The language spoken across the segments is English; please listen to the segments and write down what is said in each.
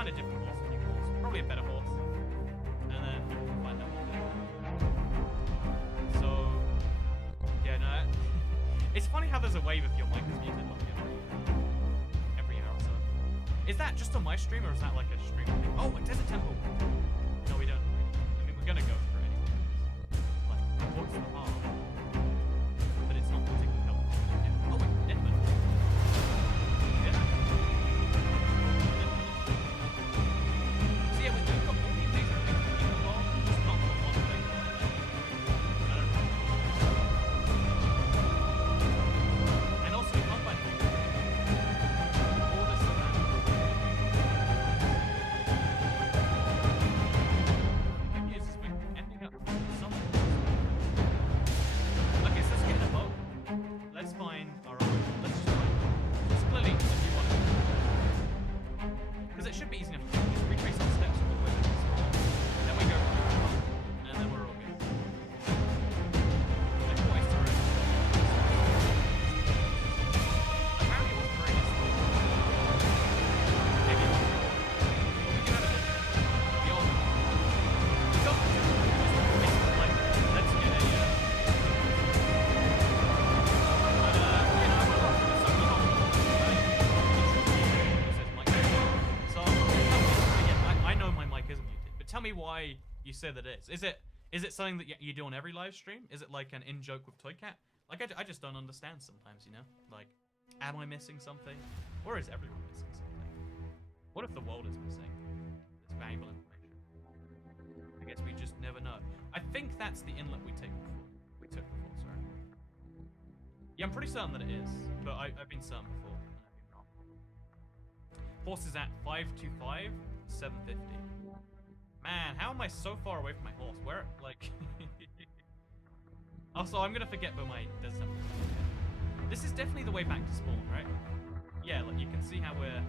find a different horse when you horse. Probably a better horse. And then we'll find out what to do. So, yeah, no. It's funny how there's a wave if your mic is muted, like every hour or so. Is that just on my stream, or is that like a stream thing? Oh, a desert temple! No, we don't. I mean, we're gonna go for it anyway. Like, what's the harm? But it's not particularly helpful. Yeah. Oh, wait, Edmund. Yeah. So yeah, we've got all the amazing things that you can log, just not the one thing. I don't know. And also, we can't find a new all this and that. The good news is we're ending up with something. Okay, so let's get in a boat. Let's find our own. Let's just find. Just clearly, if you want it. Because it should be easy enough to just retrace our steps all the way back to school. Then we go, and then we're all good. Like, twice through. Apparently, it wasn't very useful. Maybe it was. But we can have it. The old. We don't do it. It's like, let's get a. But, you know, I went off to the Sunny Home. So, again, I know my mic isn't muted, but tell me why you say that it is. Is it something that you do on every live stream? Is it like an in-joke with Toy Cat? Like, I just don't understand sometimes, you know? Like, am I missing something? Or is everyone missing something? What if the world is missing this valuable information? I guess we just never know. I think that's the inlet we took before, sorry. Yeah, I'm pretty certain that it is, but I've been certain before, and I've been wrong. Horse is at 525, 750. Man, how am I so far away from my horse? Where, like... Also, I'm gonna forget where my desert temple is. This is definitely the way back to spawn, right? Yeah, like you can see how we're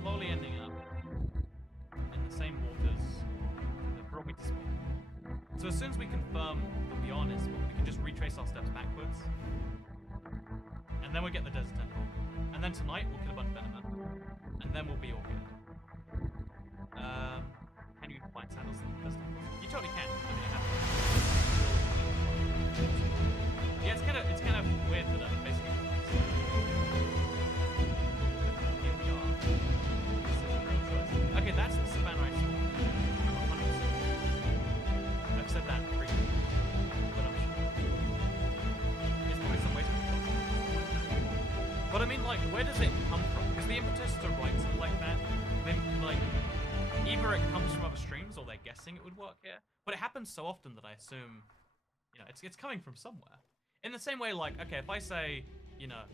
slowly ending up in the same waters that brought me to spawn. So as soon as we confirm that we are near spawn, we can just retrace our steps backwards. And then we'll get the desert temple. And then tonight, we'll kill a bunch of Endermen. And then we'll be all good. Can you find sandals in the desert temple? You totally can. I mean, it happens. Yeah, it's kind of weird that I'm basically... Here we are. This is a real choice. Okay, that's the savannah I saw. I'm 100% sure. I've said that frequently, but I'm sure. There's probably some way to be cultural. But I mean, like, where does it come from? Because the impetus to write something like that, then, like, either it comes from other streams or they're guessing it would work here. But it happens so often that I assume, you know, it's coming from somewhere. In the same way, like, okay, if I say, you know,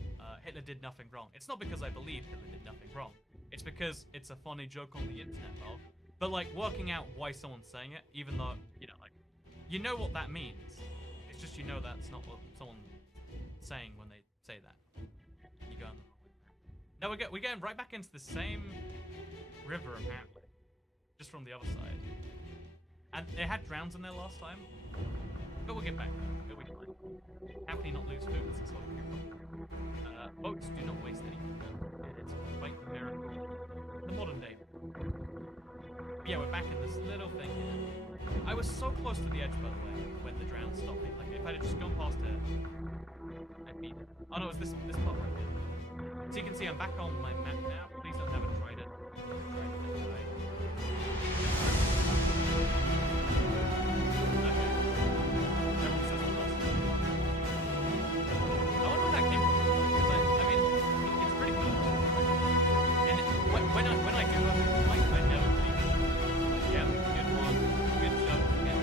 Hitler did nothing wrong, it's not because I believe Hitler did nothing wrong. It's because it's a funny joke on the internet, well. But, like, working out why someone's saying it, even though, you know, like, you know what that means. It's just you know that's not what someone's saying when they say that. You go on the wrong way. Now we're getting right back into the same river, apparently. Just from the other side. And it had drowns in there last time. But we'll get back. It'll be fine. How can you not lose food? This is what we're boats do not waste any food. It's quite a miracle. The modern day. But yeah, we're back in this little thing here. I was so close to the edge, by the way, when the drown stopped me. Like, if I had just gone past it, I'd be there. Oh no, it's this part right here. So you can see I'm back on my map now. Please don't have a trident. When I do have it, like, I never leave. Like, yeah, good one, good job, get it.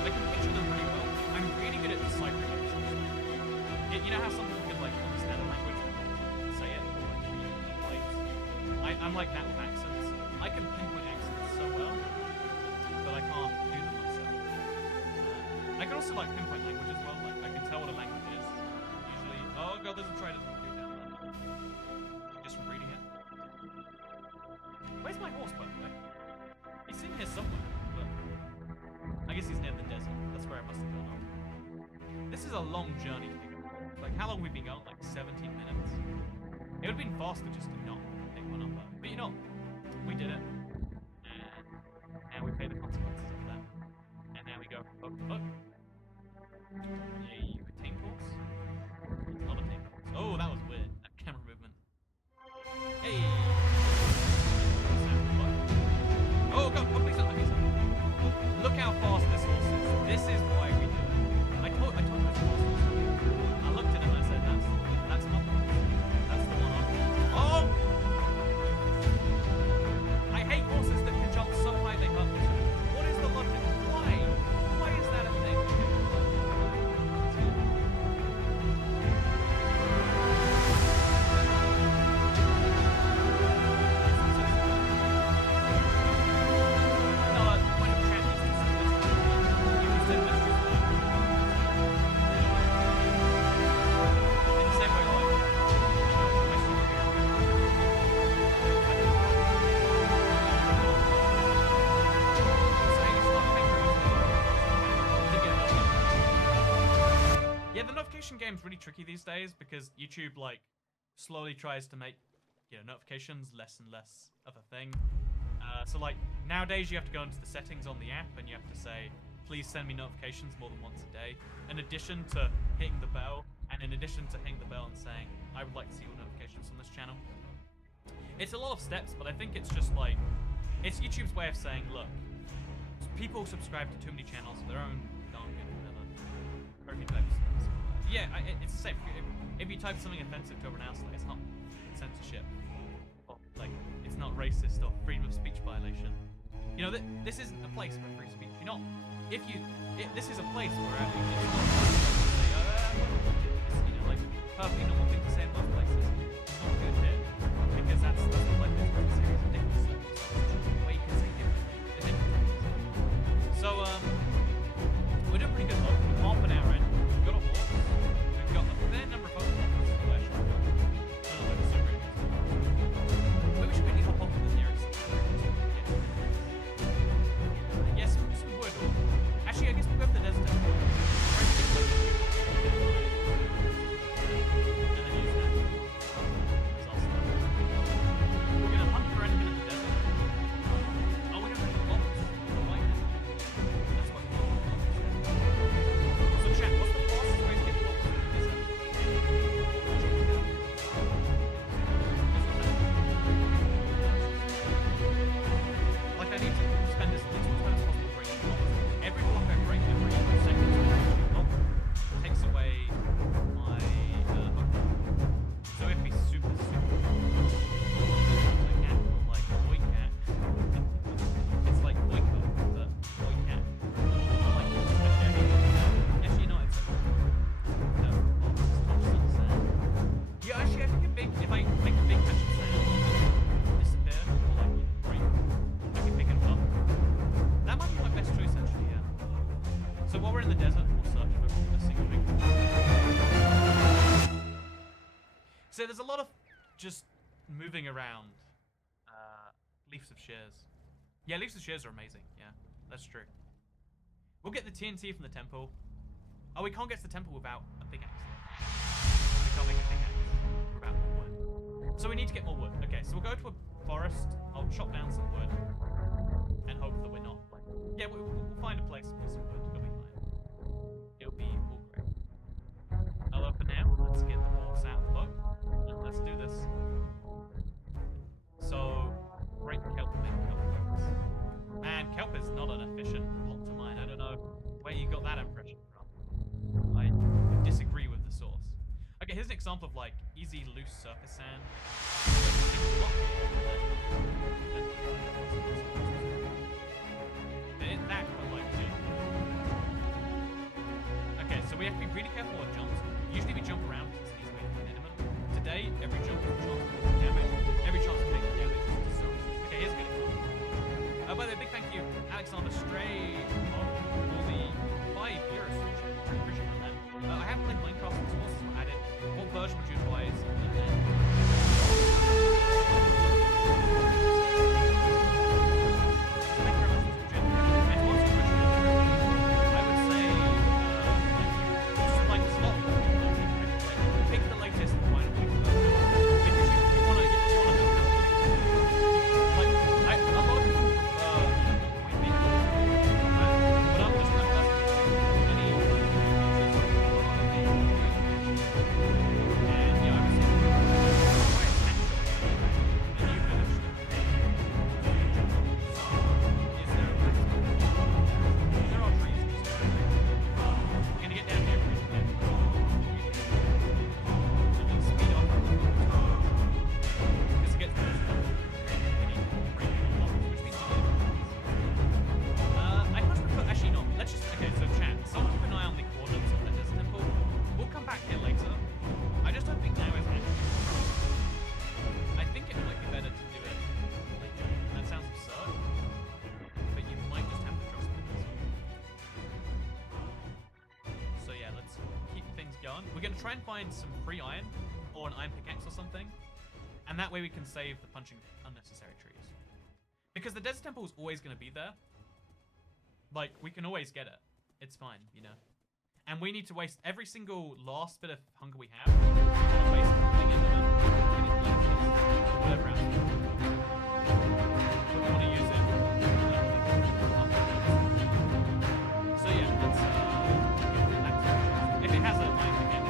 I can picture them pretty well. I'm really good at deciphering accents. You know how some people can, like, understand a language and say it, or, like, read I'm like that with accents. I can pinpoint accents so well, but I can't do them myself. I can also, like, pinpoint language as well. Like, I can tell what a language is. Usually, oh god, there's a trident down there. Just from reading it. Where's my horse, by the way? He's in here somewhere, but I guess he's near the desert. That's where I must have gone off. This is a long journey to pick up. Like, how long have we been going? Like 17 minutes? It would have been faster just to not pick one up. But you know, we did it. And now we pay the consequences of that. And now we go, oh, look. Yay, retain pulse? It's not a retain pulse. Oh, that was weird. That camera movement. Hey! Oh, God, oh, please don't let me stop. Look how fast this horse is. This is why we do it. I told you it's fast. I looked at him and I said, that's not the horse. That's the one up. Oh! I hate horses that can jump so high they hurt me. What is the logic? Why? Why is that a thing? Game's really tricky these days because YouTube like slowly tries to make notifications less and less of a thing. So like nowadays you have to go into the settings on the app and you have to say please send me notifications more than once a day, in addition to hitting the bell, and in addition to hitting the bell and saying I would like to see all notifications from this channel. It's a lot of steps, but I think it's just like it's YouTube's way of saying, look, people subscribe to too many channels of their own darn good whatever. Or if you type yeah, it's the same. If you type something offensive to everyone else, like, it's not censorship, or like it's not racist or freedom of speech violation. You know, this isn't a place for free speech. You know, this is a place where it's like perfectly normal thing to say in most places. It's not good here because that's the point of this series ridiculous. Where you can say different things. So we're doing pretty good though. Half an hour in. We've got a horse. We've got a fair number of other horses. Maybe we should really hop off to the nearest. Yes, some wood. Actually, I guess we'll go to the desert. And then use that. That's awesome. We're gonna hunt for anything in the desert. Oh, we don't have any bombs. That's what we want. So chat, what's the fastest way to get bombs in the desert? Like I need to spend as little time as possible breaking blocks. Every block I break, every second block takes away my hook. So we have to be super, super like cat, like boy cat. It's like boyko, but boy cat. Like actually, no, it's no. Yeah, actually, I think if I make a big patch of sand disappear or like break, I can pick it up. That might be my best choice actually, yeah. So while we're in the desert, we'll search for a single big. So there's a lot of just moving around leaves of shears. Yeah, leaves of shears are amazing. Yeah, that's true. We'll get the TNT from the temple. Oh, we can't get to the temple without a pickaxe. We can't make a pickaxe without more wood. So we need to get more wood. Okay, so we'll go to a forest. I'll chop down some wood and hope that we're not like. Yeah, we'll find a place with some wood. It'll be fine. It'll be all great. Although for now, let's get the horse out of the boat and let's do this. So, break kelp, make kelp bricks. Man, kelp is not an efficient block to mine. I don't know where you got that impression from. I disagree with the source. Okay, here's an example of like easy loose surface sand. That but like okay, so we have to be really careful with jumps. Usually we jump around because it's an easy way to find enemy. Today, every jump is a chance to take damage. Every chance to take damage is a source. Okay, here's a good example. By the way, big thank you, Alexander Stray, for the 5 euros. Really appreciate that. I haven't played Minecraft since horses were added. What version would you advise? I would say going. We're going to try and find some free iron or an iron pickaxe or something. And that way we can save the punching unnecessary trees. Because the desert temple is always going to be there. Like, we can always get it. It's fine, you know. And we need to waste every single last bit of hunger we have. Waste something into them. Whatever else. But we want to use it. So yeah, let's if it has a mind again.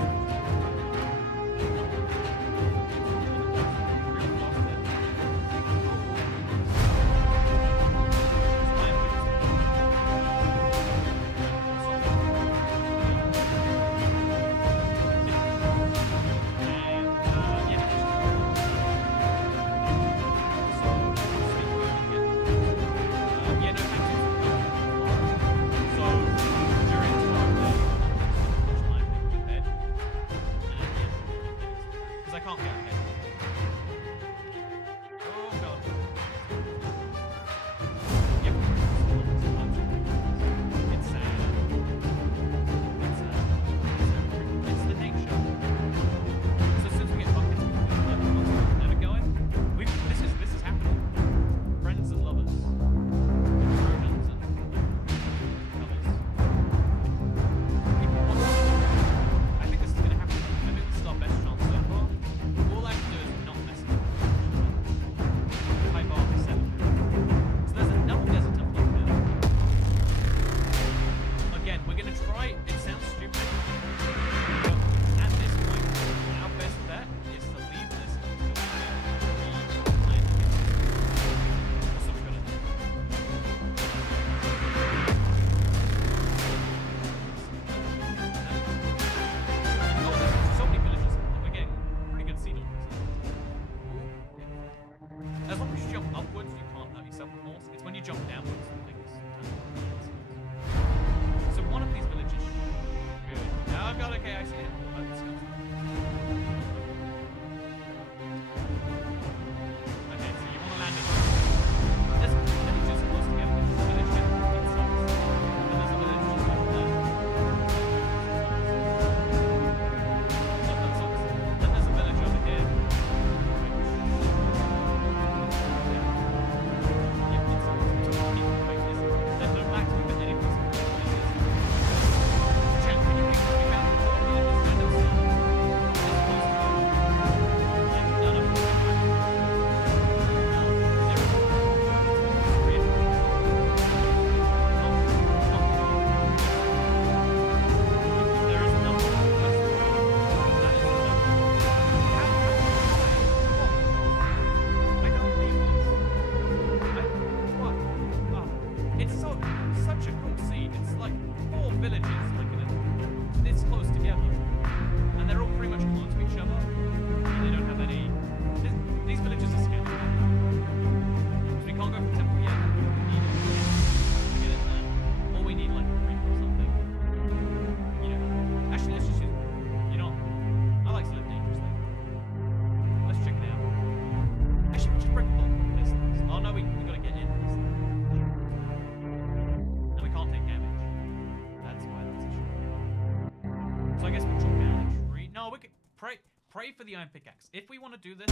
Pray for the iron pickaxe. If we want to do this,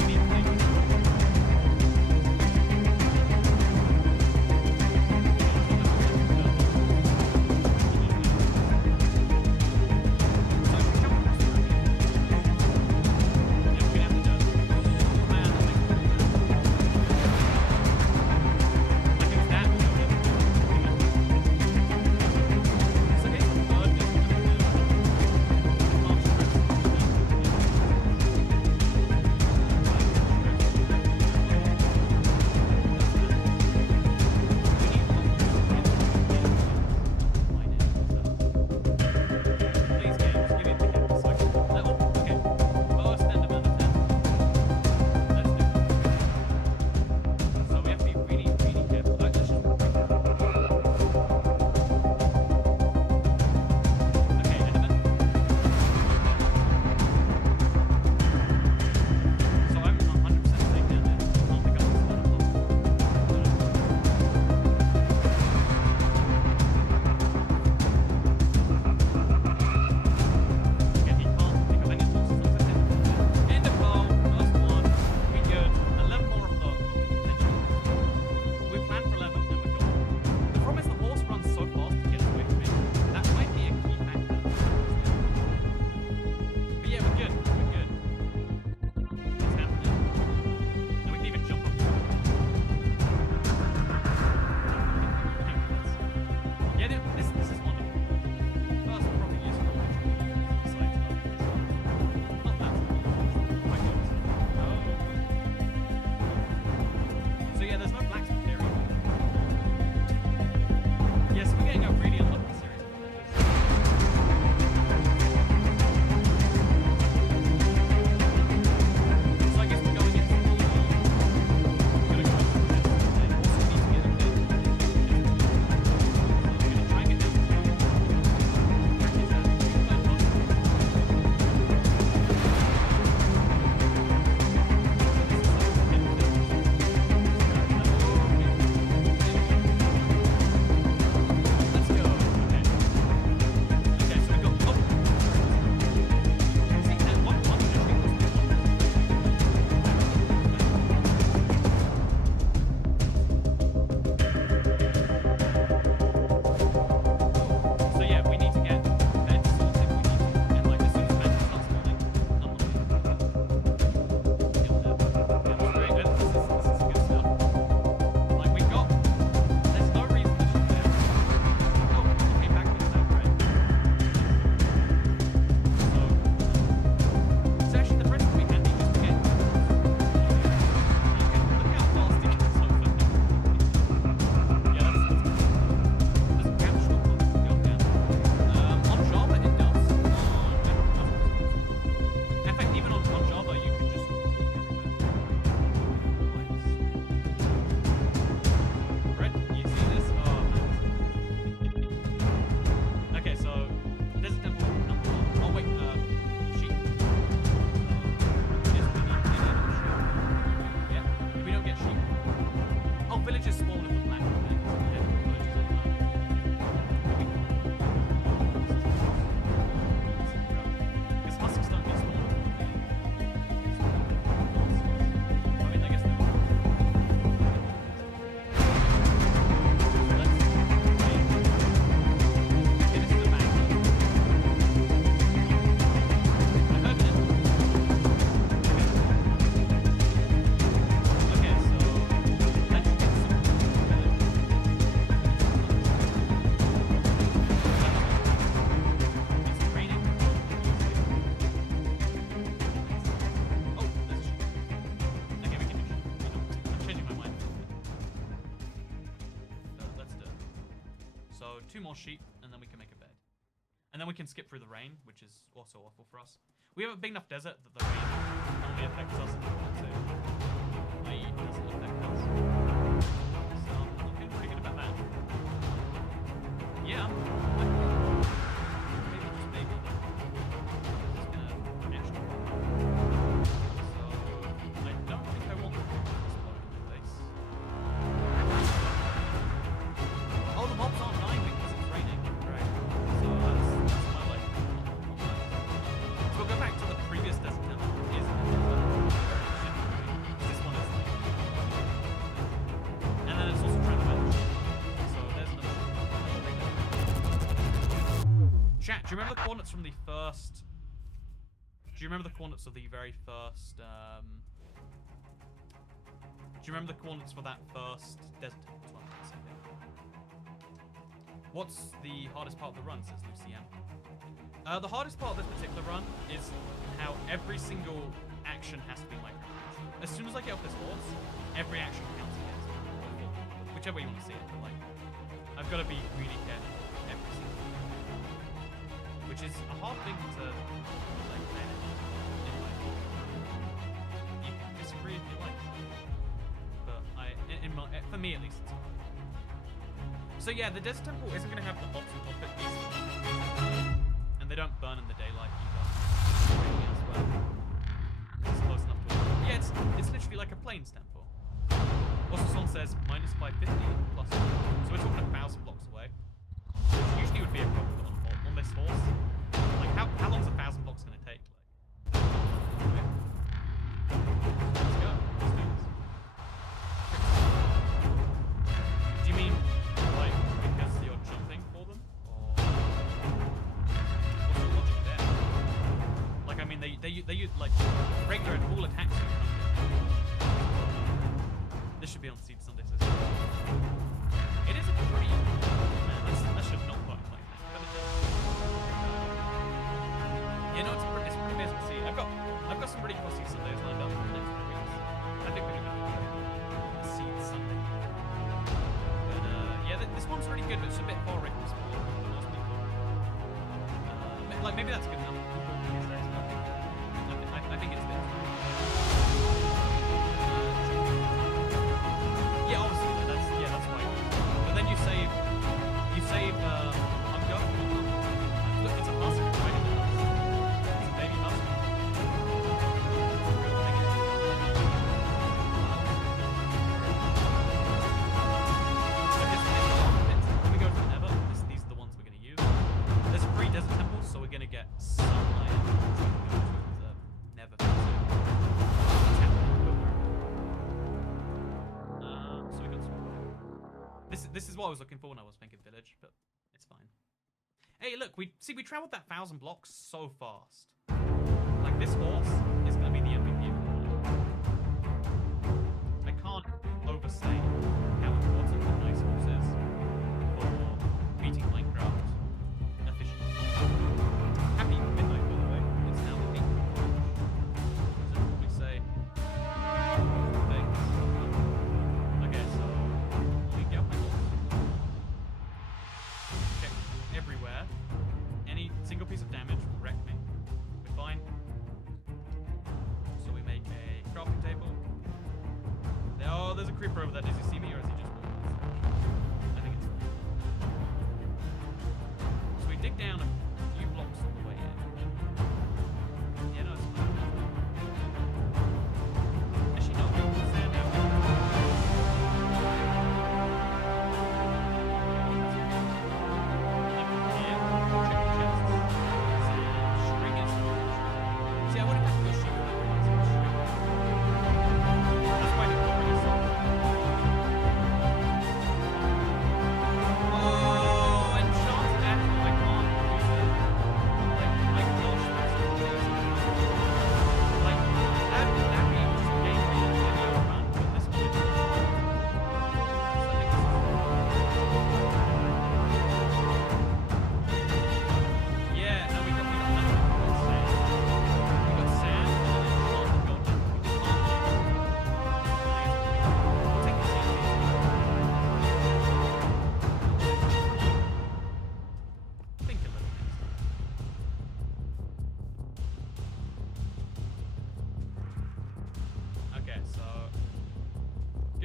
you need to more sheep, and then we can make a bed. And then we can skip through the rain, which is also awful for us. We have a big enough desert that the rain only affects us if we want to. I.e. it doesn't affect us. So I'm feeling pretty good about that. Yeah, maybe just maybe. It's gonna actually. So I don't think I want to explode in the face. Oh, the mobs aren't dying because it's raining. Right. So that's my life. So we'll go back to the previous desert temple. Is this one is like, and then it's also trying to manage. So there's another. Chat, do you remember the coordinates from the first? Do you remember the coordinates of the very first? Do you remember the coordinates for that first desert temple? That's what I'm trying to say here. What's the hardest part of the run? Says Lucien. The hardest part of this particular run is how every single action has to be micromanaged. As soon as I get off this horse, every action counts against me. Whichever way you want to see it, but like, I've got to be really careful every single time. Which is a hard thing to like manage in my life. You can disagree if you like, but for me at least, it's hard. So yeah, the desert temple isn't going to have the hops and hop it and they don't burn in the daylight either. As well. It's close enough to it. Yeah, it's literally like a plains temple. Also, someone says minus 550 plus. So we're talking 1,000 blocks away. Which usually would be a problem on this horse. Like, how long is 1,000 blocks going to take? Like, let's go. Let's do this. Do you mean like because you're jumping for them, or what's the logic there? Like, I mean, they use like regular and all attacks. This should be on Seed Sunday. So it is a pretty man. That should not work like that, but it does. You know, it's pretty amazing to see. I've got some pretty cool Seed Sundays lined up for the next few weeks. I think we're gonna do a Seed Sunday. But yeah, this one's really good, but it's a bit far away from school for most people. Like maybe that's good enough. I think it's a bit. Yeah, obviously, that's why. But then you save, I'm going. Look, it's a husk right in the husk. It's a baby husk. When we go to Nether, these are the ones we're going to use. There's 3 desert temples, so we're going to get some iron. Nether. This is what I was looking for when I was thinking village, but it's fine. Hey, look, we traveled that 1,000 blocks so fast. Like, this horse is going to be the MVP of the night. I can't overstate how important the nice horse is for beating Minecraft efficiently. Happy midnight, by the way. It's now the peak. As I probably say. Thanks. Okay, so we get my horse. Check everywhere. Any single piece of damage will wreck me. We're fine. So we make a crafting table. Oh, there's a creeper over there. Does he see me or is he just walking? I think it's fine. So we dig down a few blocks on the way in. Yeah, no, it's fine. Actually, no, stand down. See, I wouldn't have to go shoot that. That's quite important.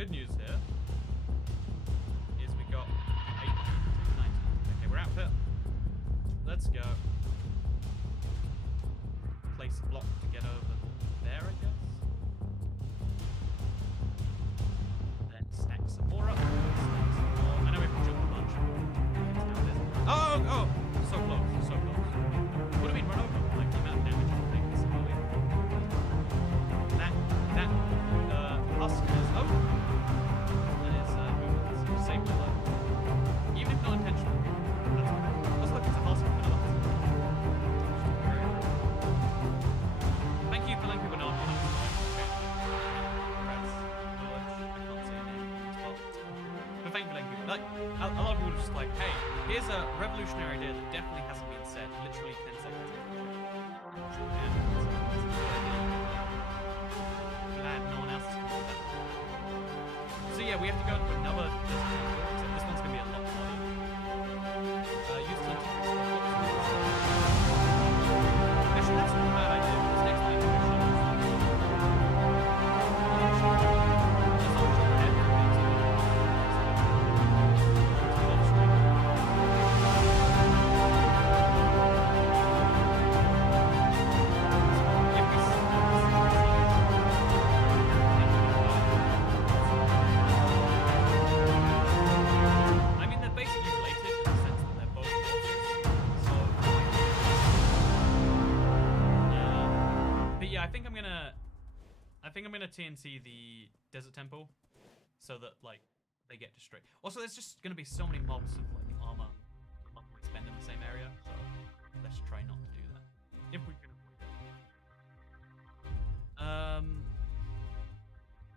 good news here is we got 8, 19. Okay, we're outfit. Let's go. Place a block to get over there, I guess. Then stack some more up. Stack some more. I know we have to jump a bunch. Oh! So close, so close. What do we run over? Like the amount of damage we're taking is annoying. That husk is... Oh! That is movement. Same below. Even if not intentional. That's okay. Let's look, it's a husk. Another husk. Thank you for letting people know. But thank you for letting people. Like, a lot of people are just like, hey, here's a revolutionary idea that definitely hasn't been said literally 10 seconds ago. Glad no one else has come up with that. So yeah, we have to go into another desert temple, except this one's gonna be a lot harder. Use TNT. Actually, that's not a bad idea. This next time we should I think I'm gonna TNT the desert temple so that like they get destroyed. Also, there's just gonna be so many mobs of like armor we spend in the same area, so let's try not to do that if we can avoid it.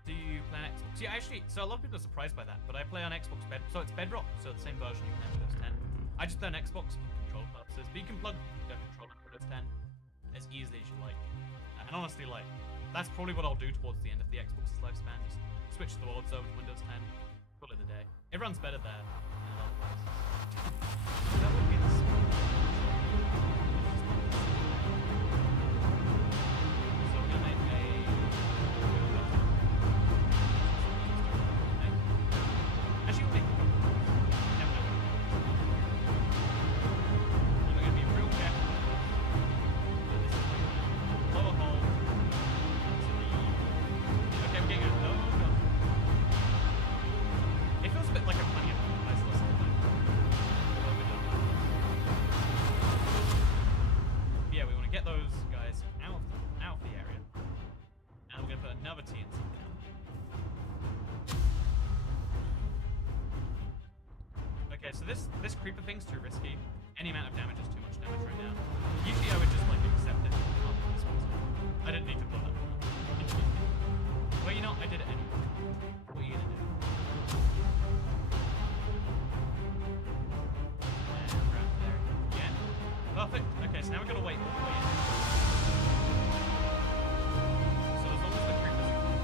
Do you play on Xbox? Yeah, actually, so a lot of people are surprised by that, but I play on Xbox so it's Bedrock, so the same version you can have Windows 10. I just play on Xbox for control purposes, but you can plug the controller in Windows 10 as easily as you like. And honestly, like, that's probably what I'll do towards the end of the Xbox's lifespan. Just switch the boards over to Windows 10, call it a day. It runs better there than otherwise. That would be the smart. So we're gonna make a... Actually, we'll make a couple. Never know. And we're gonna be real careful. This is like lower hole. Okay, I'm getting it. Oh, no. It feels a bit like a funny nice lesson. Yeah, we want to get those guys out of the area. And we're going to put another TNT down. Okay, so this creeper thing's too risky. Any amount of damage is too much damage right now. Usually I would just like accept it. I didn't need to blow that one up. Well, you know, I did it anyway. What are you gonna do? And we're out there again. Perfect. Okay, so now we're gonna wait all the way in. So as long as the creepers are not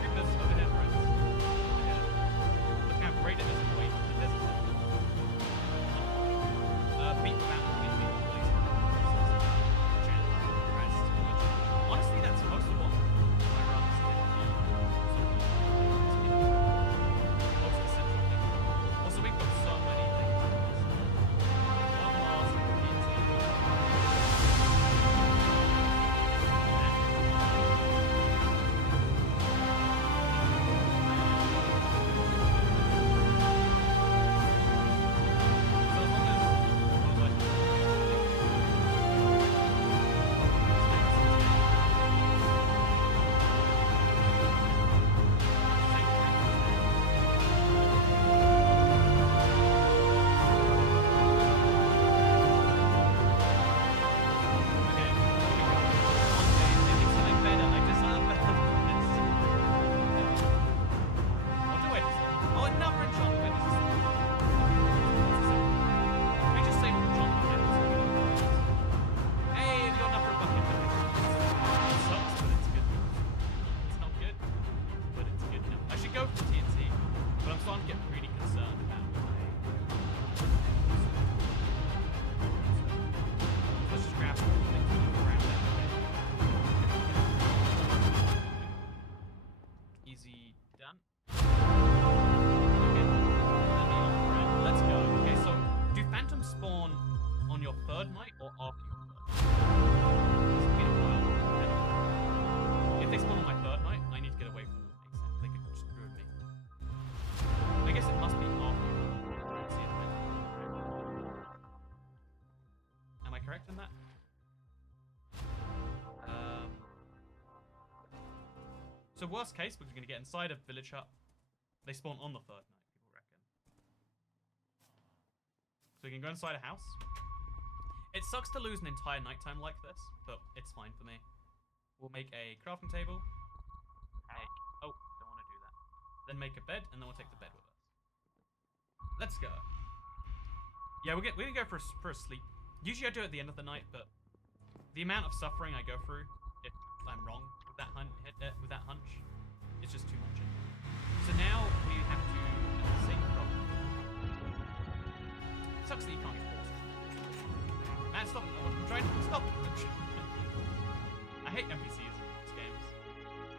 creepers over here, friends. Yeah. Look how great it is to wait for the desert. Beat the mountain. Honestly, that's most of what my runs tend to be. Most essential thing. Also, we've got so many things. than that. So worst case, we're going to get inside a village hut. They spawn on the third night, people reckon. So we can go inside a house. It sucks to lose an entire nighttime like this, but it's fine for me. We'll make a crafting table. Oh, don't want to do that. Then make a bed, and then we'll take the bed with us. Let's go. Yeah, we're gonna go for a sleep. Usually I do it at the end of the night, but the amount of suffering I go through, if I'm wrong with that hunch, it's just too much. So now we have to do the same problem. Sucks that you can't get horses. Man, stop it! I'm trying to stop. I hate NPCs in these games,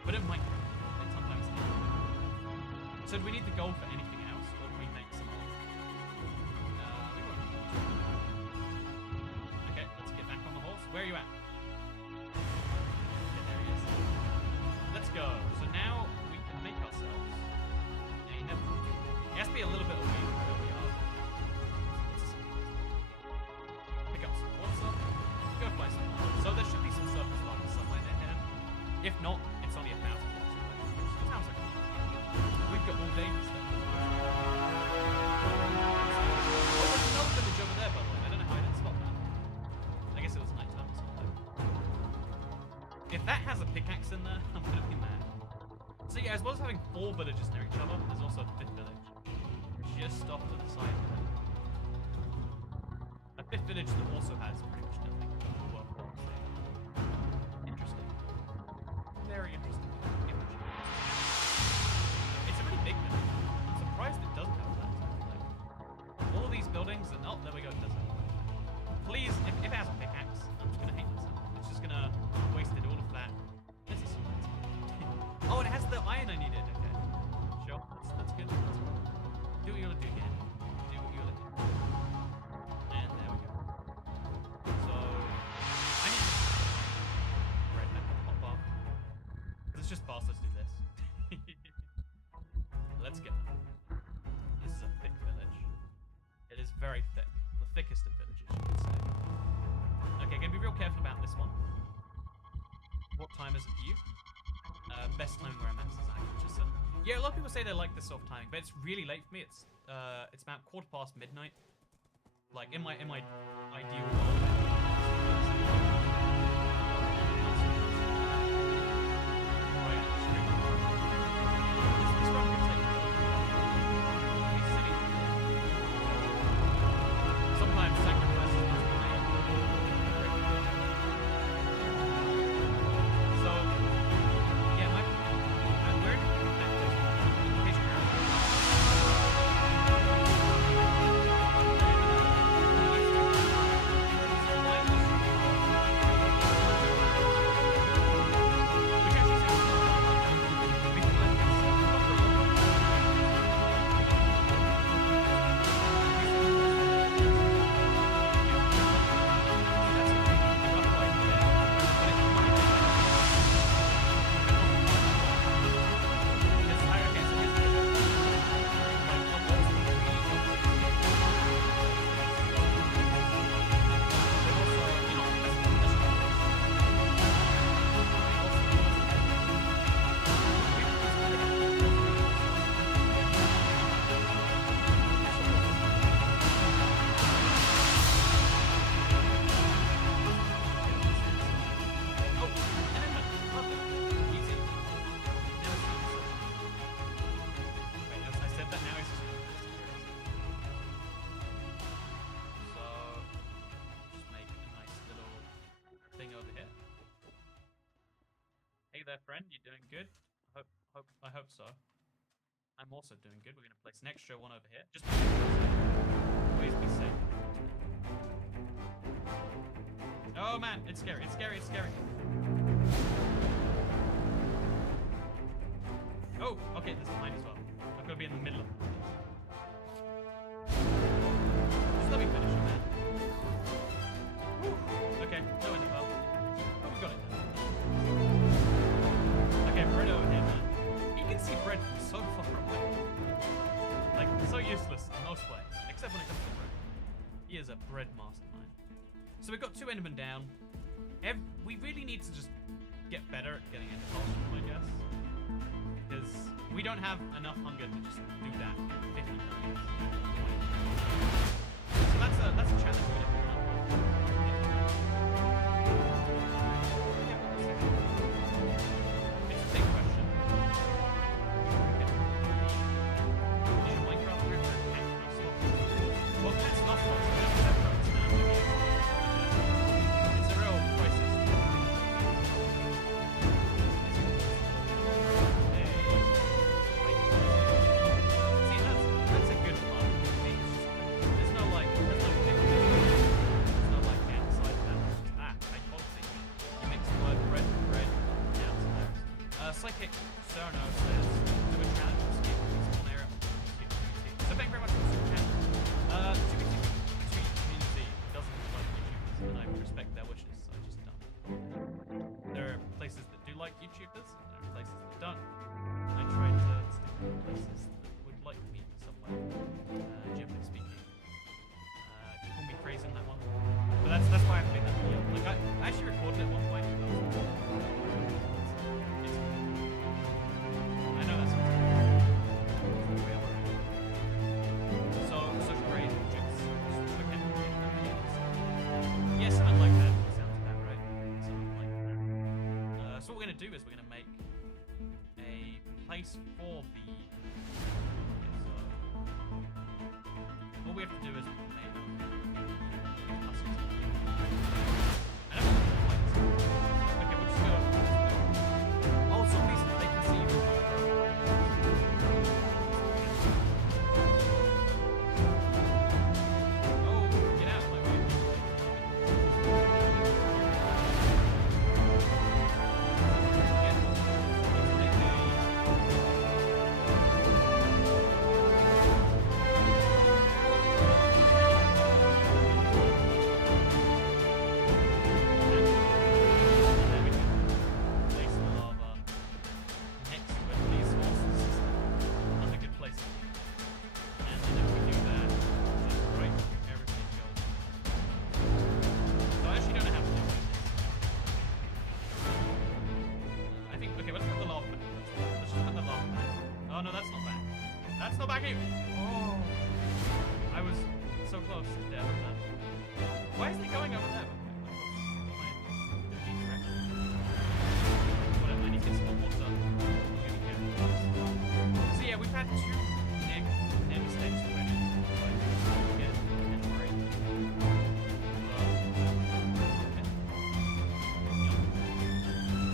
but in Minecraft, they sometimes help. So do we need the gold for anything else, or do we make some more? Okay, let's get back on the horse. Where are you at? Okay, there he is. Let's go. So now we can make ourselves a heaven. It has to be a little bit away from where we are. Pick up some water. Go find some water. So there should be some surface water somewhere near here. If not, it's only 1,000 blocks away, which sounds like a lot. We've got all day to spend. Oh, there's another village over there, by the way. I don't know how I didn't spot that. I guess it was nighttime or something. If that has a pickaxe in there, I'm gonna be mad. So yeah, as well as having 4 villages near each other, there's also a 5th village. Just off to the side of it. A 5th village that also has pretty much nothing. Interesting. Very interesting. It's a really big village. I'm surprised it doesn't have that. Like, all these buildings and oh, there we go, it doesn't. Please, if it has a pickaxe, I'm just gonna hate myself. It's just gonna wasted all of that. This is so nice. Oh, and it has the iron I needed. Okay, sure, that's good. That's good. Do what you gotta do, again. Do what you gotta do. And there we go. So I need to right back on the hot bar. It's just fast. Let's do this. Let's go. This is a thick village. It is very thick. The thickest of villages, you could say. Okay, gonna be real careful about this one. What time is it for you? Best time where I'm at is Just yeah, a lot of people say they like this sort of timing, but it's really late for me. It's about 1/4 midnight. Like in my ideal world. Sometimes sacrifices must be made. So, yeah, we're in case you're Hey there, friend. You doing good? I hope so. I'm also doing good. We're gonna place an extra one over here. Just please be safe. Oh man, it's scary. It's scary. It's scary. Oh, okay. There's mine as well. I'm gonna be in the middle of it. Just let me finish it, man. Whew. Okay, no end well. Oh, we got it now. Okay, Fred over here, man. You can see Fred from so far away. Like, so useless in most ways. Except when it comes to bread. He is a bread mastermind. So we've got 2 Endermen down. We really need to just get better at getting into costume, I guess. Because we don't have enough hunger to just do that 50 times. So that's a challenge we're gonna have. It's a big question. Is your Minecraft character a cat or a sloth? Well, cat's not sloth, so we don't have to understand what it is. It's a real crisis. See, that's a good one. There's no like big. There's no like outside that. I policy. You mix the word bread with bread. Down to those. Psychic Cerno says, do a challenge for Steve on air. So thank you very much for the super chat. Tweet community doesn't like YouTubers, and I respect their wishes, so I just don't. There are places that do like YouTubers, and there are places that don't. I try to stick to places that would like me somewhere, generally speaking. You call me crazy on that one, but that's why I made that video. Like I actually recorded it at one point. I know that sounds weird. So great jokes. Okay. Yeah, something like that sounds about right. Something like that. So what we're gonna do is we're gonna make a place for the. So what we have to do is make I don't know what the point is. Okay, we'll just go. Oh, zombies! They can see you. Oh, get out of my way. That's not back here. Oh, I was so close to death. Why isn't it going over there? Whatever, I need to get some more water. So yeah, we've had 2 near mistakes already.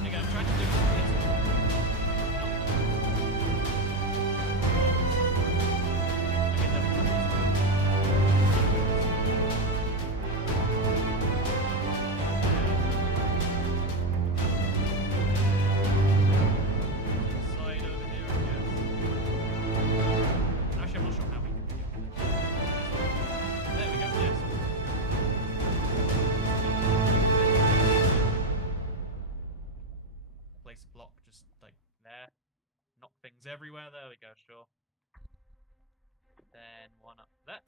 Again, I'm trying to do this. Everywhere, there we go, sure. Then one up there.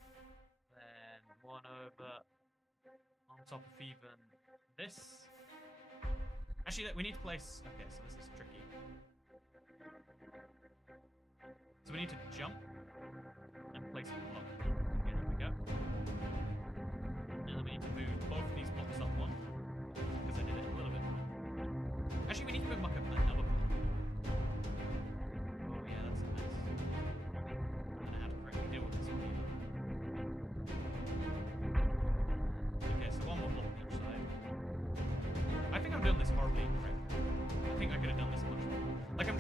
Then one over on top of even this. Actually, we need to place. Okay, so this is tricky. So we need to jump and place a block. Okay, there we go. And then we need to move both of these blocks up one. Because I did it a little bit wrong. Actually, we need to move up another block.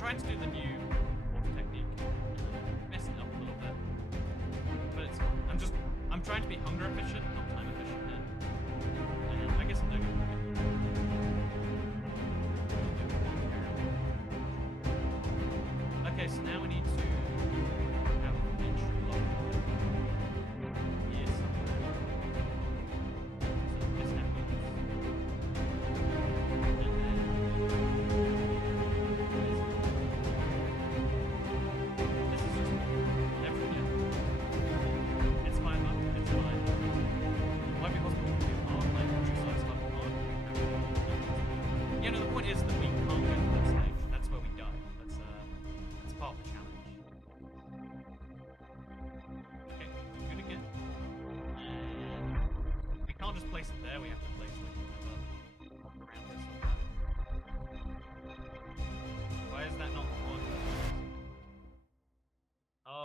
To do the new water technique, messing it up a little bit, but it's I'm trying to be hunger efficient, not time efficient here, and I guess I'm doing it. Okay, so now we need to have an entry block here somewhere. So this happens, and then It's fine. Might be possible to do hard language. just place it there. We have to place like around this or that. Why is that not on? Oh.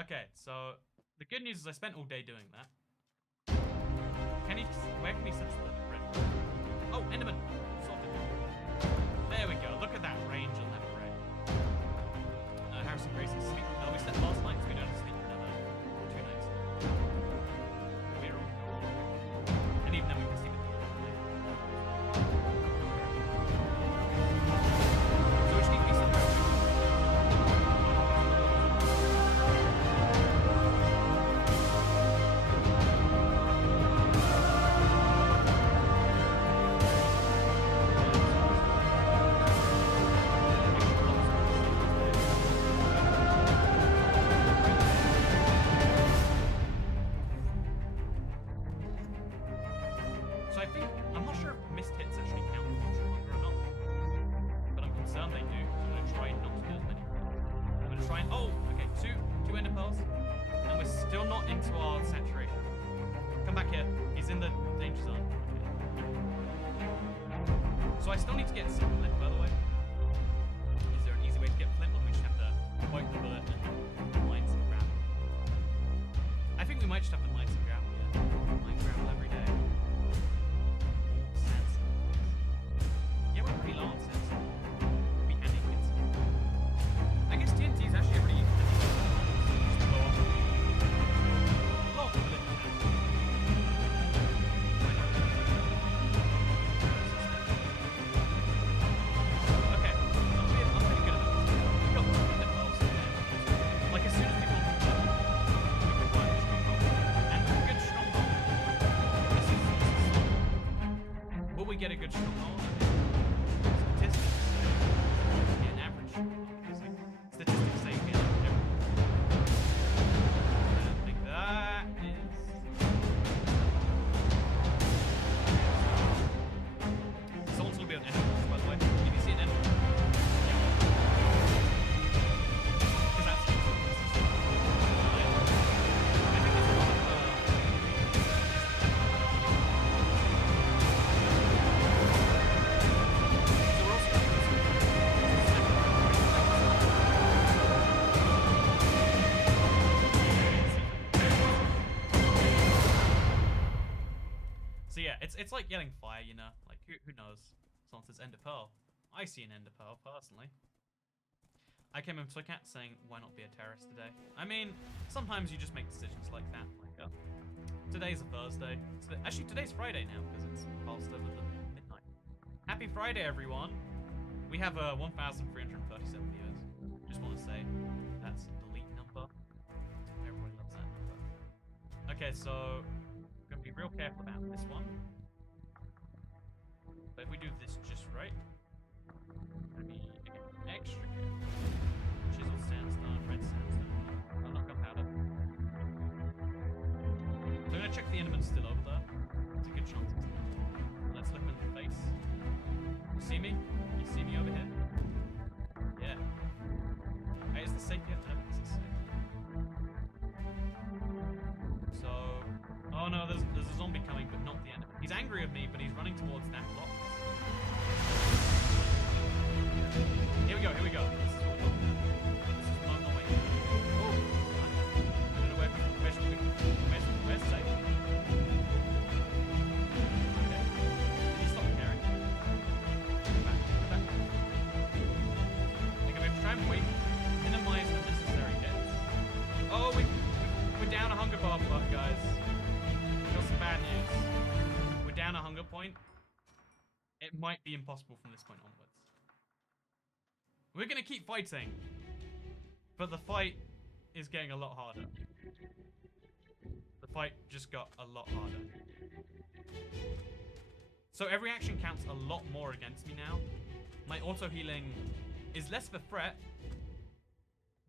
Okay, so the good news is I spent all day doing that. Where can he sense the red? Oh, Enderman! Sorted. There we go. Look at that range on that red. Harrison Gracie sleep. No, we slept last night, so we don't have to sleep for another 2 nights. We're all. And even then we can sleep at the end of the night. So which need to be something. So I think, I'm not sure if missed hits actually count much longer or not, but I'm concerned they do, so I'm going to try not to do as many. I'm going to try and, oh, okay, two ender pearls, and we're still not into our saturation. Come back here, he's in the danger zone. Okay. So I still need to get some flint, by the way. Is there an easy way to get flint, or do we just have to bite the bullet and mine some gravel? I think we might just have to mine some gravel, yeah. Mine gravel every day. Yeah, we're pretty low on sense. Be handy to get some. I guess TNT is actually a really just blow up. Blow up the village. Okay, I'm pretty good at this. We've got the wells in there. Like as soon as people we can find a stronghold. And a good stronghold. Will we get a good stronghold? Statistics say we get everything. I think that is. Someone's gonna be on enemy, by the way. If you see an enemy, because that's. I think it's one of so we're also. So yeah, it's like getting fire, you know? Like, who knows? Someone says Ender Pearl. I see an Ender Pearl, personally. I came into a cat saying, why not be a terrorist today? I mean, sometimes you just make decisions like that. Like, today's a Thursday. Actually, today's Friday now, because it's past over the midnight. Happy Friday, everyone! We have 1,337 viewers. Just want to say, that's a delete number. Everybody loves that number. Okay, so I'm gonna be real careful about this one. But if we do this just right, gonna be extra careful. Chisel sandstone, red sandstone. Oh, not gunpowder. So I'm gonna check the Enderman's still over there. There's a good chance it's not. Let's look him in the face. You see me? You see me over here? Yeah. Hey, is this safe yet? I don't think this is safe. So, oh no, there's a zombie coming, but not the Enderman. He's angry at me, but he's running towards that block. point, it might be impossible from this point onwards. We're gonna keep fighting, but the fight is getting a lot harder. The fight just got a lot harder. So every action counts a lot more against me now. My auto-healing is less of a threat,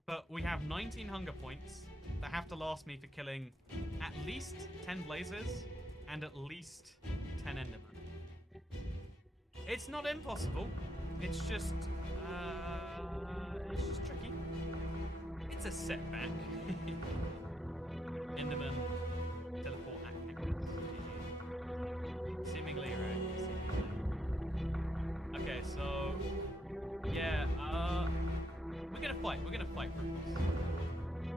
but we have 19 hunger points that have to last me for killing at least 10 blazers and at least 10 endermen. It's not impossible. It's just tricky. It's a setback. Enderman, teleport, acting. Seemingly, right? Seemingly. Okay, so yeah, we're gonna fight. We're gonna fight for this.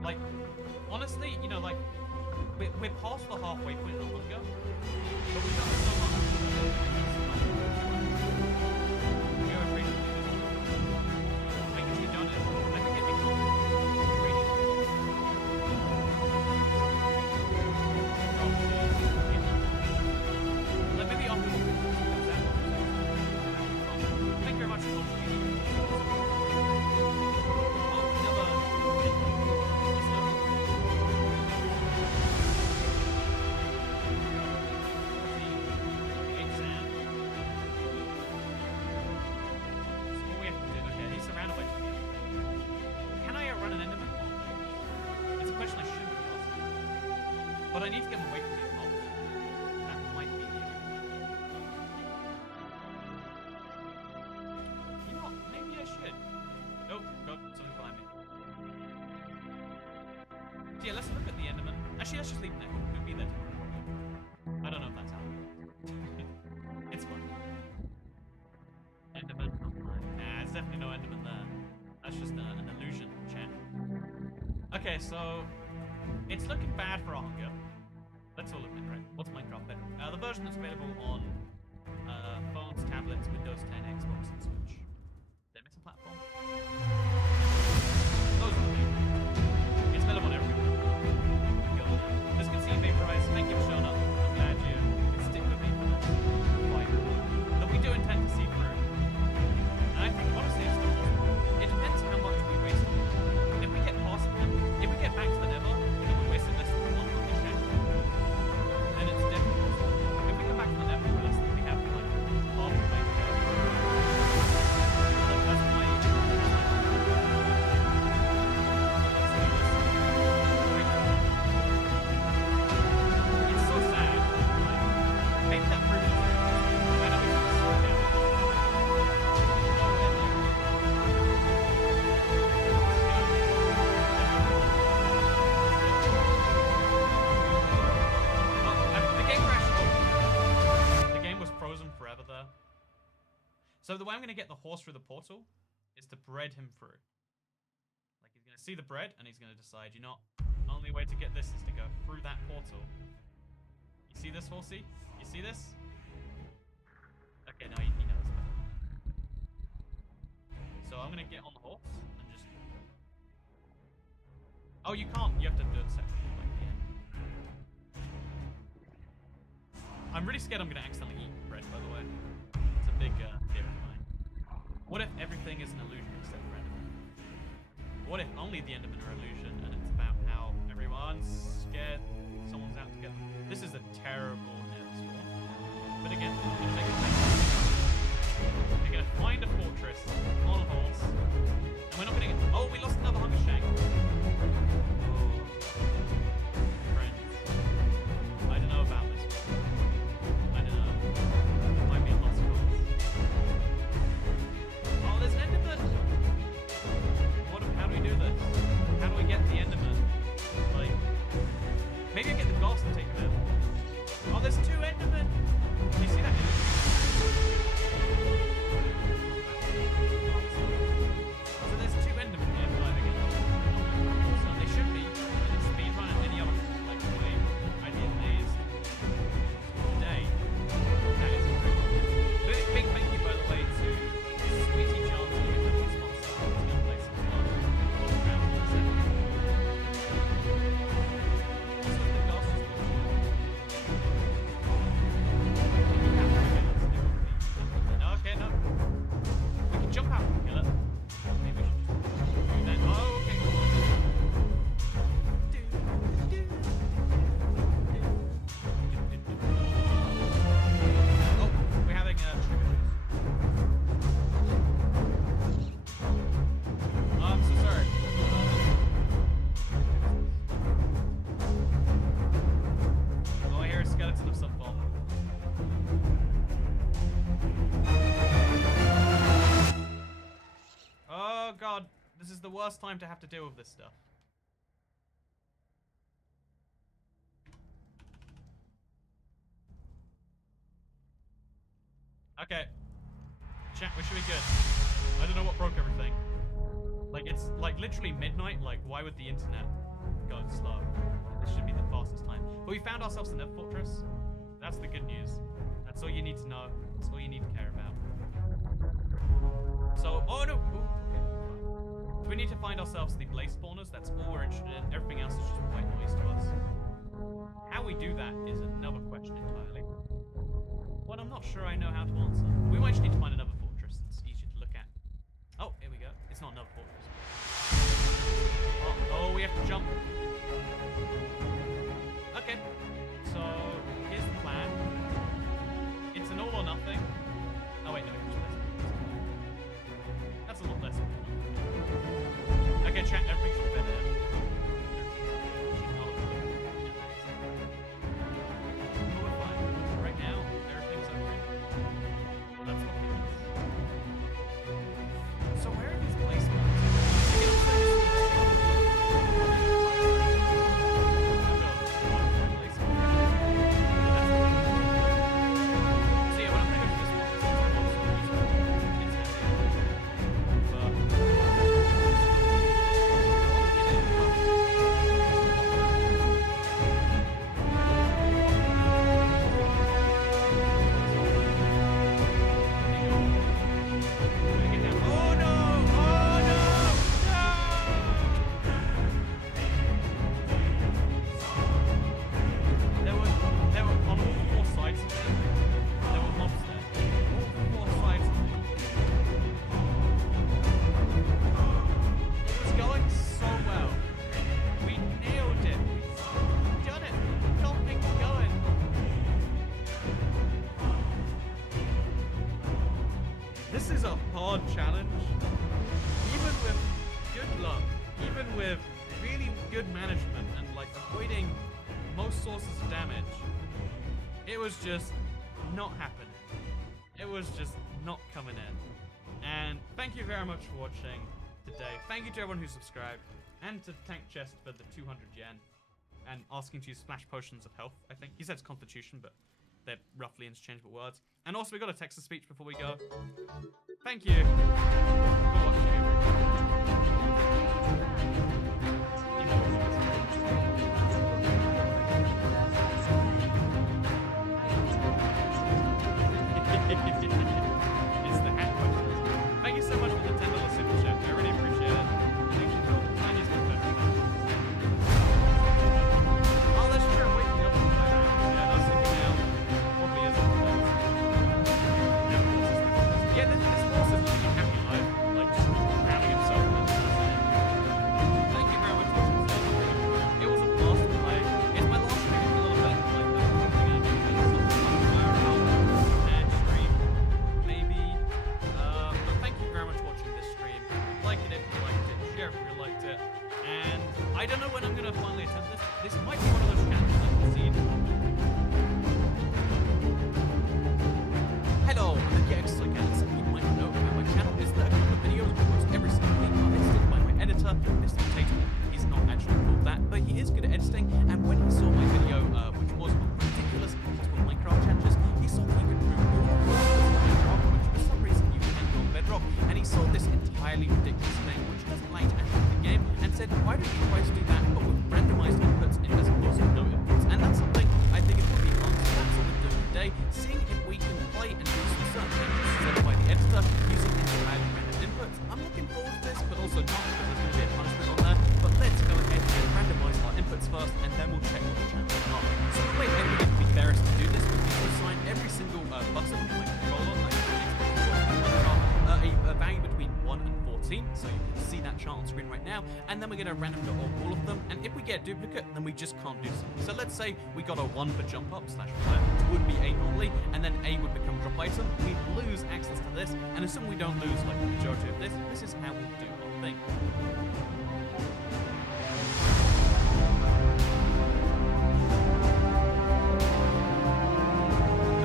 Like, honestly, you know, like we're past the halfway point of hunger, but we've done so much. But I need to get him away from me. Oh, that might be the You know what? Maybe I should. Oh, God, something behind me. So yeah, let's look at the Enderman. Actually, let's just leave it there. We'll be there tomorrow. I don't know if that's how it works. It's fine. Enderman. Nah, there's definitely no Enderman there. That's just an illusion, chat. Okay, so it's looking bad for our hunger. Let's all admit, right? What's Minecraft better? The version that's available on phones, tablets, Windows 10, Xbox, and Switch. Did I miss a platform? Those are the things. It's available on everywhere. This can see Vaporize. Thank you for showing up. I'm glad you can stick with me for this fight that we do intend to see through. And I think, honestly, it's still possible. It depends how much we waste on it. If we get past them, if we get back to the Nether, then we wasted less than 1 hunger check. Then it's definitely possible. If we come back to the Nether, we're less than we have like half the way to go. Like, that's my It's so sad. Like, make that proof. I know it's just so down. Forever there. So the way I'm going to get the horse through the portal is to bread him through. Like, he's going to see the bread and he's going to decide, you know, the only way to get this is to go through that portal. You see this, horsey? You see this? Okay, now he knows better. So I'm going to get on the horse and just... Oh, you can't. You have to do it separately, like the end. I'm really scared I'm going to accidentally eat bread, by the way. It's a big fear of mine. What if everything is an illusion except for Enderman? What if only the Endermen are illusion and it's about how everyone's scared someone's out to get them? This is a terrible Nether spawn. But again, they're going to find a fortress on a horse. And we're not going to get... Oh, we lost another hunger shank. Oh. Friends. I don't know about this one. Might be a lost cause. Oh, there's an Enderman! How do we do this? How do we get the Enderman? Like, maybe I get the ghost and take him out. Oh, there's This is the worst time to have to deal with this stuff. Okay. Chat, we should be good. I don't know what broke everything. Like, it's like literally midnight. Like, why would the internet go slow? This should be the fastest time. But we found ourselves a Nether fortress. That's the good news. That's all you need to know. That's all you need to care about. So, oh no! Ooh, okay. So we need to find ourselves the blaze spawners. That's all we're interested in. Everything else is just white noise to us. How we do that is another question entirely. Well, I'm not sure I know how to answer. We might just need to find another fortress that's easier to look at. Oh, here we go. It's not another fortress. Oh, we have to jump. Okay. So, here's the plan. It's an all or nothing. Oh, wait, no, that's a lot less important. Okay, chat, everything should be better. But we're fine. Right now, everything's okay. That's what it is. So where are these placements? This is a hard challenge. Even with good luck, even with really good management and like avoiding most sources of damage, it was just not happening. It was just not coming in. And thank you very much for watching today. Thank you to everyone who subscribed, and to Tank Chest for the 200 yen and asking to use splash potions of health. I think he said it's constitution, but they're roughly interchangeable words. And also, we got a text-to-speech before we go. Thank you for watching, It's the hat question. Thank you so much for the $10 super chat. I really appreciate it. Thank you for the tiniest bit of oh, that's true. I'm waking up. Yeah, that's sleeping now. Probably isn't. Yeah, this horse is living a happy life. Like, just crowning himself. Thank you very much for watching. It was a blast to play. It's my last stream for a little bit. Like, the one thing I do is something and stream. Maybe. But thank you very much for watching this stream. Like it if you liked it. Share if you liked it. And I don't know when I'm going to finally attempt this. This might be one of those challenges I concede. Hello, I'm Gex again. Some people might know about my channel is that a couple of videos I post every single week are edited by my editor, Mr. Potato. He's not actually called that, but he is good at editing. And when he saw my video, which was ridiculous beautiful Minecraft challenges, he saw that you could remove all of Bedrock, which for some reason you can do on Bedrock. And he saw this entirely ridiculous thing, which doesn't like to actually the game, and said, why don't you try to do that, but with randomized inputs in as opposed to no inputs? And that's something I think it would be fun. So that's what we're doing today, seeing if we can play and do some certain things set by the editor using entirely random inputs. I'm looking forward to this, but also not, because there's going to be a punishment on there. But let's go ahead and randomize our inputs first, and then we'll check what the chances are. So the way it would be fairest to do this would be to assign every single button on my controller, like a value between 1 and 14, so you can see that chart on screen right now, and then we're going to random draw all of them, and if we get a duplicate, then we just can't do so. So let's say we got a 1 for jump up / which would be A normally, and then A would become drop item. We lose access to this, and assuming we don't lose like the majority of this is how we do our thing.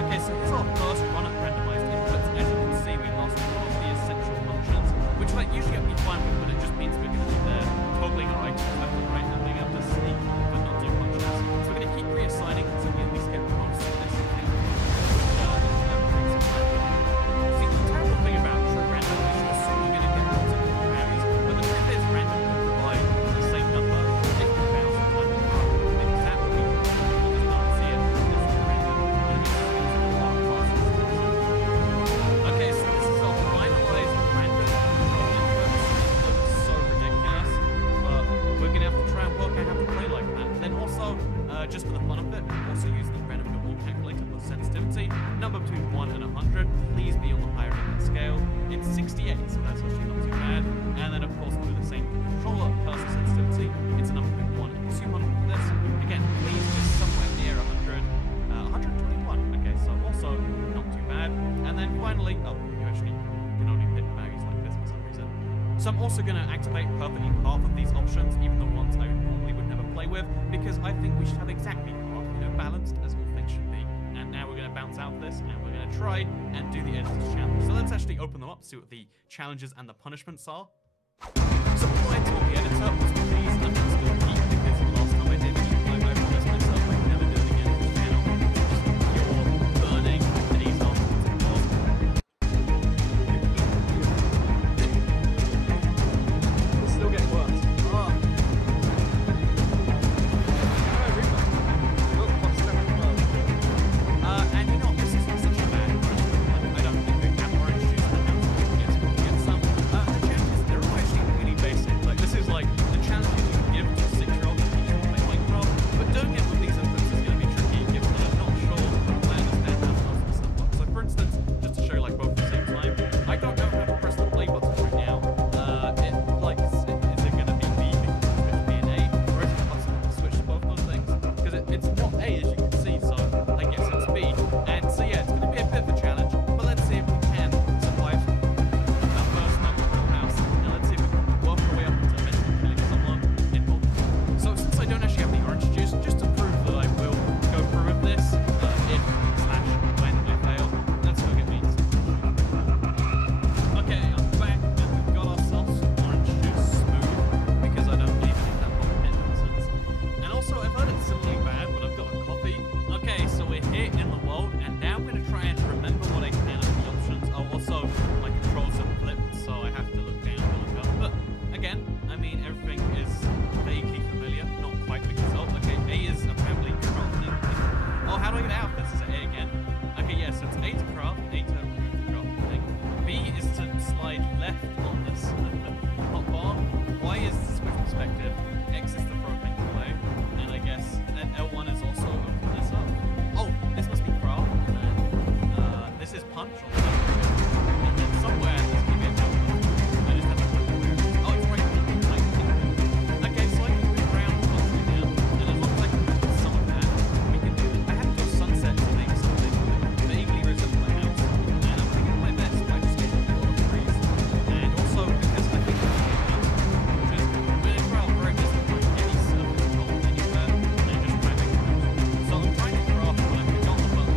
Okay, so here's our first run at randomized inputs. As you can see, we lost all of the essential functions, which like usually I'd be fine with, but it just means number between 1 and 100. Please be on the higher end of the scale. It's 68, so that's actually not too bad. And then, of course, with the same controller cursor sensitivity, it's a number between 1 and 200 for this. Again, please just somewhere near 100. 121. Okay, so also not too bad. And then finally, oh, you actually can only pick values like this for some reason. So I'm also going to activate perfectly half of these options, even the ones I normally would never play with, because I think we should have exactly half, balanced as all things should be. And now we're going to bounce out of this, and we're going to try and do the editor's challenge. So let's actually open them up, see what the challenges and the punishments are. So before I told the editor, was please understand keep, because last time I did it, I promised myself I would never do it again on this channel. Just pure burning days off. It's still getting worse. And you know, this isn't such a bad one. I don't think we have orange juice in the house. Yes, we can get some. The challenges, they're all actually really basic. Like, this is like the challenges you can give to a 6-year-old to teach them to play Minecraft. But doing it with these inputs is going to be tricky, given that I'm not sure I understand how most of the stuff works. So, for instance, just to show you like both at the same time, I don't know how to press the play button right now. Is it going to be B because it's supposed to be an A, or is it possible to switch to both those things? Because it's not A, as you can see, so I guess it's B. And so yeah, it's going to be a bit of a challenge, but let's see if we can survive our first night in the house, and let's see if we can work our way up into eventually killing someone in multiple. So since I don't actually have the orange juice, just to prove that I will go through with this, if/when I fail, let's go get meat. Okay, I'm back, and we've got ourselves orange juice smooth, because I don't even need that pop hit nonsense. And also, I've heard it's similarly bad, but I've got a coffee. Okay, so we're here in the world, and now I'm going to try and remember what I can of the options. Oh, also, my controls have flipped, so I have to look down to look up. But, again, I mean, everything is vaguely familiar. Not quite, because, oh, okay, A is apparently crafting. Oh, how do I get out of this? Is it A again? Okay, yeah, so it's A to craft, A to remove the crafting thing. B is to slide left on this hot bar. Y is to switch perspective. X is to throw things away. And I guess then L1 is also open this up. Oh, this must be craft. And then this is punch on the left. And then somewhere there's going to be a jump button. I just have to put it where. Oh, it's right there. Okay, so I can move around constantly now. And as long as I can do some of that, we can do it. I have to do a sunset to make something vaguely resemble a house. And I'm going to get my best by just getting a lot of trees. And also because I think it's a house, which is when I try out very distant like any surface control anywhere, and I just try and make a house. So I'm trying to craft, but I forgot the button.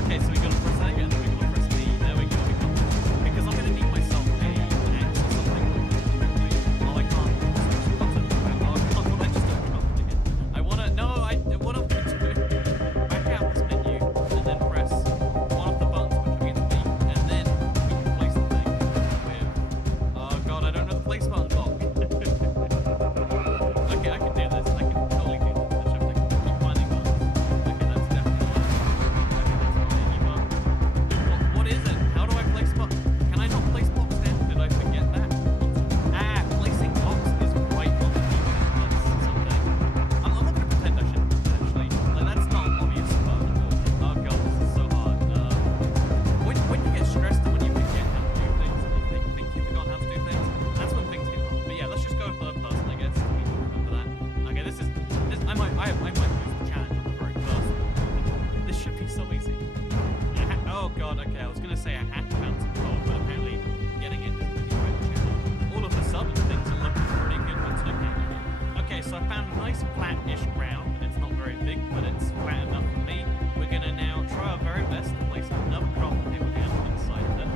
Okay, so we gotta press that again, we gotta press B, there we go, we got this. Because I'm gonna need myself an axe or something. Oh, I can't. Oh, I just don't craft it again. I wanna back out this menu, and then press one of the buttons, which begins B, and then we can place the thing with, oh god, I don't know the place button block. Okay, I can do this, I can totally do this. I just have to keep finding buttons. Okay, that's definitely not what is it? How do I place box? Can I not place box down? Did I forget that? Placing box is right on the keypad. That's something. I'm not gonna pretend I shouldn't actually. Like, that's not an obvious button at all. Oh god, this is so hard. When you get stressed and when you forget how to do things and you think you forgot how to do things, that's when things get hard. But yeah, let's just go third person, I guess. We can remember that. Okay, this I might lose the challenge on the very first one. This should be so easy. Oh god, okay, I was gonna say I had to bounce and roll, but apparently getting it isn't really quite the challenge. All of the southern things are looking pretty good once looking at it. Okay, so I found a nice flat-ish ground. It's not very big, but it's flat enough for me. We're gonna now try our very best to place another crafting table down inside of it.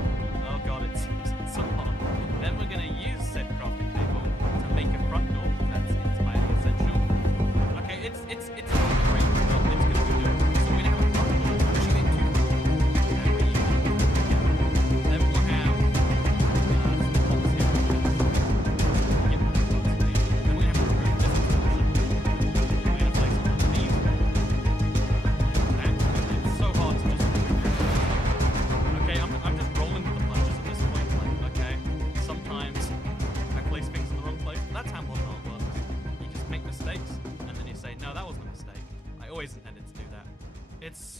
Oh god, it seems so hard. Then we're gonna use said crafting table to make a front door, because that's entirely essential. Okay, it's not great, but it's gonna be good. So we're gonna have a front door, which you get two. Then we'll have some box here. Yep, then we're gonna have to remove this portion. We're gonna place one of these.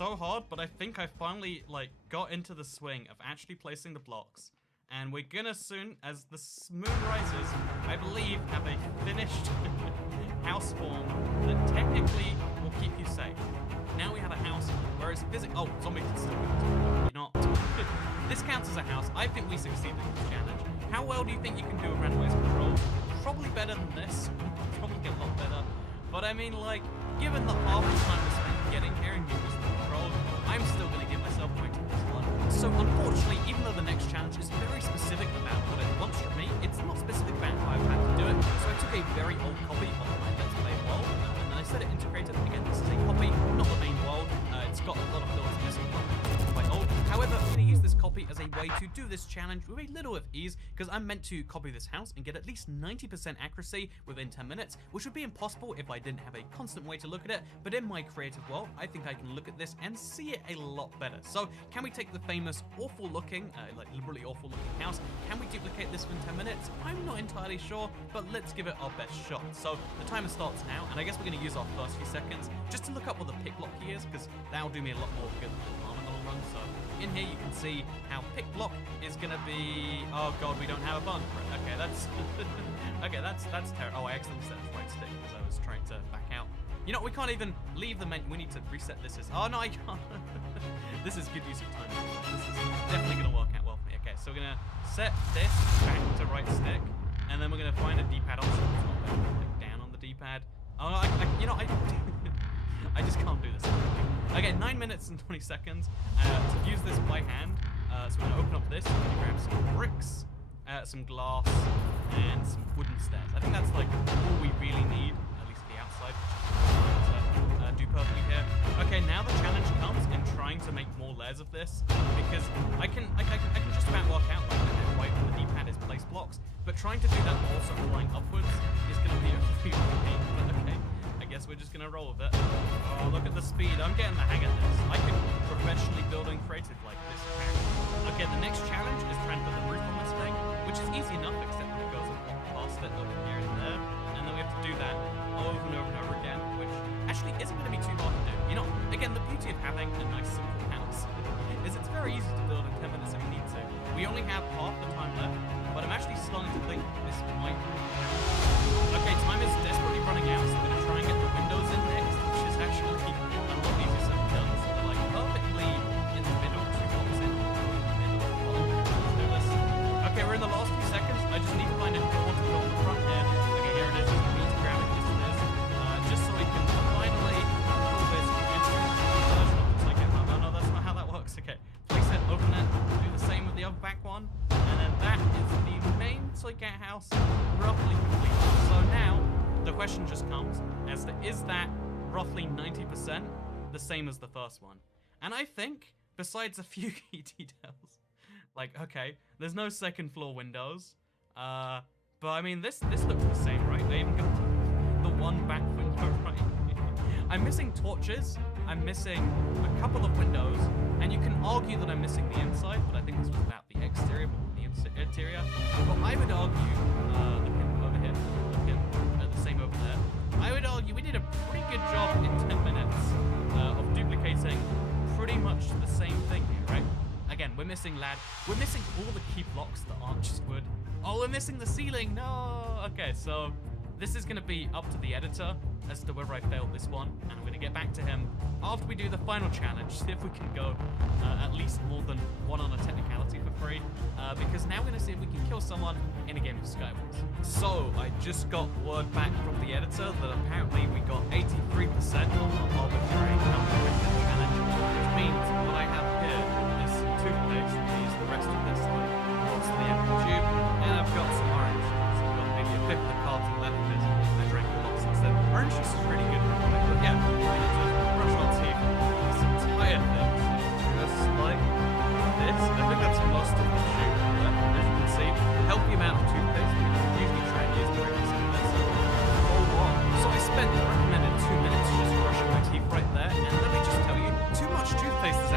so hard, but I think I finally, like, got into the swing of actually placing the blocks. And we're gonna soon, as the moon rises, I believe, have a finished house form that technically will keep you safe. Now we have a house where it's physical. Oh, zombie can still be not. This counts as a house. I think we succeeded in this challenge. How well do you think you can do a randomized control? Probably better than this. Probably a lot better. But I mean, like, given the half the time we spent getting here and using the control, I'm still going to give myself points for this one. So unfortunately, even though the next challenge is very specific about what it wants from me, it's not specific about how I've had to do it. So I took a very old copy of my Let's Play world, and then I set it integrated. Again, this is a copy, not the main world. It's got a lot of builds missing from it. It's quite old. However, I'm going to use this copy as a way to do this challenge with a little of ease, because I'm meant to copy this house and get at least 90% accuracy within 10 minutes, which would be impossible if I didn't have a constant way to look at it. But in my creative world, I think I can look at this and see it a lot better. So can we take the famous awful looking, like liberally awful looking house? Can we duplicate this within 10 minutes? I'm not entirely sure, but let's give it our best shot. So the timer starts now, and I guess we're going to use our first few seconds just to look up what the pick block key is, because that'll do me a lot more good than the arm in the long run. So in here you can see how pick block is going to be. Oh god, we don't have a button for it. Okay, that's okay. That's terrible. Oh, I accidentally set the right stick because I was trying to back out. You know, we can't even leave the menu. We need to reset this. Oh no, I can't. This is good use of time. This is definitely going to work out well for me. Okay, so we're going to set this back to right stick, and then we're going to find a D-pad option. Click down on the D-pad. Oh, I just can't do this. Okay, 9 minutes and 20 seconds to use this by hand. So we're going to open up this. We're going to grab some bricks, some glass, and some wooden stairs. I think that's like all we really need, at least the outside. To do perfectly here. Okay, now the challenge comes in trying to make more layers of this, because I can just about work out like right when the D-pad is place blocks, but trying to do that also flying upwards is going to be a real pain. But okay, I guess we're just going to roll with it. Oh, look at the speed. I'm getting the hang of this. I could professionally build and creative like this. Okay, the next challenge is trying to put the roof on this thing, which is easy enough, except when it goes a block past it over here and there. And then we have to do that over and over and over again, which actually isn't going to be too hard to do. You know, again, the beauty of having a nice simple house is it's very easy to build in 10 minutes if you need to. We only have half the time left, but I'm actually starting to think this might. Okay, time is desperately running out, so I'm going to try and get the windows in next, which is actually a lot easier said than done. So they're like perfectly in the middle, two blocks in. Let's do this. Okay, we're in the last few seconds. I just need to find a door to go on the front here. Okay, here it is. Just need to grab it. Just this, just so we can finally pull this into looks like it. No, that's not how that works. Okay, place it, open it, do the same with the other back one, and then that is the main toy cat house roughly complete. So now the question just comes as to, is that roughly 90% the same as the first one? And I think, besides a few key details, like, okay, there's no second floor windows, but I mean, this looks the same, right? They even got the one back window, right? I'm missing torches, I'm missing a couple of windows, and you can argue that I'm missing the inside, but I think this was about the exterior, but the interior. But I would argue, look him over here, look him, the same over there. I would argue we did a pretty good job in 10 minutes of duplicating pretty much the same thing here, right? Again, we're missing we're missing all the key blocks that aren't just wood. Oh, we're missing the ceiling, no! Okay, so this is going to be up to the editor as to whether I failed this one, and I'm going to get back to him after we do the final challenge, see if we can go at least more than one on a technicality for free, because now we're going to see if we can kill someone in a game of Skywars. So, I just got word back from the editor that apparently we got 83% on the arbitrary challenge, which means what I have here is some toothpaste, use the rest of this lots of the apple tube, and I've got some orange. So I've got maybe a fifth of carton left because I drank a lot since then. Orange juice is really good for me, but yeah, we need to brush our teeth with some tired things, just like this. I think that's most of the tube, but as you can see, healthy amount of toothpaste. We usually try and use the regular this. So I spent the recommended 2 minutes just brushing my teeth right there, and let me just tell you, too much toothpaste is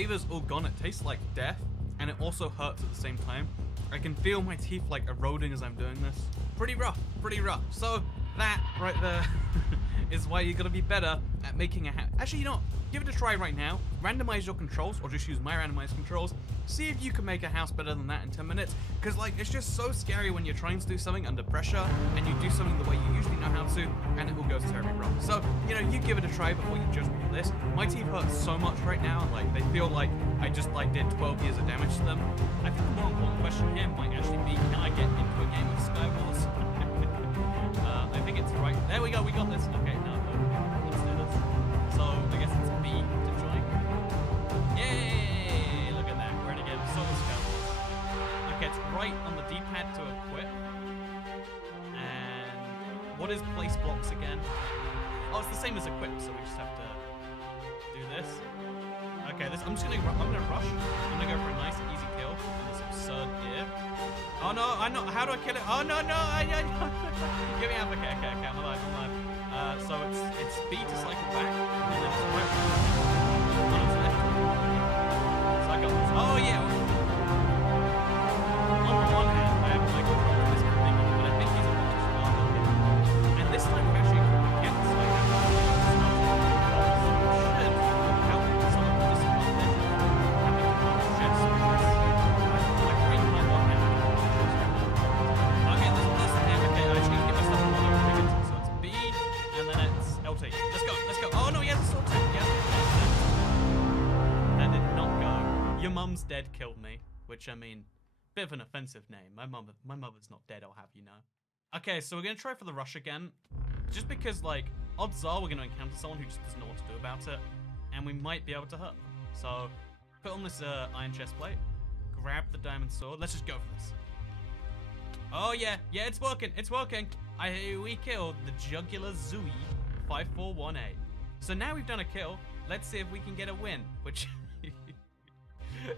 flavor's all gone. It tastes like death, and it also hurts at the same time. I can feel my teeth like eroding as I'm doing this. Pretty rough, pretty rough. So that right there is why you gotta be better at making a house. Actually, you know what? Give it a try right now. Randomize your controls, or just use my randomized controls. See if you can make a house better than that in 10 minutes. Because, like, it's just so scary when you're trying to do something under pressure, and you do something the way you usually know how to, and it all goes terribly wrong. So, you know, you give it a try before you judge me on this. My teeth hurt so much right now, like, they feel like I just, like, did 12 years of damage to them. I think the more important question here might actually be, can I get into a game of Skywars? I think it's right. There we go, we got this. Okay, now let's do this. So, I guess it's B to join. Yay! Look at that. We're in again. So much Skywars. Okay, it's right on the D-pad to equip. And what is place blocks again? Oh, it's the same as equip, so we just have to do this. Okay, I'm gonna rush. I'm gonna go for a nice easy kill in this absurd gear. Oh no, how do I kill it? Oh no, Get me out. Okay, I'm alive. So it's B to cycle back, and then it's right on its left. So I got this. Oh yeah. On the one hand, I have my control of this thing, but I think he's a bunch of smarter than him. And this time we actually get this like that. Should help some of this advantage. Just like right on one hand. Okay, there's a lesson here. Okay, I actually give myself a lot of tickets. So it's B, and then it's LT. Let's go. Oh no, he has a sword too. Yeah. That did not go. Your mum's dead killed me, which I mean, bit of an offensive name. My mother's not dead, I'll have you know. Okay, so we're gonna try for the rush again, just because like odds are we're gonna encounter someone who just doesn't know what to do about it, and we might be able to hurt them. So put on this iron chest plate, grab the diamond sword. Let's just go for this. Oh yeah, it's working. We killed the Jugular Zooey 5418. So now we've done a kill. Let's see if we can get a win, which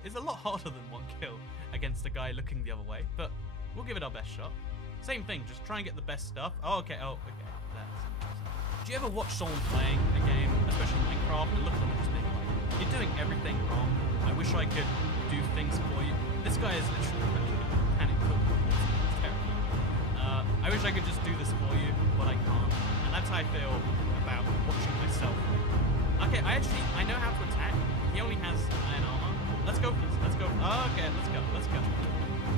is a lot harder than one kill against a guy looking the other way, but we'll give it our best shot. Same thing, just try and get the best stuff. Oh, okay. That's... Do you ever watch someone playing a game, especially Minecraft, and look at them and just think, like, you're doing everything wrong. I wish I could do things for you. This guy is literally panic cooking. It's terrible. I wish I could just do this for you, but I can't. And that's how I feel about watching myself. Okay, I know how to attack. He only has iron armor. Let's go for this. Oh, okay, let's go.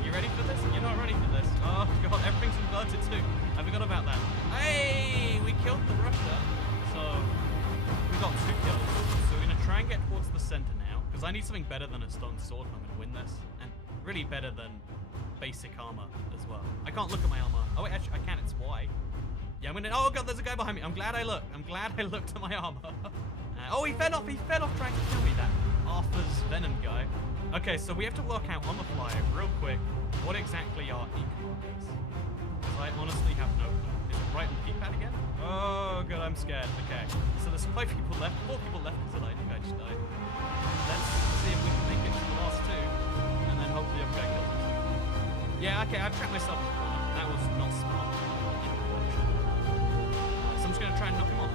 You ready for this? You're not ready for this. Oh god, everything's inverted too. I forgot about that. Hey, we killed the Russia. So we got 2 kills. So we're gonna try and get towards the center now, because I need something better than a stone sword if I'm gonna win this, and really better than basic armor as well. I can't look at my armor. Oh wait, actually I can. It's Y. Yeah, I'm gonna. Oh god, there's a guy behind me. I'm glad I looked. At my armor. Oh, he fell off trying to kill me. That Arthur's Venom guy. Okay, so we have to work out on the fly, real quick, what exactly our equal is. Because I honestly have no clue. Is it right on the keypad again? Oh, god, I'm scared. Okay, so there's 5 people left, 4 people left because I think I just died. Let's see if we can make it to the last 2, and then hopefully I'm going to kill them. Yeah, okay, I've trapped myself in the corner. That was not smart. So I'm just going to try and knock him off.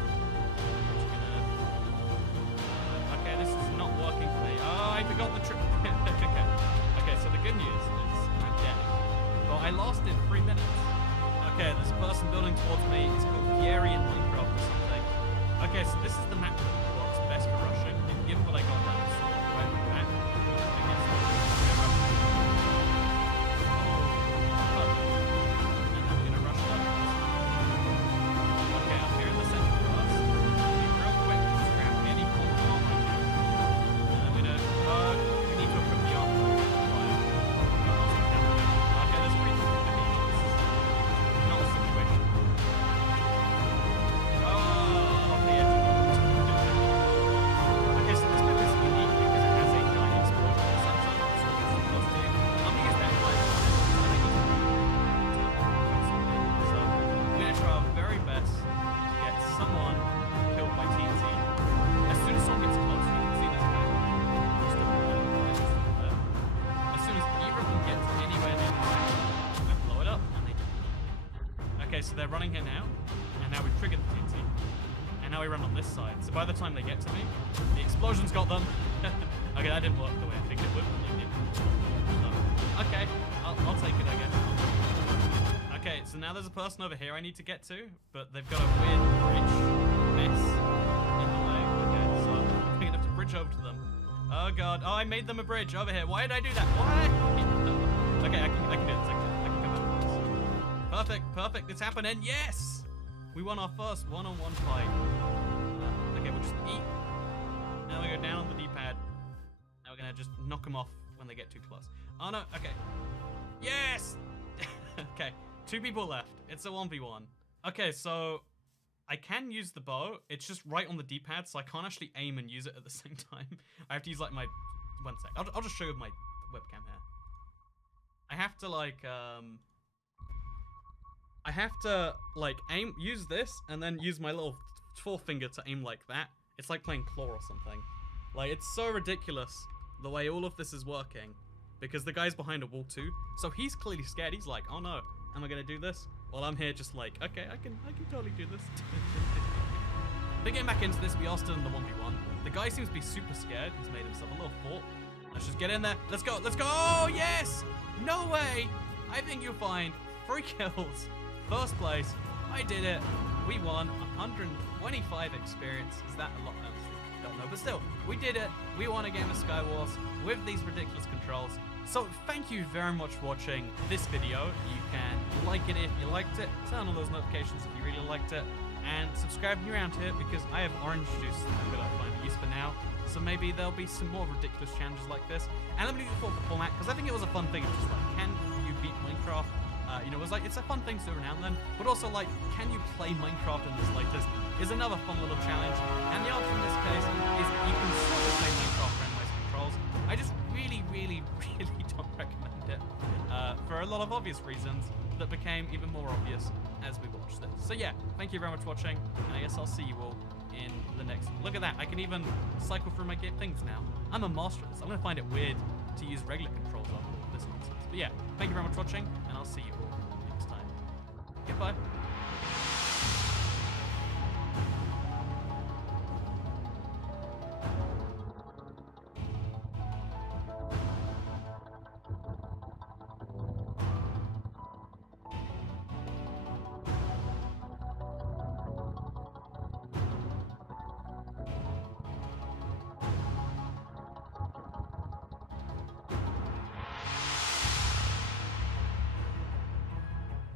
Okay, this is not working for me. Oh, I forgot the trick. Okay, so the good news is I'm dead. Well, I lasted 3 minutes. Okay, there's a person building towards me. It's called Gary in Minecraft or something. Okay, so this is the map that works best for rushing. And given what I got down the sword right with that, I guess and then we're gonna rush up. Okay, I'm here in the center first. Be real quick, just grab any cool armor I can. And I'm gonna we need to equip the armor. Okay, that's pretty cool. Not a situation. Oh, the edge. Okay, so this map is unique because it has a giant explosion in the center, so it's supposed to. I'm gonna use that light. So we're gonna try our very best to get someone killed by TNT. As soon as someone gets close, you can see this guy. As soon as either of them gets anywhere near the center, I blow it up and they do. Okay, so they're running here now, and now we've triggered the TNT. And and now we run on this side. So by the time they get to me, the explosion's got them. Okay, that didn't work the way I think it would. No. Okay, I'll take it, I guess. Okay, so now there's a person over here I need to get to, but they've got a weird bridge mess in the way. Okay, so I'm gonna have to bridge over to them. Oh god, oh I made them a bridge over here. Why did I do that? Why? Okay, I can do this actually. I can come back to this. Perfect, perfect, it's happening, yes! We won our first one-on-one fight. Okay, we'll just eat. Now we go down on the D-pad. Now we're gonna just knock them off when they get too close. Oh no, okay. Yes! Okay, 2 people left. It's a 1v1. Okay, so I can use the bow. It's just right on the D-pad, so I can't actually aim and use it at the same time. I have to use like my... One sec. I'll just show you with my webcam here. I have to like aim, use this, and then use my little forefinger to aim like that. It's like playing claw or something. Like, it's so ridiculous the way all of this is working. Because the guy's behind a wall too, so he's clearly scared. He's like, oh no, am I gonna do this? Well, I'm here just like, okay, I can totally do this. But getting back into this, we are still in the 1v1. The guy seems to be super scared. He's made himself a little fort. Let's just get in there. Let's go, let's go. Oh, yes! No way! I think you'll find 3 kills. First place. I did it. We won 125 experience. Is that a lot? I don't know, but still, we did it. We won a game of Skywars with these ridiculous controls. So thank you very much for watching this video. You can like it if you liked it, turn on those notifications if you really liked it, and subscribe if you're around here because I have orange juice that I'm gonna find use for now. So maybe there'll be some more ridiculous challenges like this. And let me do the format because I think it was a fun thing of just like, can you beat Minecraft? You know, it's a fun thing to do every now and then, but also like, can you play Minecraft in this latest? Is another fun little challenge. And the answer in this case is you can sort of play Minecraft randomized controls. I just really don't recommend it for a lot of obvious reasons that became even more obvious as we watched this. So yeah, thank you very much for watching, and I guess I'll see you all in the next one. Look at that, I can even cycle through my things now. I'm a master of this. I'm gonna find it weird to use regular controls on this nonsense. But yeah, thank you very much for watching, and I'll see you all next time. Goodbye.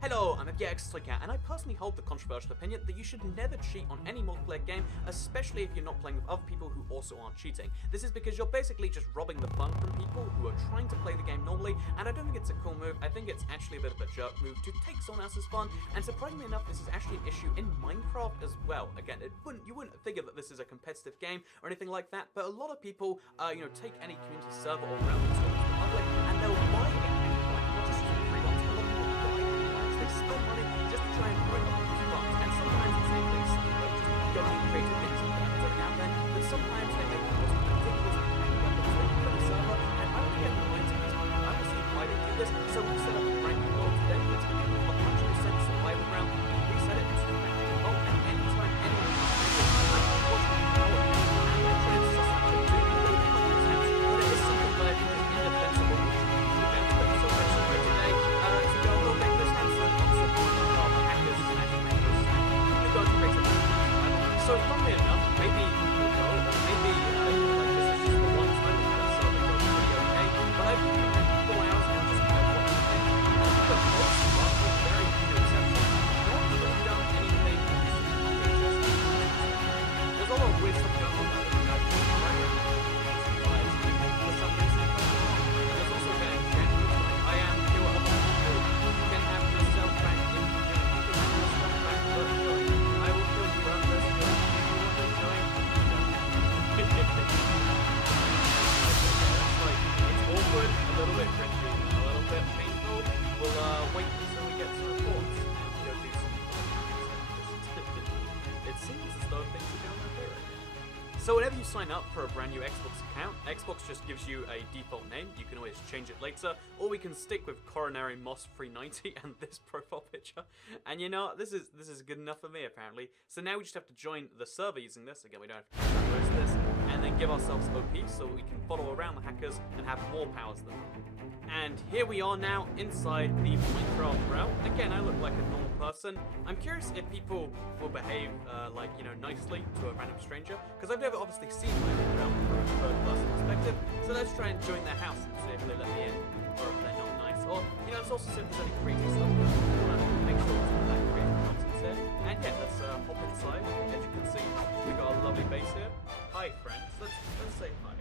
Hello, I'm FGXToyCat, and I personally hold the controversial opinion that you should never cheat on any multiplayer game, especially if you're not playing with other people who also aren't cheating. This is because you're basically just robbing the fun from people who are trying to play the game normally, and I don't think it's a cool move. I think it's actually a bit of a jerk move to take someone else's fun, and surprisingly enough, this is actually an issue in Minecraft as well. Again, you wouldn't figure that this is a competitive game or anything like that, but a lot of people, take any community server or random server to the public, and they'll buy it at any point, not just for free ones. A lot of people buy it. They spend money just to try and bring up these funds, and sometimes it's a thing like just going creative things like that every now and then, but sometimes they make the most ridiculous weapons for the server, and I don't get the point of this. I don't see why they do this, so we set up a brand new world today. It's going to be 100% survival round. We set it to back to the vault, and anytime anyone wants to watch the power, and the trans system can do really like this sense, but it is something that I think is indefensible, which we can look at. But so much for today, to go a little bit this hand, so hackers and actually make this you go to create a so funnily enough, maybe we'll go, or maybe like this is just the one time we had a server go pretty okay, but I think we can go out and just watch the So whenever you sign up for a brand new Xbox account, Xbox just gives you a default name. You can always change it later, or we can stick with Coronary Moss 390 and this profile picture. And you know, this is good enough for me apparently. So now we just have to join the server using this. Again, we don't have to post this, and then give ourselves OP so we can follow around the hackers and have more powers than them. And here we are now inside the Minecraft realm. Again, I look like a normal person. I'm curious if people will behave, like, you know, nicely to a random stranger, because I've never obviously seen Minecraft realm from a third-person perspective. So let's try and join their house and see if they let me in, or if they're not nice. Or, you know, let's also see if there's any creepy stuff. We want to make sure it's not that creepy nonsense here. And yeah, let's hop inside. As you can see, we've got a lovely base here. Hi, friends. Let's say hi.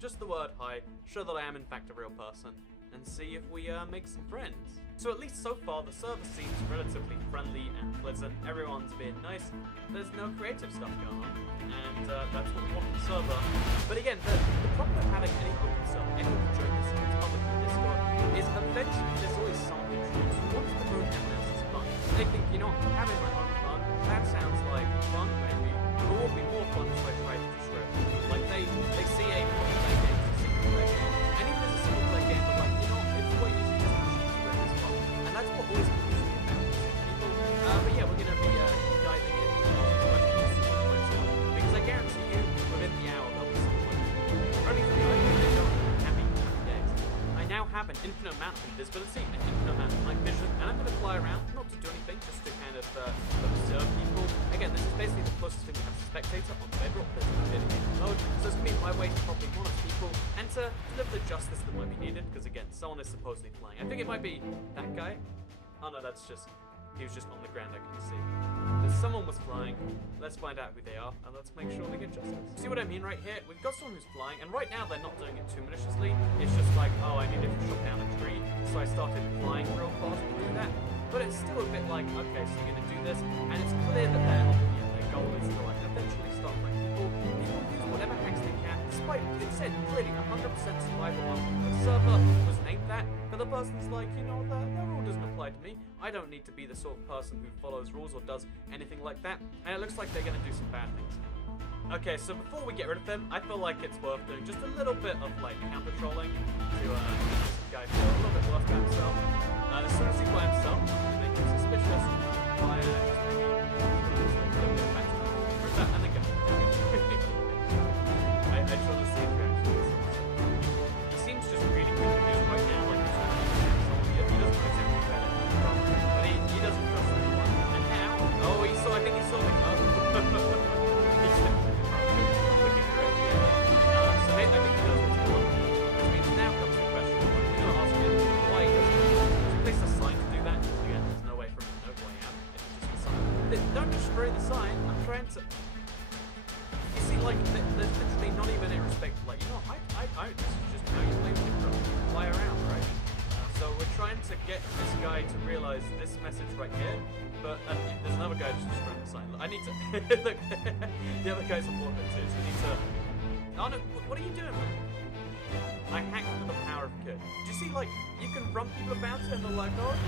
Just the word hi. Show that I am in fact a real person. And see if we make some friends. So at least so far the server seems relatively friendly and pleasant. Everyone's being nice. There's no creative stuff going on, and that's what we want in the server. But again, the problem with having any open server, anyone can join this, it's public in Discord, is eventually there's always someone who wants to ruin everyone else's fun. They think, you know, having my own fun, that sounds like fun maybe, but what would be more fun if I tried to destroy it. Like they see a multiplayer game as a single player game, and even as a single player game, they're like, you know, it's way easier just to cheat to win this fun. And that's what always comes to me about people. But yeah, we're going to be diving in because I guarantee you, within the hour, there'll be someone. Only for me, happy days. I now have an infinite amount of invisibility, an infinite amount of night vision, and I'm going to fly around, not to do anything, just to kind of observe people. Again, this is basically the closest thing we have to spectator on Bedrock. There's no dedicated mode, so it's going to be my way to properly monitor people and to deliver the justice that might be needed, because again, someone is supposedly flying. I think it might be that guy. Oh no, that's just, he was just on the ground, I can see. But someone was flying. Let's find out who they are, and let's make sure they get justice. See what I mean right here? We've got someone who's flying, and right now they're not doing it too maliciously. It's just like, oh, I needed to chop down a tree, so I started flying real fast to do that. But it's still a bit like, okay, so you're gonna do this, and it's clear that their goal is to like eventually start like people use whatever hacks they can, despite it said clearly 100% survival on the server was named that, but the person's like, you know, that rule doesn't apply to me. I don't need to be the sort of person who follows rules or does anything like that, and it looks like they're gonna do some bad things. Okay, so before we get rid of them, I feel like it's worth doing just a little bit of like counter trolling to make this guy feel a little bit worse about himself. As soon as he's by himself, we make him suspicious by just maybe and then go. I just want to see his reaction. He seems just really confused right now, like he doesn't know exactly where they're coming from, but he doesn't trust anyone. And now, oh, I think he saw me. He's looking correctly at me. So I think he knows what's going on. Which means now comes the question. We're going to ask him why he doesn't. Place a sign to do that. Again, there's no way for him to know who I am. It's just a sign. Don't destroy the sign. I'm trying to. You see, like, there's literally not even a respect. Like, you know, this is just how you play Minecraft. Fly around, right? So we're trying to get this guy to realize this message right here. But there's another guy just destroying the sign. Look, I need to. Look, the other guy's on board too. So we need to. Oh no! What are you doing, man? I hacked with the power of good. Do you see, like, you can run people about it and they're like, oh,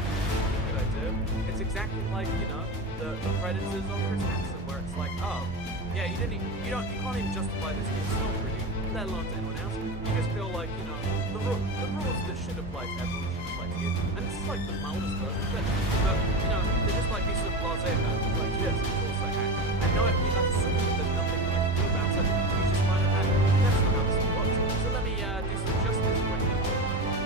good idea. It's exactly like, you know, the Predators on Chris Hansen, where it's like, oh, yeah, you can't even justify this game story, let alone to anyone else. You just feel like, you know, the rules that should apply to everyone should apply to you. And this is like the mildest version of it. But, you know, they're just like these sort of blasé about it. Like, yes, it's also hacked. And no, you know, assuming there's nothing I can do about it, you just find out that's not how this works. So let me do some justice right now.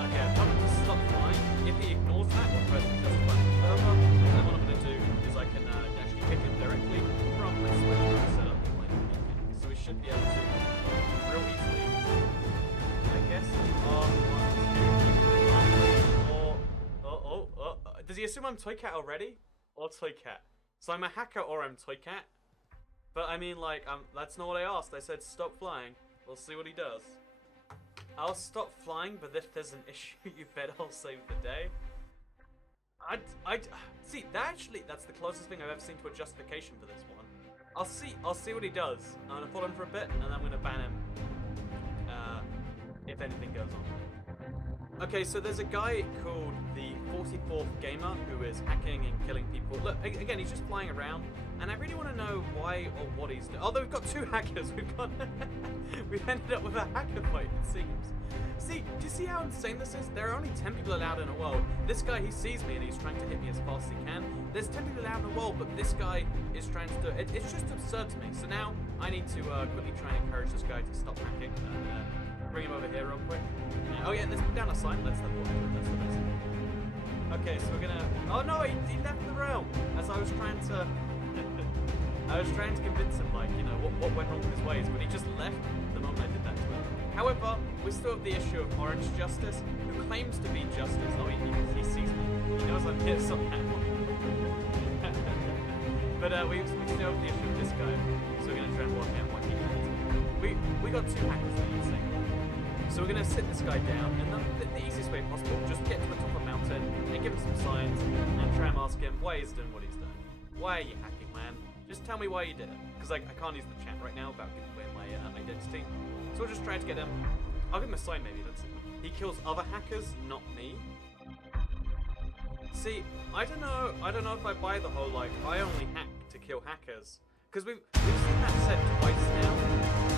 Okay, I'm going to stop flying. If he ignores that, or tries to justify it further, then what I'm going to do is I can actually kick him directly from my switch setup. So we should be able to real easily, I guess. Does he assume I'm Toy Cat already? Or Toy Cat? So I'm a hacker or I'm Toy Cat? But I mean, like, that's not what I asked. I said stop flying. We'll see what he does. I'll stop flying, but if there's an issue, you bet I'll save the day. See, that's the closest thing I've ever seen to a justification for this one. I'll see what he does. I'm gonna follow him for a bit, and then I'm gonna ban him. If anything goes on. Okay, so there's a guy called the 44th Gamer who is hacking and killing people. Look, again, he's just flying around, and I really want to know why or what he's doing. Although we've got 2 hackers, we've ended up with a hacker fight, it seems. See, do you see how insane this is? There are only 10 people allowed in a world. This guy, he sees me and he's trying to hit me as fast as he can. There's 10 people allowed in the world, but this guy is trying to do it. It's just absurd to me. So now I need to quickly try and encourage this guy to stop hacking. Bring him over here real quick. Oh yeah, let's put down a sign. Let's have a look. That's the best. Okay, so we're gonna. Oh no, he left the realm. As I was trying to, I was trying to convince him, like, you know, what went wrong with his ways, but he just left the moment I did that to him. However, we still have the issue of Orange Justice, who claims to be justice. Oh, he sees me. He knows I'm here somehow. But we still have the issue of this guy, so we're gonna try and work out what he did. We got 2 hackers that you think. So we're going to sit this guy down, and the easiest way possible, just get to the top of a mountain, and give him some signs, and try and ask him why he's doing what he's doing. Why are you hacking, man? Just tell me why you did it. Because I can't use the chat right now without giving away my identity. So we'll just try to get him. I'll give him a sign maybe. He kills other hackers, not me. See, I don't know if I buy the whole, like, I only hack to kill hackers. Because we've seen that said twice now.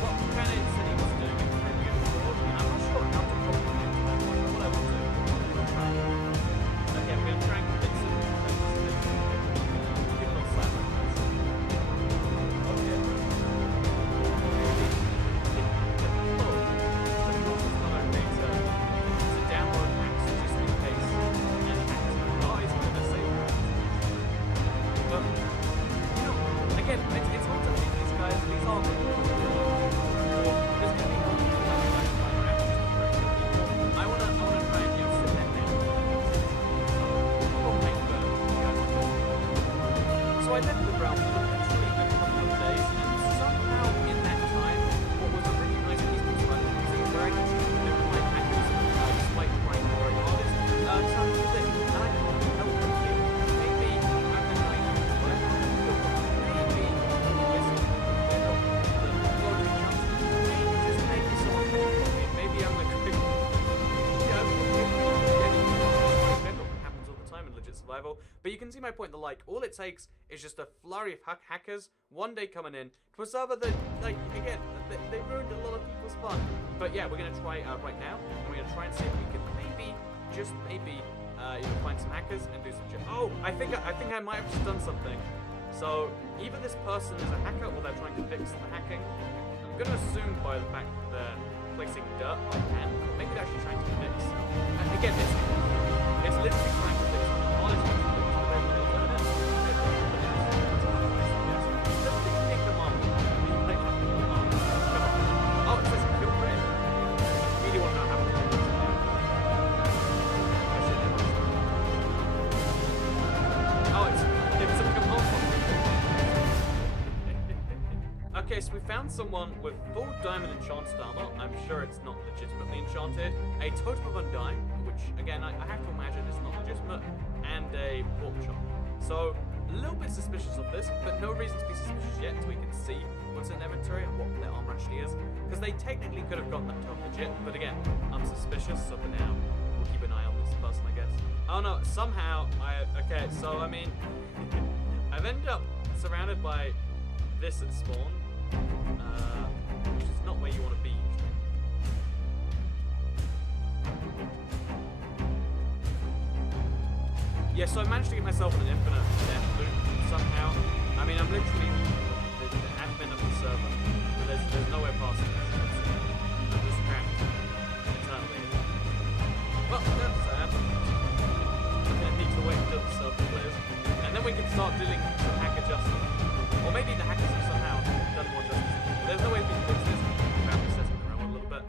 What Bennett said he was doing is pretty good. I'm not sure how to compliment what I will do. Okay, I'm going to try and fix it. Keep it on silent. Okay. To download hacks just in case. And hacks are always going to save them. But, you know, again, it's hard to beat these guys. These are there's going to be I want to try and sit that down. So I left the realm for literally a couple of days, and somehow in that time, what was a really nice peaceful run, seemed very much with my hackers, despite trying very hardest, turned to this, and I can't help but feel maybe I'm annoying them, but I can't help but maybe listen, maybe just maybe someone, maybe I'm the happens all the time in legit survival, but you can see my point. All it takes is just a flurry of hackers one day coming in to a server that, like, again, they ruined a lot of people's fun. But yeah, we're gonna try right now, and we're gonna try and see if we can maybe, just maybe, find some hackers and do some shit. Oh, I think I might have just done something. So either this person is a hacker or they're trying to fix the hacking. I'm gonna assume by the fact that they're placing dirt on hand, maybe they're actually trying to fix. Again, it's literally trying to fix. Honestly, oh, it says kill red. Really want to know how much. Oh, it's a command. Okay, so we found someone with full diamond enchanted armor. I'm sure it's not legitimately enchanted. A totem of undying, which again I have to imagine is not legitimate, and a pork chop. So a little bit suspicious of this, but no reason to be suspicious yet until we can see what's in their inventory and what their armor actually is. Because they technically could have gotten that totem legit, but again, I'm suspicious, so for now, we'll keep an eye on this person, I guess. Oh no, somehow, okay, so I mean, I've ended up surrounded by this at spawn, which is not where you want to be usually. Yeah, so I managed to get myself an infinite death loop somehow. I mean, I'm literally the admin of the server, but there's nowhere past this. I'm just trapped eternally. Well, that's sad. I'm gonna need to wait until the server clears, and then we can start dealing some hacker justice. Or maybe the hackers have somehow done more justice. There's no way we can fix this. We found this in the realm a little bit,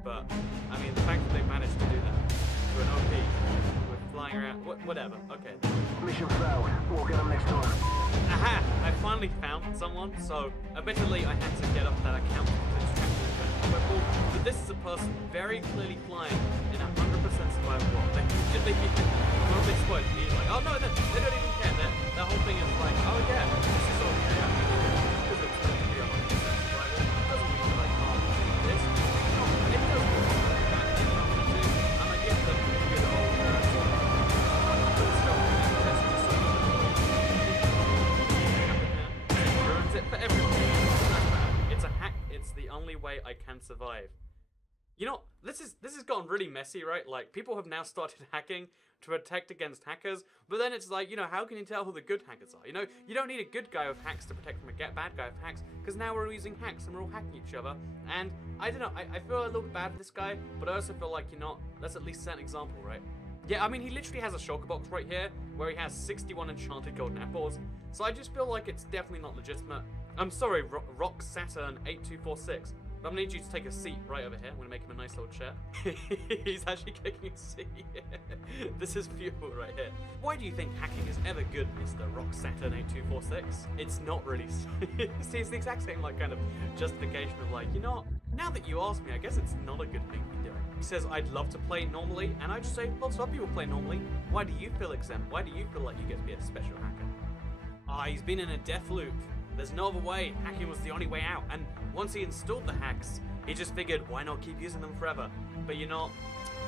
but I mean, the fact that they've managed to do that to an OP. Flying around, whatever, okay. Mission failed. We'll get them next time. Aha! I finally found someone, so admittedly I had to get up that account but this is a person very clearly flying in 100% survival world. They spoiled me, like, oh no, they don't even care. Their whole thing is like, oh yeah, this is okay. I mean, because it's going to be 100% survival, it doesn't mean that I can't do this. No, it doesn't mean that I'm going to do, and I get the way I can survive. You know, this has gotten really messy, right? Like, people have now started hacking to protect against hackers, but then it's like, you know, how can you tell who the good hackers are? You know, you don't need a good guy with hacks to protect from a bad guy with hacks, because now we're all using hacks and we're all hacking each other, and I don't know, I feel a little bit bad for this guy, but I also feel like, you know, let's at least set an example, right? Yeah, I mean, he literally has a shulker box right here, where he has 61 enchanted golden apples, so I just feel like it's definitely not legitimate. I'm sorry, Rock Saturn 8246. But I'm gonna need you to take a seat right over here. I'm gonna make him a nice little chair. He's actually taking a seat. This is beautiful right here. Why do you think hacking is ever good, Mr. Rock Saturn 8246? It's not really. See, it's the exact same like kind of justification of like, you know, now that you ask me, I guess it's not a good thing to be doing. He says, I'd love to play normally, and I just say, lots of people play normally. Why do you feel exempt? Why do you feel like you get to be a special hacker? He's been in a death loop. There's no other way. Hacking was the only way out. And once he installed the hacks, he just figured, why not keep using them forever? But you know,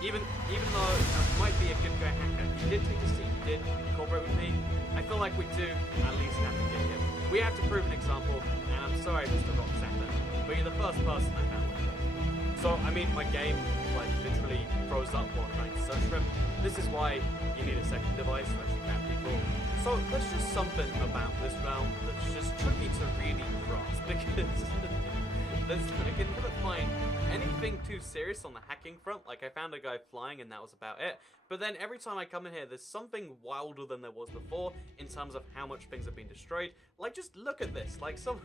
even though you know, he might be a good guy hacker, he did take a seat, he did cooperate with me. I feel like we do at least have to get him. We have to prove an example, and I'm sorry, Mr. Rock Saturn, but you're the first person I found like this. So, I mean, my game, like, literally froze up while trying to search for him. This is why you need a second device to actually find people. So there's just something about this realm that's just tricky to really grasp, because I can never find anything too serious on the hacking front. Like, I found a guy flying and that was about it. But then every time I come in here, there's something wilder than there was before in terms of how much things have been destroyed. Like, just look at this. Like, some...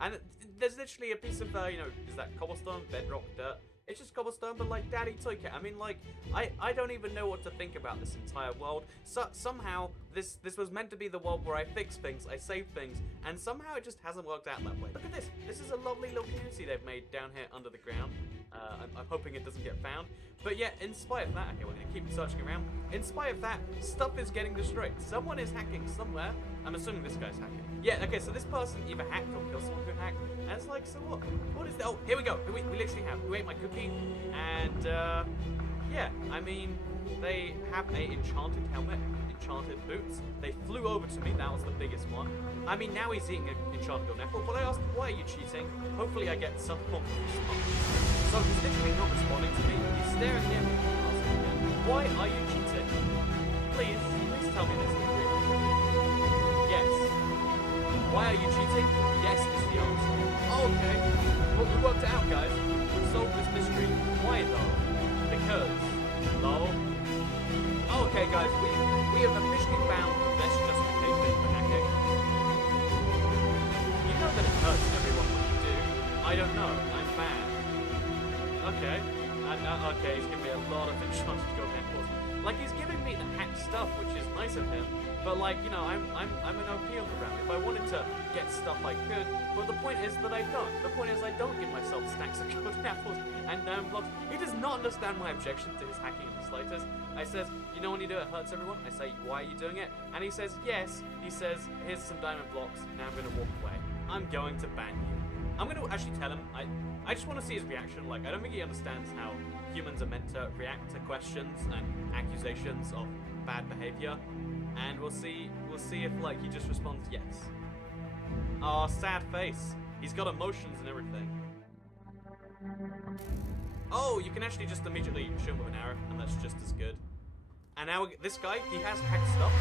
and there's literally a piece of, you know, is that cobblestone, bedrock, dirt? It's just cobblestone, but like Daddy took it. I mean, like, I don't even know what to think about this entire world. So somehow this was meant to be the world where I fix things, I save things, and somehow it just hasn't worked out that way. Look at this. This is a lovely little community they've made down here under the ground. I'm hoping it doesn't get found. But yeah, in spite of that, okay, we're gonna keep searching around. In spite of that, stuff is getting destroyed. Someone is hacking somewhere. I'm assuming this guy's hacking. Yeah, okay, so this person either hacked or killed someone who hacked. And it's like, so what? What is that? Oh, here we go. We literally have. Who ate my cookie? And, yeah, I mean, they have a enchanted helmet, enchanted boots. They flew over to me. That was the biggest one. I mean, now he's eating an enchanted golden apple. But I asked, why are you cheating? Hopefully I get some form of response. So he's literally not responding to me. He's staring at me. Why are you cheating? Please tell me this. Yes. Why are you cheating? Yes is the answer. Oh, okay. Well, we worked it out, guys. We solved this mystery. Why though? Because, lol. Oh, okay, guys. We have officially found the best justification for hacking. You know that it hurts everyone when you do. I don't know. I'm bad. Okay. Okay, he's giving me a lot of enchanted golden apples. Like, he's giving me the hacked stuff, which is nice of him. But like, you know, I'm an OP on the ground. If I wanted to get stuff I could, but the point is that I don't. The point is I don't give myself stacks of golden apples and blocks. He does not understand my objection to his hacking in the slightest. I says, you know when you do it hurts everyone? I say, why are you doing it? And he says, yes. He says, here's some diamond blocks. Now I'm gonna walk away. I'm going to ban you. I'm going to actually tell him, I just want to see his reaction. Like, I don't think he understands how humans are meant to react to questions and accusations of bad behavior. And we'll see if, like, he just responds yes. Aw, sad face. He's got emotions and everything. Oh, you can actually just immediately shoot him with an arrow, and that's just as good. And now, this guy, he has hacked stuff.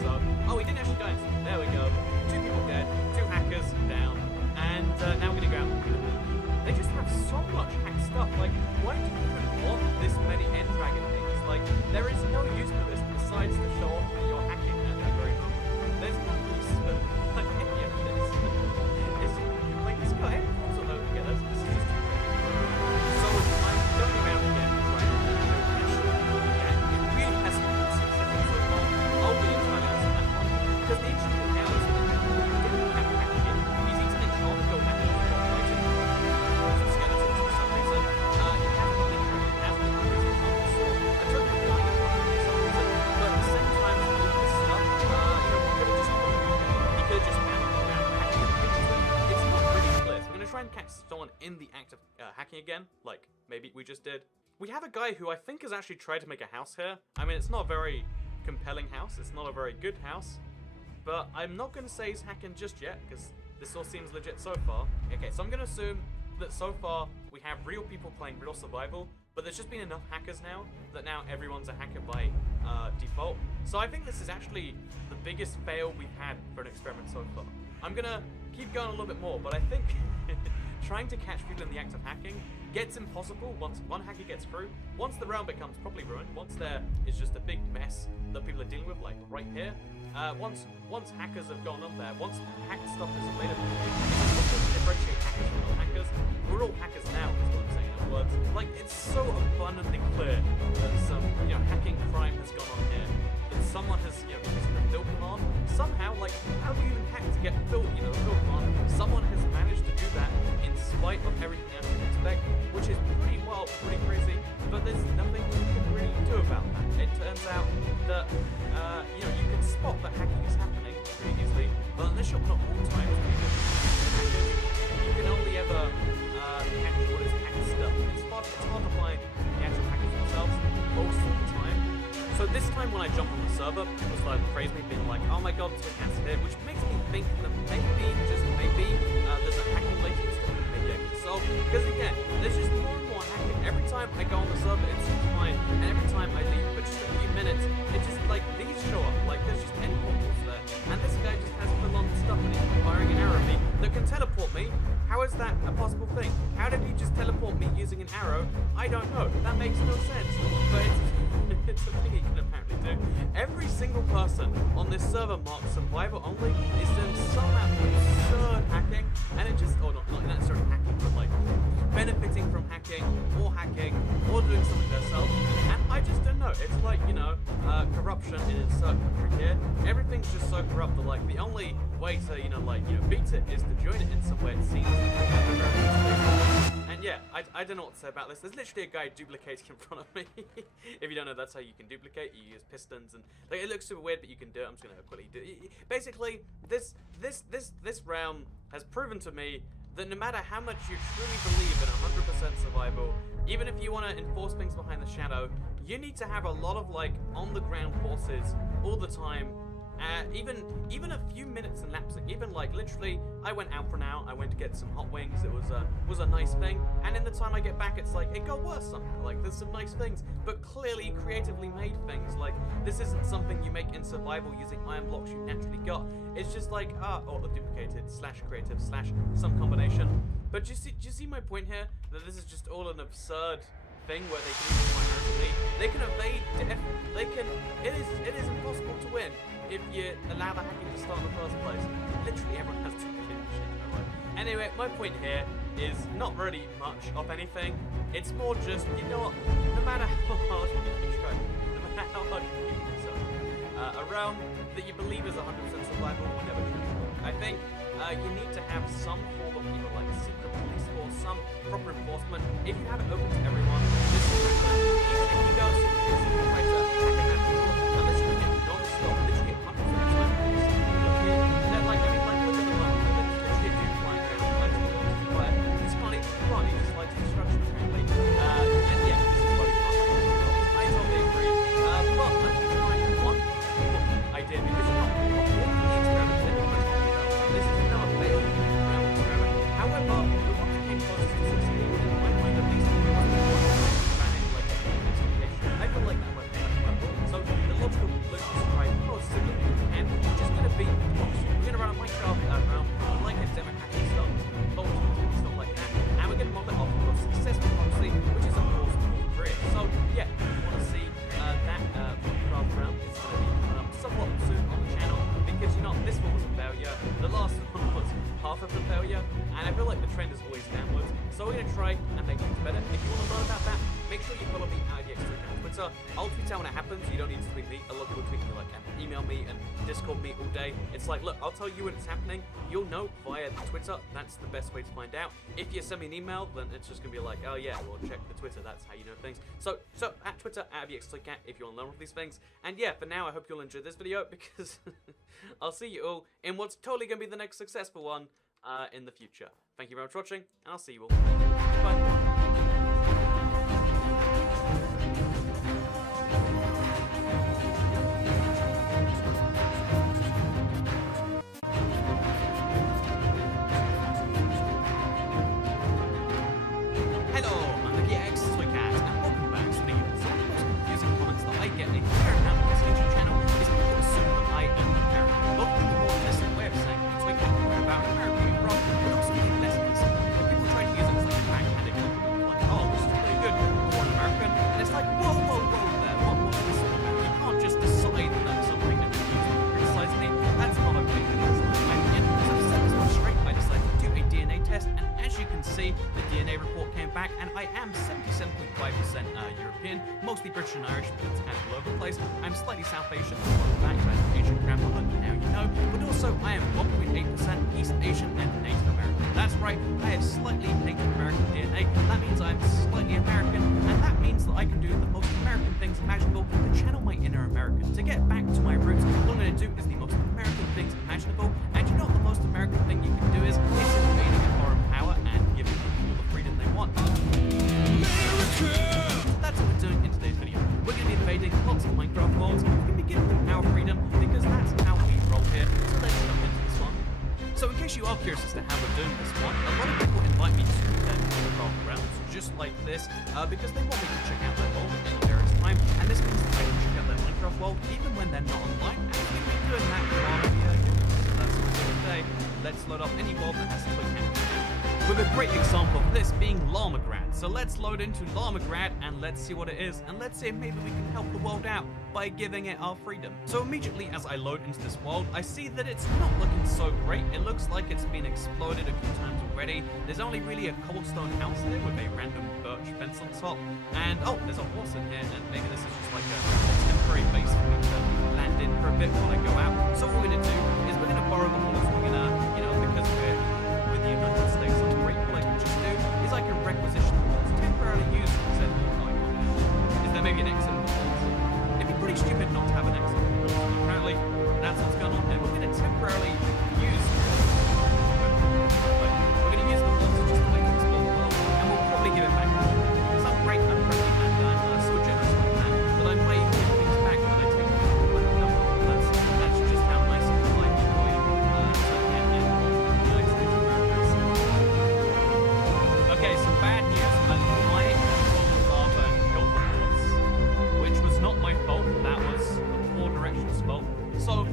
So, oh, he didn't actually die. There we go. 2 people dead, 2 hackers down, and now we're gonna go out and kill them. They just have so much hacked stuff. Like, why do you even want this many end dragon things? Like, there is no use for this besides to show off that you're hacking at that very moment. There's no use for like any of this. It's like this guy also over here. This is just too great. So I'm going around again trying to yeah, it really hasn't been successful so far. I'll be entirely honest on that one. Because the issue with now is that he didn't have hacking in. He's eaten enchanted gold apples while fighting some skeletons for some reason. He hasn't been injured. He hasn't been using enchanted sword. I took him flying in front of me for some reason. But at the same time, with all this stuff, you know, he could have just gone. He could have just found around hacking in the It's not really clear. So I'm going to try and catch someone in the act of hacking again, like maybe we just did. We have a guy who I think has actually tried to make a house here. I mean, it's not a very compelling house. It's not a very good house. But I'm not going to say he's hacking just yet, because This all seems legit so far. Okay, so I'm gonna assume that so far we have real people playing real survival, but there's just been enough hackers now that now everyone's a hacker by default. So I think this is actually the biggest fail we've had for an experiment so far. I'm gonna keep going a little bit more, but I think trying to catch people in the act of hacking gets impossible once one hacker gets through. Once the realm becomes properly ruined, once there is just a big mess that people are dealing with, like right here, once hackers have gone up there, once hacked stuff is available, it's impossible to differentiate hackers from non-hackers. We're all hackers now, is what I'm saying in other words. Like, it's so abundantly clear that some, hacking crime has gone on here. That someone has, using the fill command, somehow, like, how do you even hack to get fill command? Someone has managed to do that in spite of everything else you expect, which is pretty wild, pretty crazy, but there's nothing you can really do about that. It turns out that, you can spot that hacking is happening pretty easily, but unless you're not all times you can only ever catch what is hacked stuff. It's hard to find the actual hackers themselves most of the time. So this time when I jumped on the server, people started praising me, being like, oh my god, it's Twitcat's here, which makes me think that maybe, just maybe, there's a hacking latent stuff that maybe I can solve. Because again, there's just more and more hacking. Every time I go on the server, it's fine, and every time I leave for just a few minutes, it's just like, these show up, like there's just end portals there. And this guy just has full-on stuff and he's firing an arrow at me that can teleport me. How is that a possible thing? How did he just teleport me using an arrow? I don't know. That makes no sense. But it's a thing he can apparently do. Every single person on this server marked survivor only is doing some absurd hacking, and it just, or not necessarily hacking, but like benefiting from hacking, or doing something themselves. And I just don't know. It's like, corruption in a certain country here. Everything's just so corrupt that like the only way to, beat it is to join it in some way, it seems. And yeah, I don't know what to say about this. There's literally a guy duplicating in front of me. If you don't know, that's how you can duplicate. You use pistons, and like it looks super weird, but you can do it. I'm just gonna quickly do it. Basically, this realm has proven to me that no matter how much you truly believe in 100% survival, even if you want to enforce things behind the shadow, you need to have a lot of like on the ground forces all the time. Even a few minutes in lapsing, even like literally, I went out for an hour, I went to get some hot wings, it was a nice thing, and in the time I get back, it's like, it got worse somehow, like there's some nice things, but clearly creatively made things, like this isn't something you make in survival using iron blocks you naturally got, it's just like, or duplicated, / creative, / some combination, but do you see my point here, that this is just all an absurd thing where they can even financially, they can evade death, it is impossible to win if you allow the hacking to start in the first place. Literally everyone has to kill shit, Anyway, my point here is not really much of anything. It's more just, no matter how hard you try, no matter how hard you keep yourself, a realm that you believe is 100% survival will never truly work. I think you need to have some form of like secret police or some proper enforcement. If you have it open to everyone, this will happen. Even if you go to secret fighter, unless you can get non-stop, literally hundreds of times. Look at the one, literally a dude flying around, like fire. This can't even run, he just likes destruction apparently. And yeah, this is why we can't. I totally agree. But I'm trying one idea because of the experiment that we're talking about. This is not a failed experiment. However, the one that came closest to succeeding in my mind at least was banning like expectation. I feel like that might be so the logical conclusion is right, most simply, and we're just going to be we're going to run a Minecraft realm like a democratic stuff, stuff like that, and we're going to mob it off the most successful policy, which is of course career. So yeah, if you want to see that Minecraft realm, it's going to be coming up somewhat soon on the channel, because this one was a failure, the last one was half of the failure, and I feel like the trend is always downwards, so we're going to try and make things better. If you want to learn about that, make sure you follow me at the Extra on Twitter. I'll tweet out when it happens, you don't need to tweet me, a lot of people tweet me, like, email me and Discord me all day. It's like, look, I'll tell you when it's happening, you'll know via Twitter, that's the best way to find out. If you send me an email, then it's just going to be like, oh yeah, well check the Twitter, that's how you know things. So at Twitter, at the Extra if you want to learn all these things. And yeah, for now, I hope you'll enjoy this video, because I'll see you all in what's totally going to be the next successful one in the future. Thank you very much for watching, and I'll see you all. Bye. European, mostly British and Irish, but it's kind of all over the place. I'm slightly South Asian, in fact, I have Asian grandmother, now you know, but also I am 1.8% East Asian and Native American. That's right, I have slightly Native American DNA. That means I'm slightly American, and that means that I can do the most American things imaginable to channel my inner American. To get back to my roots, what I'm going to do is the most American things imaginable, and you know what the most American thing you can do is? It's invading a foreign power and giving people all the freedom they want. That's what we're doing in today's video. We're going to be invading lots of Minecraft worlds. We're going to be giving them our freedom because that's how we roll here. So let's jump into this one. So in case you are curious as to how we're doing this one, a lot of people invite me to their Minecraft realms just like this because they want me to check out their world at any various time, and this means that I can check out their Minecraft world even when they're not online, and we've been doing that while we are doing this. So that's what we're doing today. Let's load up any world that has toy count. With a great example of this being Llamagrad. So let's load into Llamagrad and let's see what it is, and let's see if maybe we can help the world out by giving it our freedom. So immediately as I load into this world, I see that it's not looking so great. It looks like it's been exploded a few times already. There's only really a cobblestone house there with a random birch fence on top. And oh, there's a horse in here, and maybe this is just like a temporary base for me to land in for a bit while I go out. So what we're gonna do is we're gonna borrow the horse. We're gonna, you know, because we're with the United States, so what I can just do is I can requisition the horse, temporarily use said horse icon. Is there maybe an exit in the horse? It'd be pretty stupid not to have an exit in the horse, but apparently that's what's going on here. We're gonna temporarily use the horse just to make it explore the world, and we'll probably give it back. So I'm great, I'm friendly, and I'm so generous with that I might give things back when I take them when I come. That's just how nice and polite and loyal United States of America. Okay, some bad news. I rolled lava and killed the horse, which was not my fault. That was the poor directions fault. So,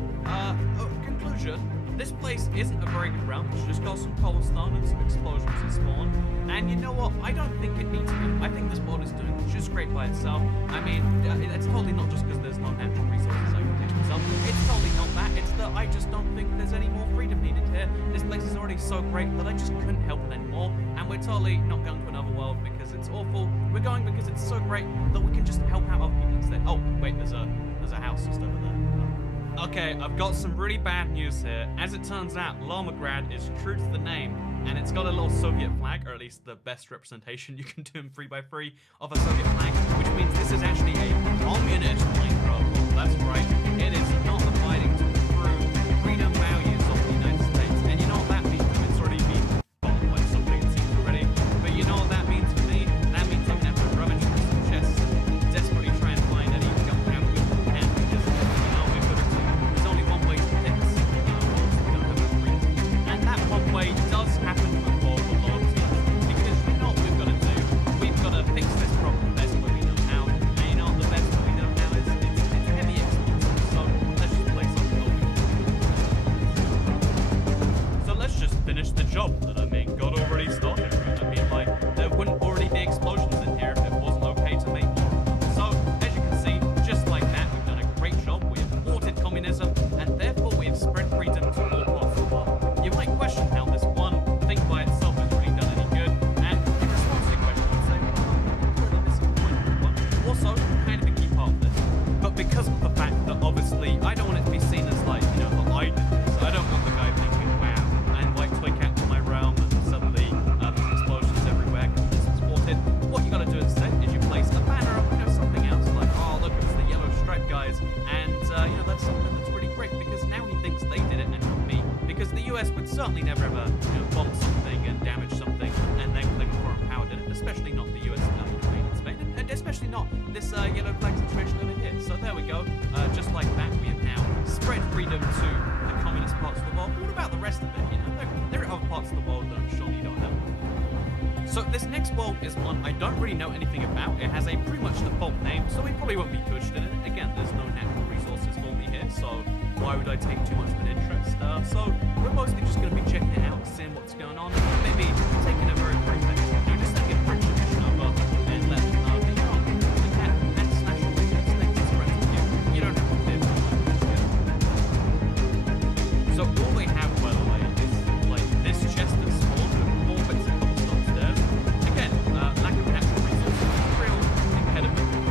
conclusion. This place isn't a very good realm. It's just got some cobblestone and some explosions and spawn. And you know what? I don't think it needs to. I think this world is doing just great by itself. I mean, it's totally not just because there's no natural resources I can take myself. It's totally not that. It's that I just don't think there's any more freedom needed here. This place is already so great that I just couldn't help it anymore. And we're totally not going to another world because it's awful. We're going because it's so great that we can just help out other people instead. Oh, wait, there's a house just over there. Okay, I've got some really bad news here. As it turns out, Llamagrad is true to the name, and it's got a little Soviet flag, or at least the best representation you can do in 3x3 of a Soviet flag, which means this is actually a communist Minecraft world. That's right, it is not abiding to the true freedom values of the United States. And you know what that means? It's already been bombed by something, it seems already. But you know what that means for me? That means I'm gonna have to rummage through some chests and desperately try and find any gunpowder we can, because there's only one way to fix worlds that we don't have enough freedom. And that one way does happen to involve a lot of teams, because you know what we've got to do? We've got to fix this problem the best way we know how. And you know what the best way we know how is? It's heavy explosives. So let's just play something over. So let's just finish the job that I mean got already started. I mean, like, there wouldn't already be explosions in here if it wasn't okay to make more. So as you can see, just like that, we've done a great job. We have thwarted communism, and therefore we have spread freedom to all parts of the world. You might question how this one thing by itself has really done any good, and in response to the question, I'd say, well, clearly this is one. Also, kind of a key part of this. But because of the fact that obviously I don't want it to be seen as like, you know, that I did this. I don't want the guy thinking, wow, and like twig out to my realm and suddenly there's explosions everywhere because this is thwarted. What you gotta do instead is you place a banner up, you know, something else like, oh look, it's the yellow stripe guys, and you know, that's something that's really great because now he thinks they did it and not me. Because the US would certainly never ever, you know, bomb something and damage something and then claim a foreign power did it, especially not the US Ukraine and Spain, and especially not this yellow flag situation over here. So there we go. Just like that, we have now spread freedom to the communist parts of the world. What about the rest of it? You know, there are other parts of the world that I'm sure you don't know. So this next world is one I don't really know anything about. It has a pretty much default name, so we probably won't be too interested in it. Again, there's no natural resources for me here, so why would I take too much of an interest? So we're mostly just going to be checking it out, seeing what's going on, maybe taking a very brief exit, just taking a French edition over and let them know that you're on. You can and slash all these things as friends with you. You don't have to live like this yet. So all they have, by the way, is like this chest that's spawned with 4 bits of cobblestone stairs. Again, lack of natural resources is a real impediment.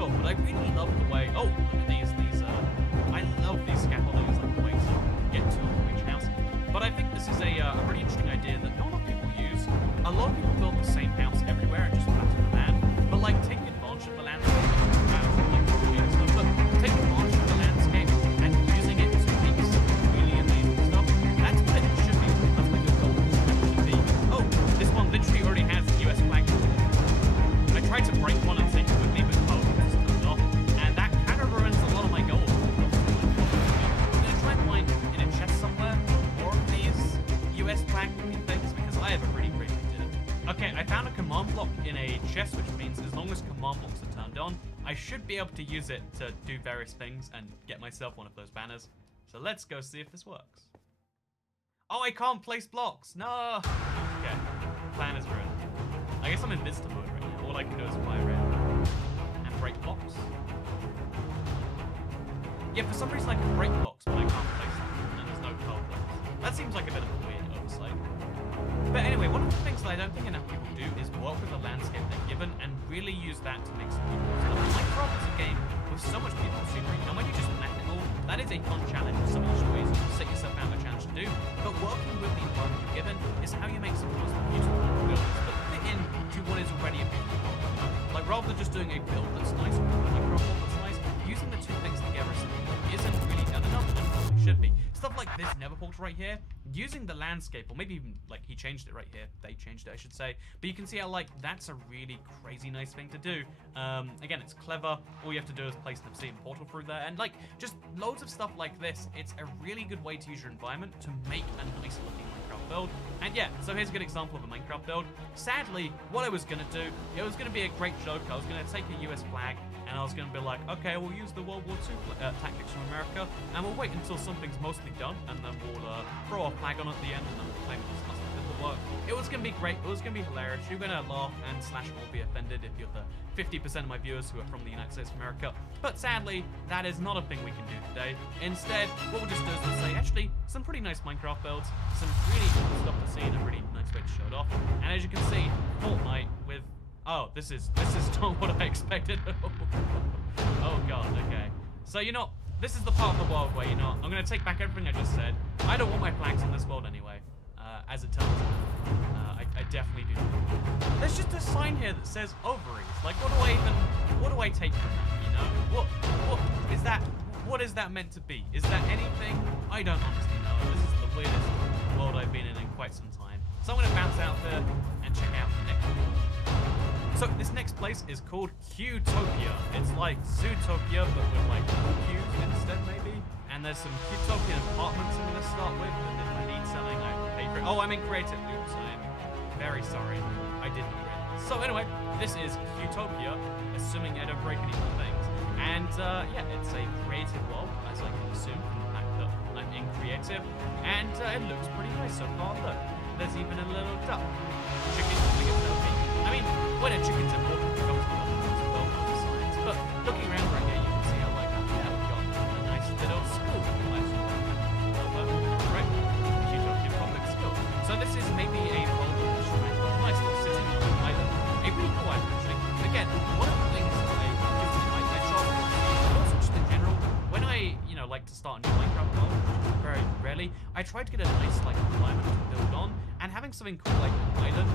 sure, but I really love the way. Oh, look at these. I love these scaffoldings, like the way to get to each house. But I think this is a really interesting idea that not a lot of people use. A lot of people build the same house everywhere and just flatten the land. But like taking advantage of the landscape, but taking advantage of the landscape and using it to make some really amazing stuff. That's what it should be. That's what your goal should be. Oh, this one literally already has the US flag. I tried to break one and take it with me, but oh, it's turned off. And that kind of ruins a lot of my goals. I'm gonna try and find in a chest somewhere more of these US flag looking things because I have a really great idea. Okay, I found a command block in a chest, which means as long as command blocks are turned on, I should be able to use it to do various things and get myself one of those banners. So let's go see if this works. Oh, I can't place blocks. No. Okay, plan is ruined. I guess I'm in Visitem mode right now. All I can do is fly around and break blocks. Yeah, for some reason I can break blocks, but I can't place them, and there's no code blocks. That seems like a bit of a weird oversight. But anyway, one of the things that I don't think enough people do is work with the landscape they're given and really use that to make some beautiful stuff. Minecraft is a game with so much beautiful scenery, and when you just map it all, that is a fun challenge. Some of the ways you set yourself out a challenge to do, but working with the environment you're given is how you make some of the most beautiful builds that fit into what is already a beautiful world. Like rather than just doing a build that's nice or a Minecraft world that's nice, using the two things together is something that isn't really done enough and probably should be. Stuff like this Nether portal right here, using the landscape, or maybe even like he changed it right here. They changed it, I should say. But you can see how like that's a really crazy nice thing to do. Again, it's clever. All you have to do is place an obsidian portal through there, and like just loads of stuff like this. It's a really good way to use your environment to make a nice looking Minecraft build. And yeah, so here's a good example of a Minecraft build. Sadly, what I was gonna do, it was gonna be a great joke. I was gonna take a US flag. And I was going to be like, okay, we'll use the World War II tactics from America, and we'll wait until something's mostly done, and then we'll throw a flag on at the end, and then we'll claim it as us that did the work. It was going to be great. It was going to be hilarious. You're going to laugh and / or be offended if you're the 50% of my viewers who are from the United States of America. But sadly, that is not a thing we can do today. Instead, what we'll just do is we'll say, actually, some pretty nice Minecraft builds, some really cool stuff to see, and a really nice way to show it off. And as you can see, Fortnite with... Oh, this is not what I expected. Oh god, okay. So this is the part of the world where I'm gonna take back everything I just said. I don't want my flags in this world anyway. As it turns out, I definitely do. There's just a sign here that says ovaries. Like, what do I take from that? What is that meant to be? Is that anything? I don't honestly know. This is the weirdest world I've been in quite some time. So I'm gonna bounce out there and check out the next one. So this next place is called Qtopia. It's like Zootopia, but with like Qs instead, maybe. And there's some Qtopian apartments I'm gonna start with, and if I need selling, I have to pay for it. Oh, I'm in creative. Oops, I'm very sorry. I didn't realize. So anyway, this is Qtopia, assuming I don't break any more things. And yeah, it's a creative world, as I can assume from the fact that I'm in creative. And it looks pretty nice so far. Look, there's even a little duck. Chicken, I guess that would be. I mean, when a chicken's important, it becomes well-known science. But looking around right here, you can see how, like, yeah, we've got a nice little school. Right? Qtopian public school. So this is maybe a world of a nice little city island. A really cool island, actually. Again, one of the things that I use in my shop, but also just in general, when I, like to start a new Minecraft world, very rarely, I try to get a nice, like, environment to build on, and having something cool like an island,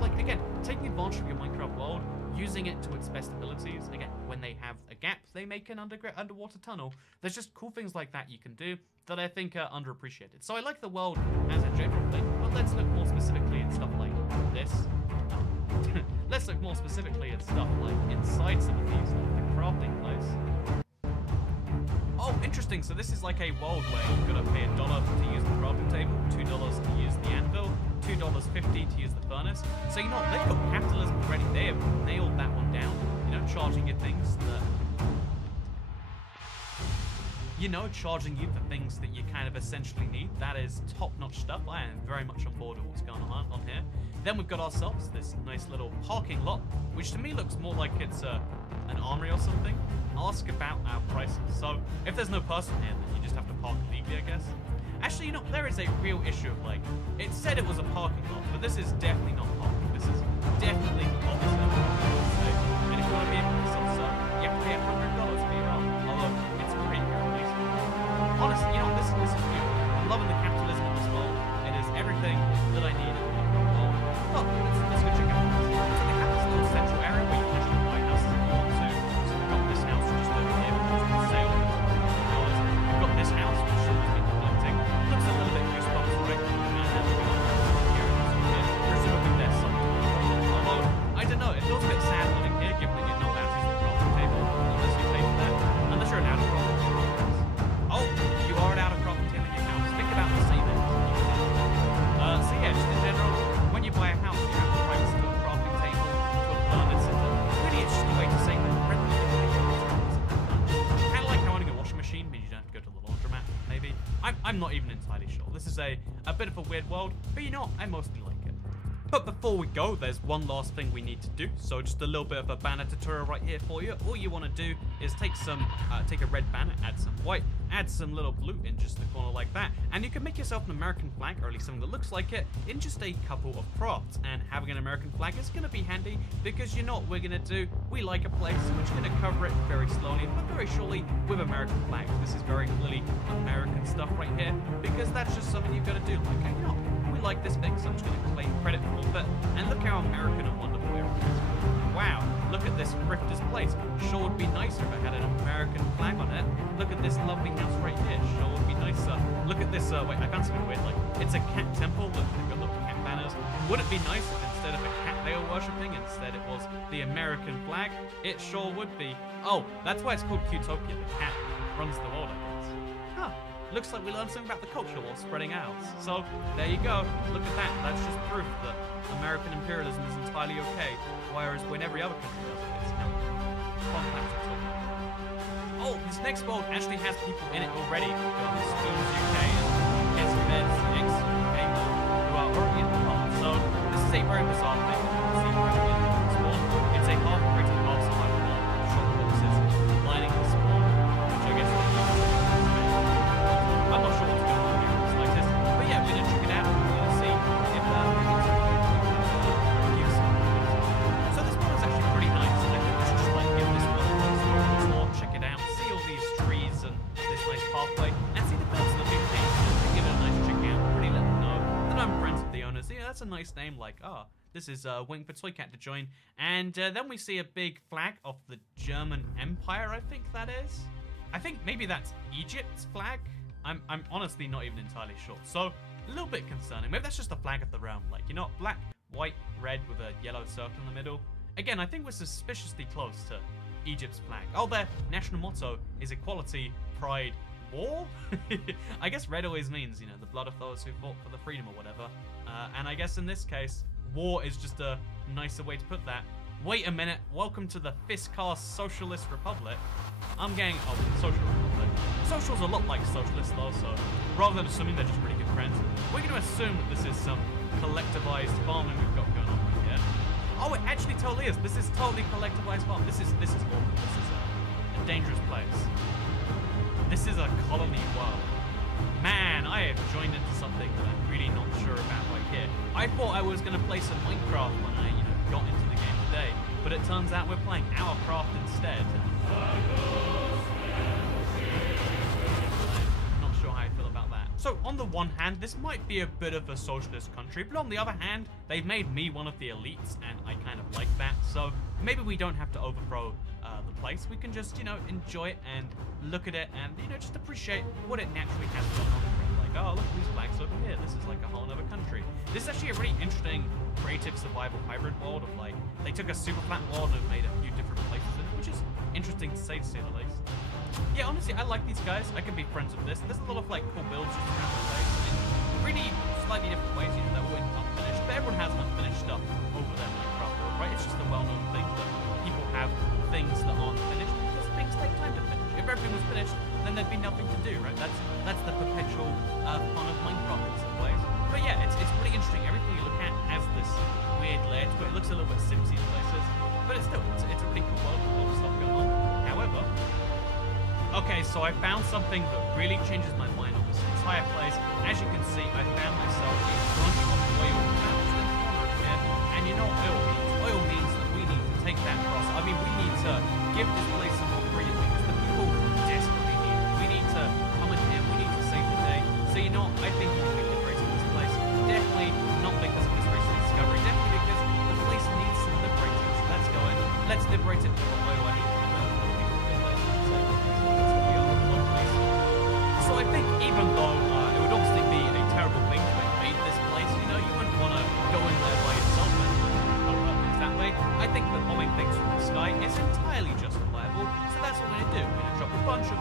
like, again, taking advantage of your Minecraft world, using it to its best abilities. Again, when they have a gap, they make an underwater tunnel. There's just cool things like that you can do that I think are underappreciated. So I like the world as a general thing, but let's look more specifically at stuff like this. Let's look more specifically at stuff like inside some of these, like the crafting place. Oh, interesting. So this is like a world where you've got to pay $1 to use the crafting table, $2 to use the anvil, $2.50 to use the furnace. So they've got capitalism already. They have nailed that one down. Charging you things that charging you for things that you kind of essentially need. That is top-notch stuff. I am very much on board with what's going on here. Then we've got ourselves this nice little parking lot, which to me looks more like it's an armory or something. Ask about our prices. So if there's no person here, then you just have to park legally, I guess. Actually, there is a real issue of, like, it said it was a parking lot, but this is definitely not parking. This is definitely the opposite. And if you want to be able to I'm not even entirely sure. This is a bit of a weird world, but you know, I mostly like it. But before we go, there's one last thing we need to do. So just a little bit of a banner tutorial right here for you. All you want to do is take a red banner, add some white, add some little blue in just the corner like that. And you can make yourself an American flag, or at least something that looks like it, in just a couple of crafts. And having an American flag is going to be handy because you know what we're going to do. We like a place, so we're just going to cover it very slowly, but very surely with American flags. This is very clearly American stuff right here because that's just something you've got to do. Like, you know, we like this thing, so I'm just going to claim credit for all of it. And look how American and wonderful it is. Wow, look at this thrifter's place. Sure would be nicer if I had an American flag on it. Look at this lovely house right here. Sure would be nicer. Look at this, wait, I found something weird. Like, it's a cat temple. Look, they've got little cat banners. Would it be nice if instead of a cat they were worshipping, instead it was the American flag? It sure would be. Oh, that's why it's called Qtopia. The cat runs the world, I guess. Huh. Looks like we learned something about the culture while spreading out. So, there you go. Look at that. That's just proof that American imperialism is entirely okay, whereas when every other country does it, it's not. Fun fact to talk about. Oh, this next world actually has people in it already. We've got Spoons UK and Kids Beds, ex-UK who are already in the world. So, this is a very bizarre thing. See right in the spawn. It's a half-rated half-survival world with short boxes lining the spawn, which I guess is I'm not sure what's going on here in this like this, but yeah, we're gonna check it out. We're gonna see if we can review some. So this one is actually pretty nice. I think we should just like give this one a nice tour, check it out, see all these trees and this nice pathway, and see the builds that we've made. Give it a nice check out. Pretty let them know that I'm friends with the owners. Yeah, that's a nice name. Like, this is waiting for Toy Cat to join, and then we see a big flag of the German Empire. I think that is. I think maybe that's Egypt's flag. I'm honestly not even entirely sure. So, a little bit concerning. Maybe that's just the flag of the realm. Like, you know, black, white, red with a yellow circle in the middle. Again, I think we're suspiciously close to Egypt's flag. Oh, their national motto is equality, pride, war? I guess red always means, you know, the blood of those who fought for the freedom or whatever. And I guess in this case, war is just a nicer way to put that. Wait a minute, welcome to the Fiskar Socialist Republic. I'm getting, Social Republic. Social's a lot like socialists though, so rather than assuming they're just really good friends, we're going to assume that this is some collectivized farming we've got going on right here. Oh, it actually totally is. This is totally collectivized farming. This is awful. This is a dangerous place. This is a colony world. Man, I have joined into something that I'm really not sure about right here. I thought I was going to play some Minecraft when I, got into the game today, but it turns out we're playing our craft instead. Not sure how I feel about that. So on the one hand, this might be a bit of a socialist country, but on the other hand, they've made me one of the elites, and I kind of like that. So maybe we don't have to overthrow the place. We can just, enjoy it and look at it and, just appreciate what it naturally has going on. Like, oh, look at these flags over here. This is like a whole other country. This is actually a really interesting creative survival hybrid world of like, they took a super flat world and made a few different places in it, which is interesting to say the least. Yeah, honestly, I like these guys. I can be friends with this. There's a lot of like cool builds just around the place in really slightly different ways, that were unfinished, but everyone has unfinished stuff over their Minecraft world, right? It's just a well-known thing that people have things that aren't finished because things take time to finish. If everything was finished, then there'd be nothing to do, right? That's the perpetual fun of Minecraft in some ways. But yeah, it's pretty interesting. Everything you look at has this weird layer to it. It looks a little bit Simsy in places, but it's a really cool world with a lot of stuff going on. However, okay, so I found something that really changes my mind on this entire place. As you can see, I found myself a bunch of oil balanced in the corner here, and you know what oil means? Oil means that we need to take that cross. I mean, we need to give this place some more freedom because the people desperately need it. We need to come in here, we need to save the day. So you know, I think we can be liberated this place. Definitely not because of this recent discovery, definitely because the place needs some liberating. So let's go in, let's liberate it from the oil. I mean, so I think even though it would obviously be a terrible thing to invade this place, you wouldn't want to go in there by yourself and cover up things that way. I think that bombing things from the sky is entirely justifiable, so that's what we're going to do. We're going to drop a bunch of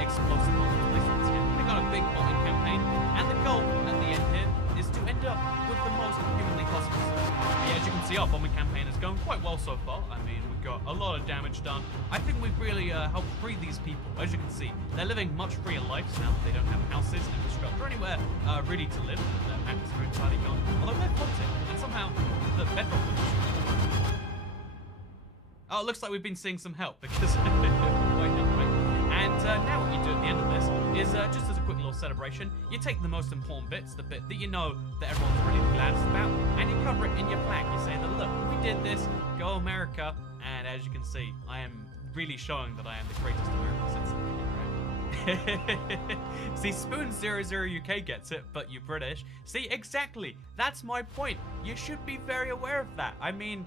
explosive bombs in places here. We've got a big bombing campaign, and the goal at the end here is to end up with the most humanly possible stuff. Yeah, as you can see, our bombing campaign is going quite well so far. I mean, we've got a a lot of damage done. I think we've really helped free these people. As you can see, they're living much freer lives now that they don't have houses, infrastructure, anywhere really to live. The atmosphere entirely gone. Although they're floating, and somehow the bedrock was. Oh, it looks like we've been seeing some help because why not, right? And now what you do at the end of this is just as a quick little celebration, you take the most important bits, the bit that you know that everyone's really the gladdest about, and you cover it in your flag. You say that, look, we did this, go America, and as you can see, I am really showing that I am the greatest American citizen. Right? See, Spoon00 UK gets it, but you British. See, exactly, that's my point. You should be very aware of that. I mean,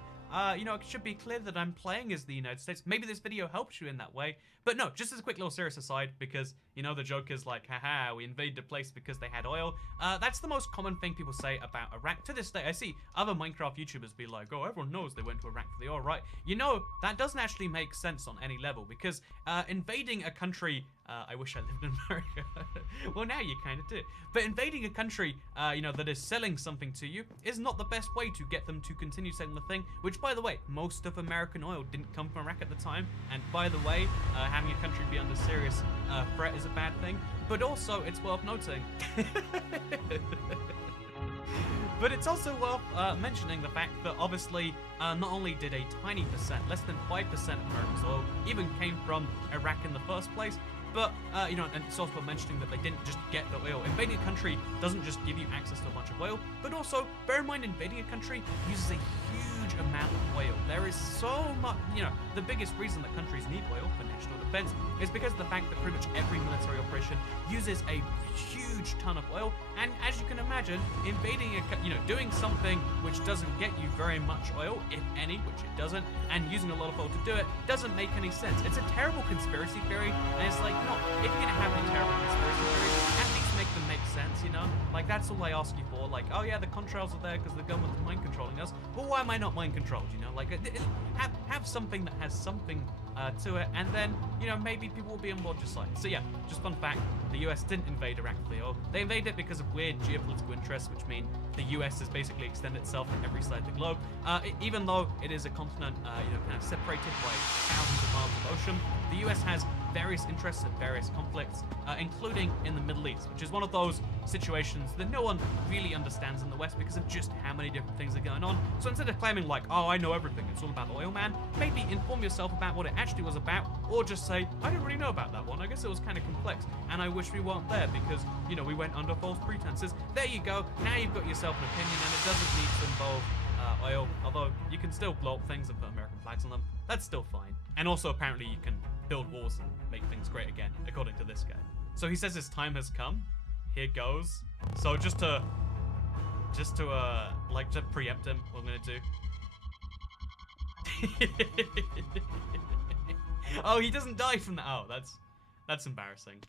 you know, it should be clear that I'm playing as the United States. Maybe this video helps you in that way. But no, just as a quick little serious aside, because, you know, the joke is like, haha, we invaded a place because they had oil. That's the most common thing people say about Iraq. To this day, I see other Minecraft YouTubers be like, oh, everyone knows they went to Iraq for the oil, right? You know, that doesn't actually make sense on any level, because invading a country, I wish I lived in America. Well, now you kind of do. But invading a country, you know, that is selling something to you is not the best way to get them to continue selling the thing, which, by the way, most of American oil didn't come from Iraq at the time. And by the way, having a country be under serious threat is a bad thing. But also, it's worth noting. But it's also worth mentioning the fact that obviously not only did a tiny percent, less than 5% of America's oil even came from Iraq in the first place, but, you know, and it's also worth mentioning that they didn't just get the oil. Invading a country doesn't just give you access to a bunch of oil, but also, bear in mind, invading a country uses a huge amount of oil. There is so much, you know, the biggest reason that countries need oil for national defense is because of the fact that pretty much every military operation uses a huge ton of oil, and as you can imagine, invading you know, doing something which doesn't get you very much oil, if any, which it doesn't, and using a lot of oil to do it, doesn't make any sense. It's a terrible conspiracy theory, and it's like, no, if you're gonna have a terrible conspiracy theory, at least make them make sense, you know? Like, that's all I ask you for. Like, oh yeah, the contrails are there because the government's mind controlling us, but why am I not mind controlled, you know? Like, have something that has something to it, and then, you know, maybe people will be on board your side. So yeah, just fun fact, the US didn't invade Iraq for the oil. They invaded it because of weird geopolitical interests, which mean the US has basically extended itself to every side of the globe. Even though it is a continent, you know, kind of separated by thousands of miles of ocean, the US has various interests and various conflicts, including in the Middle East, which is one of those situations that no one really understands in the West because of just how many different things are going on. So instead of claiming like, oh, I know everything, it's all about the oil man, maybe inform yourself about what it actually was about, or just say, I don't really know about that one, I guess it was kind of complex, and I wish we weren't there because, you know, we went under false pretenses. There you go, now you've got yourself an opinion, and it doesn't need to involve oil, although you can still blow up things and put American flags on them. That's still fine. And also apparently you can build walls and make things great again, according to this guy. So he says his time has come. Here goes. So just to preempt him, what I'm gonna do. Oh, he doesn't die from that. Oh, that's embarrassing.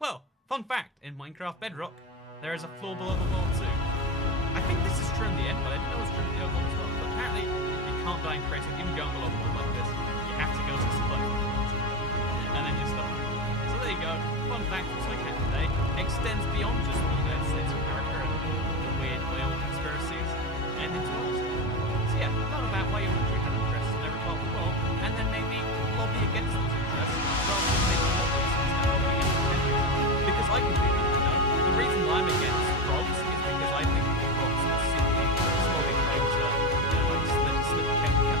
Well, fun fact, in Minecraft Bedrock, there is a floor below the world too. I think this is true in the end, but I didn't know it was true in the overworld as well. But apparently, you can't die in creative, even going below the world like this. You have to go to supply and then you're stuck. So there you go. Fun fact from Toycat today extends beyond just the United States of America and the weird oil conspiracies and into others. So yeah, learn about why your country had interests in every part of the world, and then maybe lobby against those interests rather than making lobbies and lobbying against the country. Because I can think, you know, the reason I'm against frogs is because I think the frogs are simply slowly trying to, you know, like slip chemical.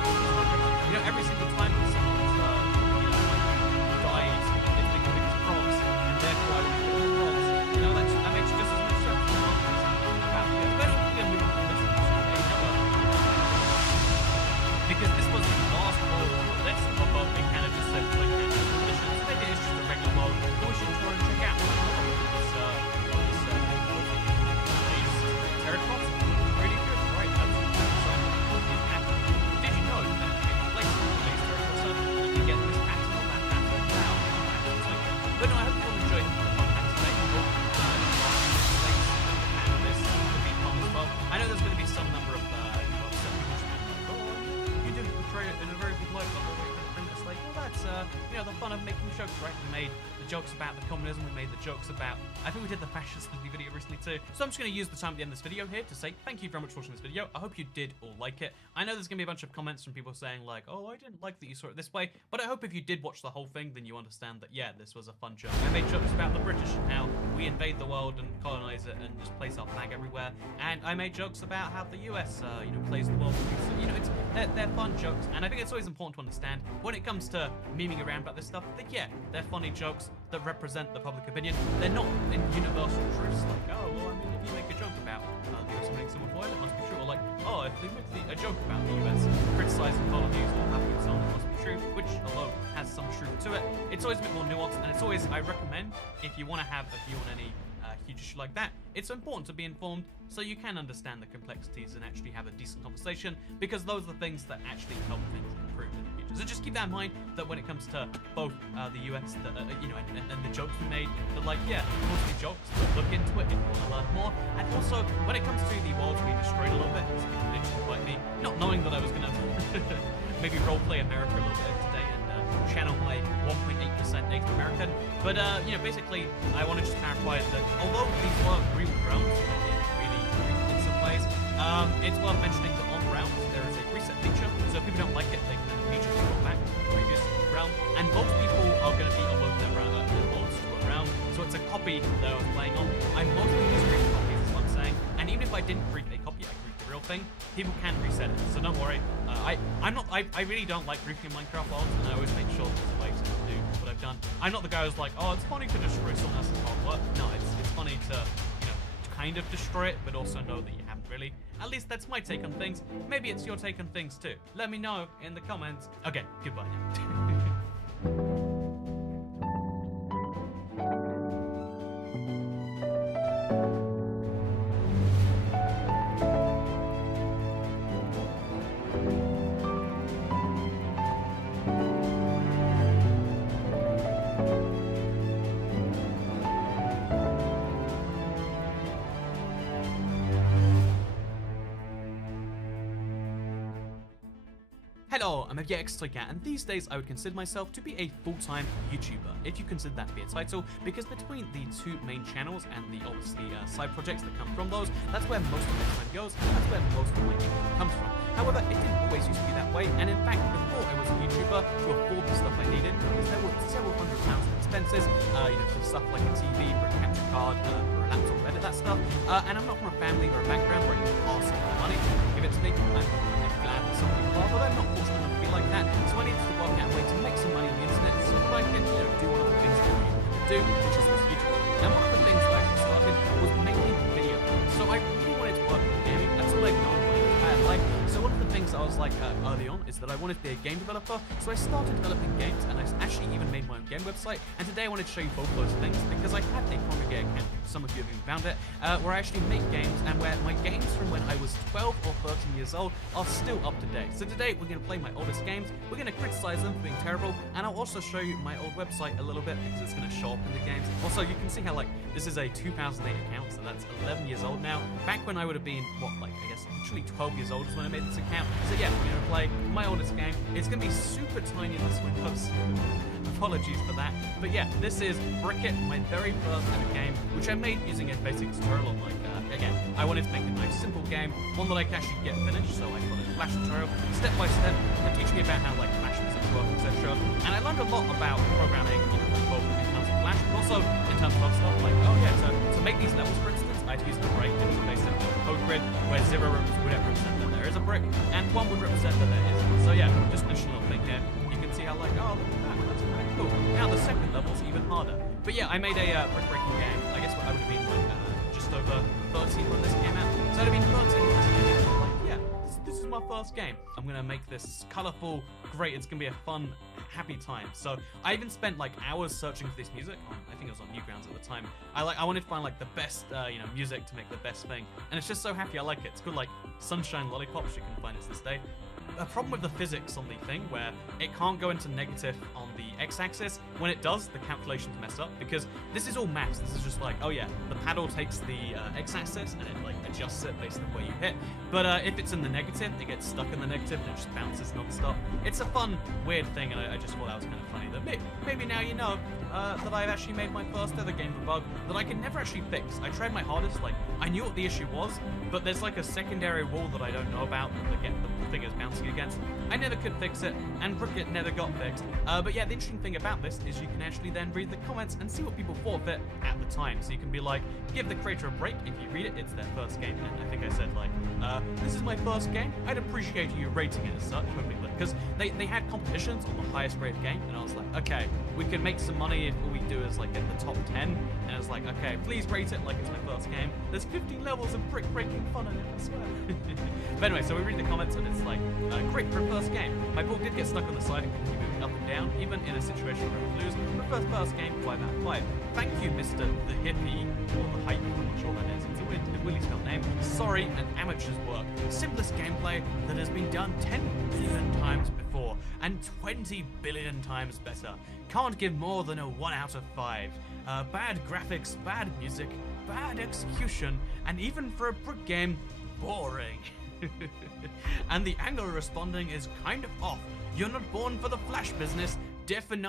You know, every you know, the fun of making jokes, right? We made the jokes about the communism, we made the jokes about, I think we did the fascist video recently too. So I'm just going to use the time at the end of this video here to say thank you very much for watching this video. I hope you did all like it. I know there's going to be a bunch of comments from people saying like, oh, I didn't like that you saw it this way, but I hope if you did watch the whole thing, then you understand that, yeah, this was a fun joke. I made jokes about the British and how we invade the world and colonize it and just place our flag everywhere. And I made jokes about how the US, you know, plays the world. So, you know, they're fun jokes. And I think it's always important to understand when it comes to memeing around about this stuff that, yeah, they're funny jokes that represent the public opinion. They're not in universal truths like, oh, well, I mean, if you make a joke about the US making someone foil, it must be true. Or like, oh, if they make a joke about the US criticizing colonies or having its own, it must be true, which although has some truth to it, it's always a bit more nuanced. And it's always, I recommend, if you want to have a view on any huge issue like that, it's important to be informed so you can understand the complexities and actually have a decent conversation, because those are the things that actually help things improve in the future. So just keep that in mind, that when it comes to both the US, you know, and the jokes we made, that like, yeah, mostly jokes, but look into it if you want to learn more. And also, when it comes to the worlds we destroyed a little bit, it's been literally quite me, not knowing that I was gonna maybe roleplay America a little bit today and channel my 1.8% Native American. But, you know, basically, I want to just clarify that although these were real realms, really in some ways, it's worth mentioning that on realms, there is a reset feature, so if people don't like it, they can immediately go back to the previous realm, and most people are going to be uploading their mods to a realm, so it's a copy that I was playing on. I mostly use real copies, is what I'm saying, and even if I didn't create a copy, I create the real thing, people can reset it, so don't worry. I really don't like griefing in Minecraft worlds, and I always make sure there's a way to do what I've done. I'm not the guy who's like, oh, it's funny to destroy someone else's hard work. No, it's funny to, you know, kind of destroy it, but also know that you haven't really. At least that's my take on things. Maybe it's your take on things too. Let me know in the comments. Okay, goodbye now. Hello, I'm Toycat, and these days I would consider myself to be a full-time YouTuber, if you consider that to be a title, because between the two main channels and the obviously side projects that come from those, that's where most of my time goes, and that's where most of my income comes from. However, it didn't always used to be that way, and in fact, before I was a YouTuber, to afford the stuff I needed, because there were several £100s in expenses, you know, for stuff like a TV, for a capture card, for a laptop, edit that stuff, and I'm not from a family or a background where I can ask for money, give it to me. I'm glad that some people are, but I'm not fortunate enough to be like that, so I needed to work out a way to make some money on the internet so that I could, you know, do one of the things that I wanted to do, which is this YouTube. And one of the things that I actually started was making video games. So I really wanted to work in gaming. That's all I've known my entire life. So one of the things I was like early on is that I wanted to be a game developer. So I started developing games, and I actually even made my own game website. And today I wanted to show you both those things because I had a Congregate account. Some of you have even found it, where I actually make games, and where my games from when I was 12 or 13 years old are still up to date. So today we're going to play my oldest games, we're going to criticize them for being terrible, and I'll also show you my old website a little bit because it's going to show up in the games. Also, you can see how, like, this is a 2008 account, so that's 11 years old now. Back when I would have been, what, like, I guess literally 12 years old is when I made this account. So yeah, we're going to play my oldest game. It's going to be super tiny in this window, so apologies for that. But yeah, this is Brickit, my very first ever game, which I made using a basic tutorial on, like, again, I wanted to make a nice simple game, one that I could actually get finished, so I followed a Flash tutorial, step by step, and teach me about how, like, Flash was work, etc. And I learned a lot about programming, you know, both in terms of Flash, but also in terms of other stuff, like, oh yeah, so to make these levels, for instance, I'd use an array, which is a basic code grid, where 0 would represent that there is a brick, and 1 would represent that there isn't. So yeah, just an additional thing here. You can see how, like, oh, look at that, that's pretty cool. Now the second level's even harder. But yeah, I made a brick-breaking game. I guess what I would have been, like, just over 13 when this came out. So I'd have been 13 when this came out. Like, yeah, this is my first game. I'm gonna make this colorful, great. It's gonna be a fun, happy time. So I even spent like hours searching for this music. I think it was on Newgrounds at the time. I wanted to find like the best, you know, music to make the best thing. And it's just so happy I like it. It's called like Sunshine Lollipops. You can find it to this day. A problem with the physics on the thing where it can't go into negative on the x-axis. When it does, the calculations mess up because this is all maths. This is just like, oh yeah, the paddle takes the x-axis and it like adjusts it based on where you hit. But if it's in the negative, it gets stuck in the negative and it just bounces non-stop. It's a fun, weird thing, and I just thought that was kind of funny. That maybe now you know that I've actually made my first ever game of a bug that I can never actually fix. I tried my hardest, like I knew what the issue was, but there's like a secondary wall that I don't know about that the thing is bouncing against. I never could fix it, and Rocket never got fixed. But yeah, the interesting thing about this is you can actually then read the comments and see what people thought of it at the time. So you can be like, give the creator a break. If you read it, it's their first game. And I think I said like, this is my first game. I'd appreciate you rating it as such, because they had competitions on the highest rated game, and I was like, okay, we could make some money if all we do is like get the top 10. And I was like, okay, please rate it like it's my first game. There's 15 levels of brick breaking fun in it, I swear. But anyway, so we read the comments and it's like, great for a first game. My ball did get stuck on the side and continue moving up and down, even in a situation where we lose. But first game, 5 out of 5. Thank you, Mr. the Hippie, or the Hype, I'm not sure what that is. It's a weird, really spelled name. Sorry, an amateur's work. Simplest gameplay that has been done 10 billion times before, and 20 billion times better. Can't give more than a 1 out of 5. Bad graphics, bad music, bad execution, and even for a brick game, boring. And the angle responding is kind of off. You're not born for the flash business. Definitely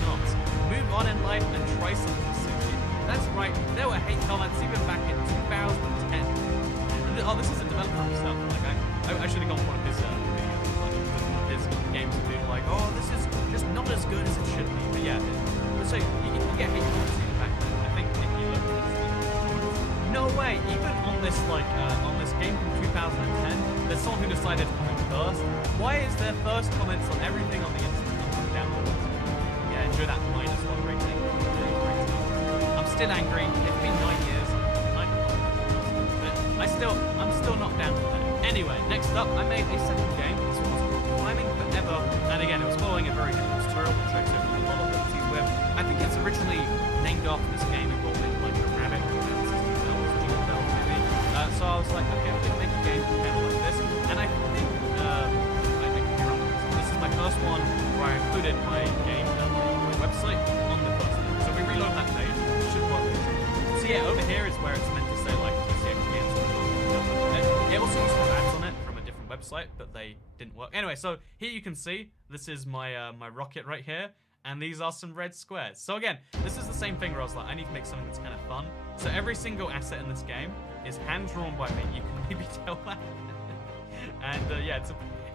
not. Move on in life and try something simply. That's right, there were hate comments even back in 2010. Oh, this is a developer himself. Like I should have gone for one of his videos, like one of his games and being like, oh, this is just not as good as it should be. But yeah, so you get hate comments even back then. I think if you look at this, no way, even on this on this game from 2010, there's someone who decided to comment first. Why is their first comments on everything on the internet down the bottom? Yeah, enjoy that -1 rating. I'm still angry. It's been 9 years. But I'm still not down for that. Anyway, next up, I made a second game. This one was called Climbing Forever, and again, it was following a very different tutorial, which I took a lot of liberties with. I think it's originally named after this game involving like a rabbit who bounces themselves, jingle bells maybe. So I was like, okay, I'm gonna make a game kind of like this, and I think this is my first one where I included my game and my website on the first one. So we reload that page, it should work. So yeah, over here is where it's meant to say like TCX games. It also used to have ads on it from a different website, but they didn't work. Anyway, so here you can see this is my my rocket right here, and these are some red squares. So again, this is the same thing where I was like, I need to make something that's kind of fun. So every single asset in this game is hand drawn by me. You can maybe tell that. And yeah,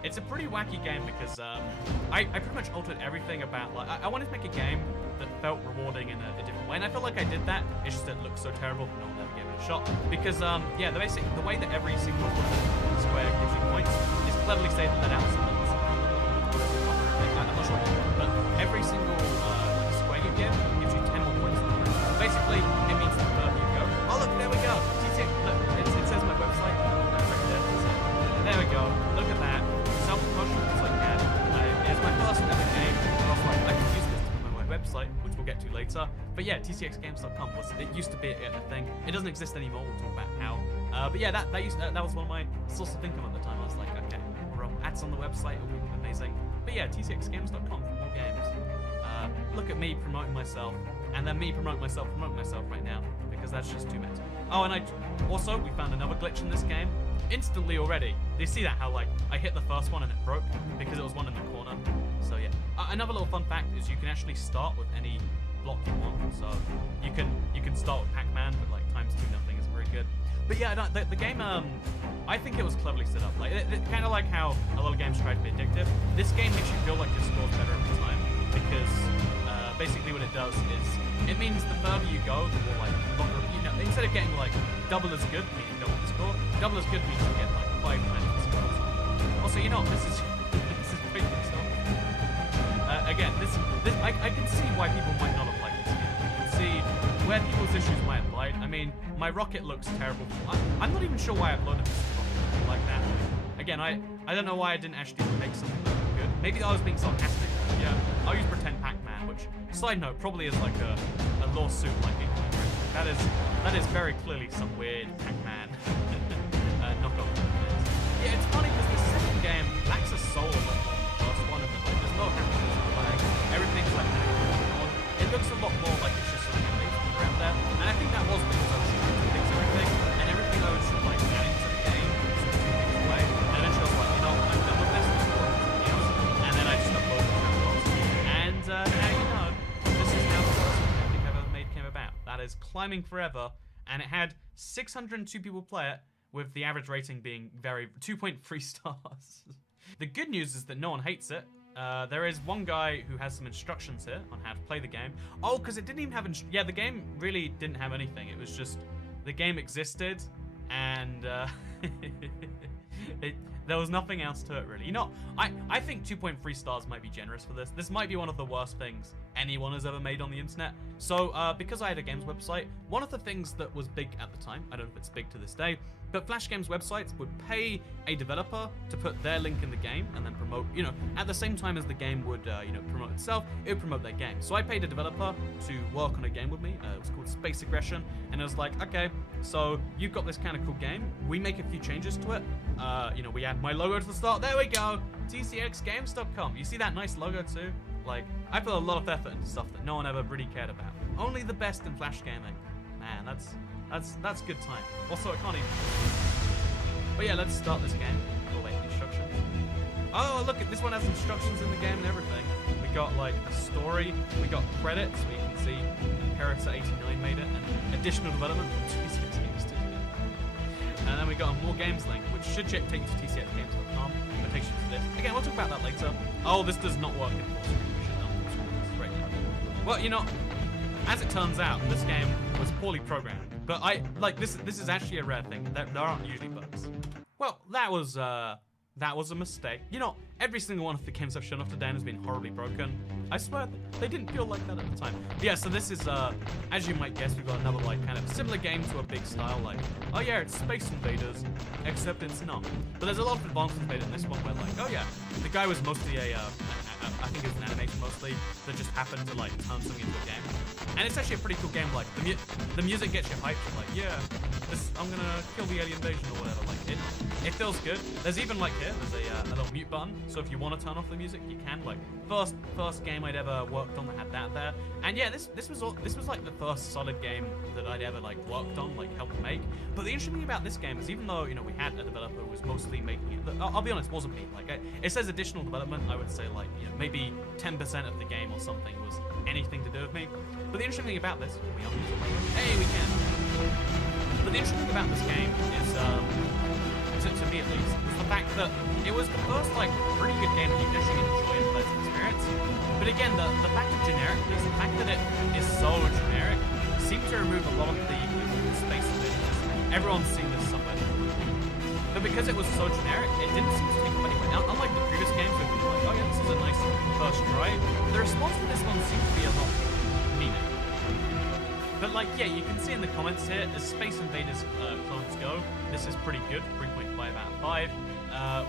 it's a pretty wacky game because I pretty much altered everything about like I wanted to make a game that felt rewarding in a different way, and I felt like I did that. It's just that it looked so terrible that no one ever gave it a shot. Because yeah, the way that every single square gives you points is cleverly stated let out. So I'm not sure what you want, but every single square you give gives you 10 more points. Basically, it means the further you go. Oh look, there we go. Look, it says my website right there. So, there we go. Look at that. Self-promotion is like that. It's my first ever game. I was like, I can use this to promote my website, which we'll get to later. But yeah, tcxgames.com it used to be a thing. It doesn't exist anymore. We'll talk about how. But yeah, that was one of my sources of income at the time. I was like, okay, we'll ads on the website. It'll be amazing. But yeah, tcxgames.com for more games. Look at me promoting myself, and then me promoting myself right now, because that's just too much. Oh, and we found another glitch in this game. Instantly already. Do you see that? How like I hit the first one and it broke because it was one in the corner. So yeah. Another little fun fact is you can actually start with any block you want. So you can start with Pac-Man, but like ×2 nothing is very good. But yeah, no, the game I think it was cleverly set up. Like it kind of like how a lot of games try to be addictive. This game makes you feel like your score's better every time because basically what it does is it means the further you go, the more like longer, instead of getting like double as good, meaning double the score, double as good means you get like 5 times the score. Also, this is great stuff. Again, this I can see why people might not have liked this game. I can see where people's issues might have lied. I mean, my rocket looks terrible. I'm not even sure why I uploaded this rocket like that. Again, I don't know why I didn't actually make something that looked good. Maybe I was being sarcastic. Yeah, I'll use pretend Pac-Man, which, side note, probably is like a lawsuit like that is very clearly some weird Pac-Man knockoff. Yeah, it's funny because the second game lacks a soul of the first one, and like there's no happiness flag. lot more like it's just something that around there. And I think that was because I was shooting to fix everything, and everything I was like adding to the game was sort of 2 things away. And eventually I was like, you know, I'm done with this. Let's go on to something else. And then I just uploaded the catalogs. And now you know, this is how the first thing I've ever made came about. That is Climbing Forever, and it had 602 people play it, with the average rating being 2.3 stars. The good news is that no one hates it. There is one guy who has some instructions here on how to play the game. Oh, because it didn't even have yeah, the game really didn't have anything. It was just the game existed, and there was nothing else to it really. You know, I think 2.3 stars might be generous for this. This might be one of the worst things anyone has ever made on the internet. So because I had a games website, one of the things that was big at the time, I don't know if it's big to this day, but Flash Games websites would pay a developer to put their link in the game and then promote, you know, at the same time as the game would, you know, promote itself, it would promote their game. So I paid a developer to work on a game with me. It was called Space Aggression, and it was like, okay, so you've got this kind of cool game. We make a few changes to it. You know, we add my logo to the start. There we go, tcxgames.com. You see that nice logo too? Like, I put a lot of effort into stuff that no one ever really cared about. Only the best in Flash gaming. Man, that's good time. Also, I can't even. But yeah, let's start this game. Oh wait, instructions. Oh, look, this one has instructions in the game and everything. We got like a story. We got credits. We can see Imperator89 made it, and additional development from TCX Games Studio. And then we got a more games link, which should take you to tcxgames.com. But takes you to this. Again, we'll talk about that later. Oh, this does not work in full screen. We should have done full screen this right now. Well, you know, as it turns out, this game was poorly programmed. But this is actually a rare thing. There aren't usually bugs. Well, that was a mistake. You know, every single one of the games I've shown off today has been horribly broken. I swear, they didn't feel like that at the time. But yeah, so this is, as you might guess, we've got another, like, kind of similar game to a big style, like, oh yeah, it's Space Invaders, except it's not. But there's a lot of advances made in this one where, like, oh yeah, the guy was mostly I think it was an animation mostly, that just happened to, like, turn something into a game. And it's actually a pretty cool game, like, the music gets you hyped, like, yeah, I'm gonna kill the alien invasion or whatever, like, it feels good. There's even, like, here, there's a little mute button, so if you want to turn off the music, you can, like, first game I'd ever worked on that had that there. And yeah, this was like the first solid game that I'd ever, like, worked on, like, helped make. But the interesting thing about this game is even though, you know, we had a developer who was mostly making it, I'll be honest, it wasn't me. Like, it says additional development, I would say, like, you know, maybe 10% of the game or something was anything to do with me. But the interesting thing about this, can we unmute it? Hey, we can. But the interesting thing about this game is, to me at least, was the fact that it was the first, like, pretty good game that you can actually enjoy and pleasant experience. But again, the fact of genericness, the fact that it is so generic, seemed to remove a lot of the space visions. Everyone's seen this somewhere. But because it was so generic, it didn't seem to take up anywhere. Now, unlike the previous games where people were like, oh yeah, this is a nice first try, the response to this one seemed to be a lot meaner. But like, yeah, you can see in the comments here, as Space Invaders clones go, this is pretty good, 3.5 out of 5.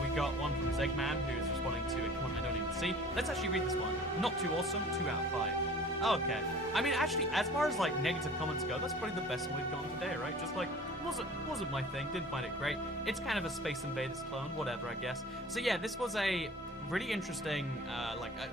We got one from Zegman, who's responding to a comment I don't even see. Let's actually read this one. Not too awesome, 2 out of 5. Okay. I mean, actually, as far as like negative comments go, that's probably the best one we've gone today, right? Just like, wasn't my thing, didn't find it great. It's kind of a Space Invaders clone, whatever, I guess. So yeah, this was a really interesting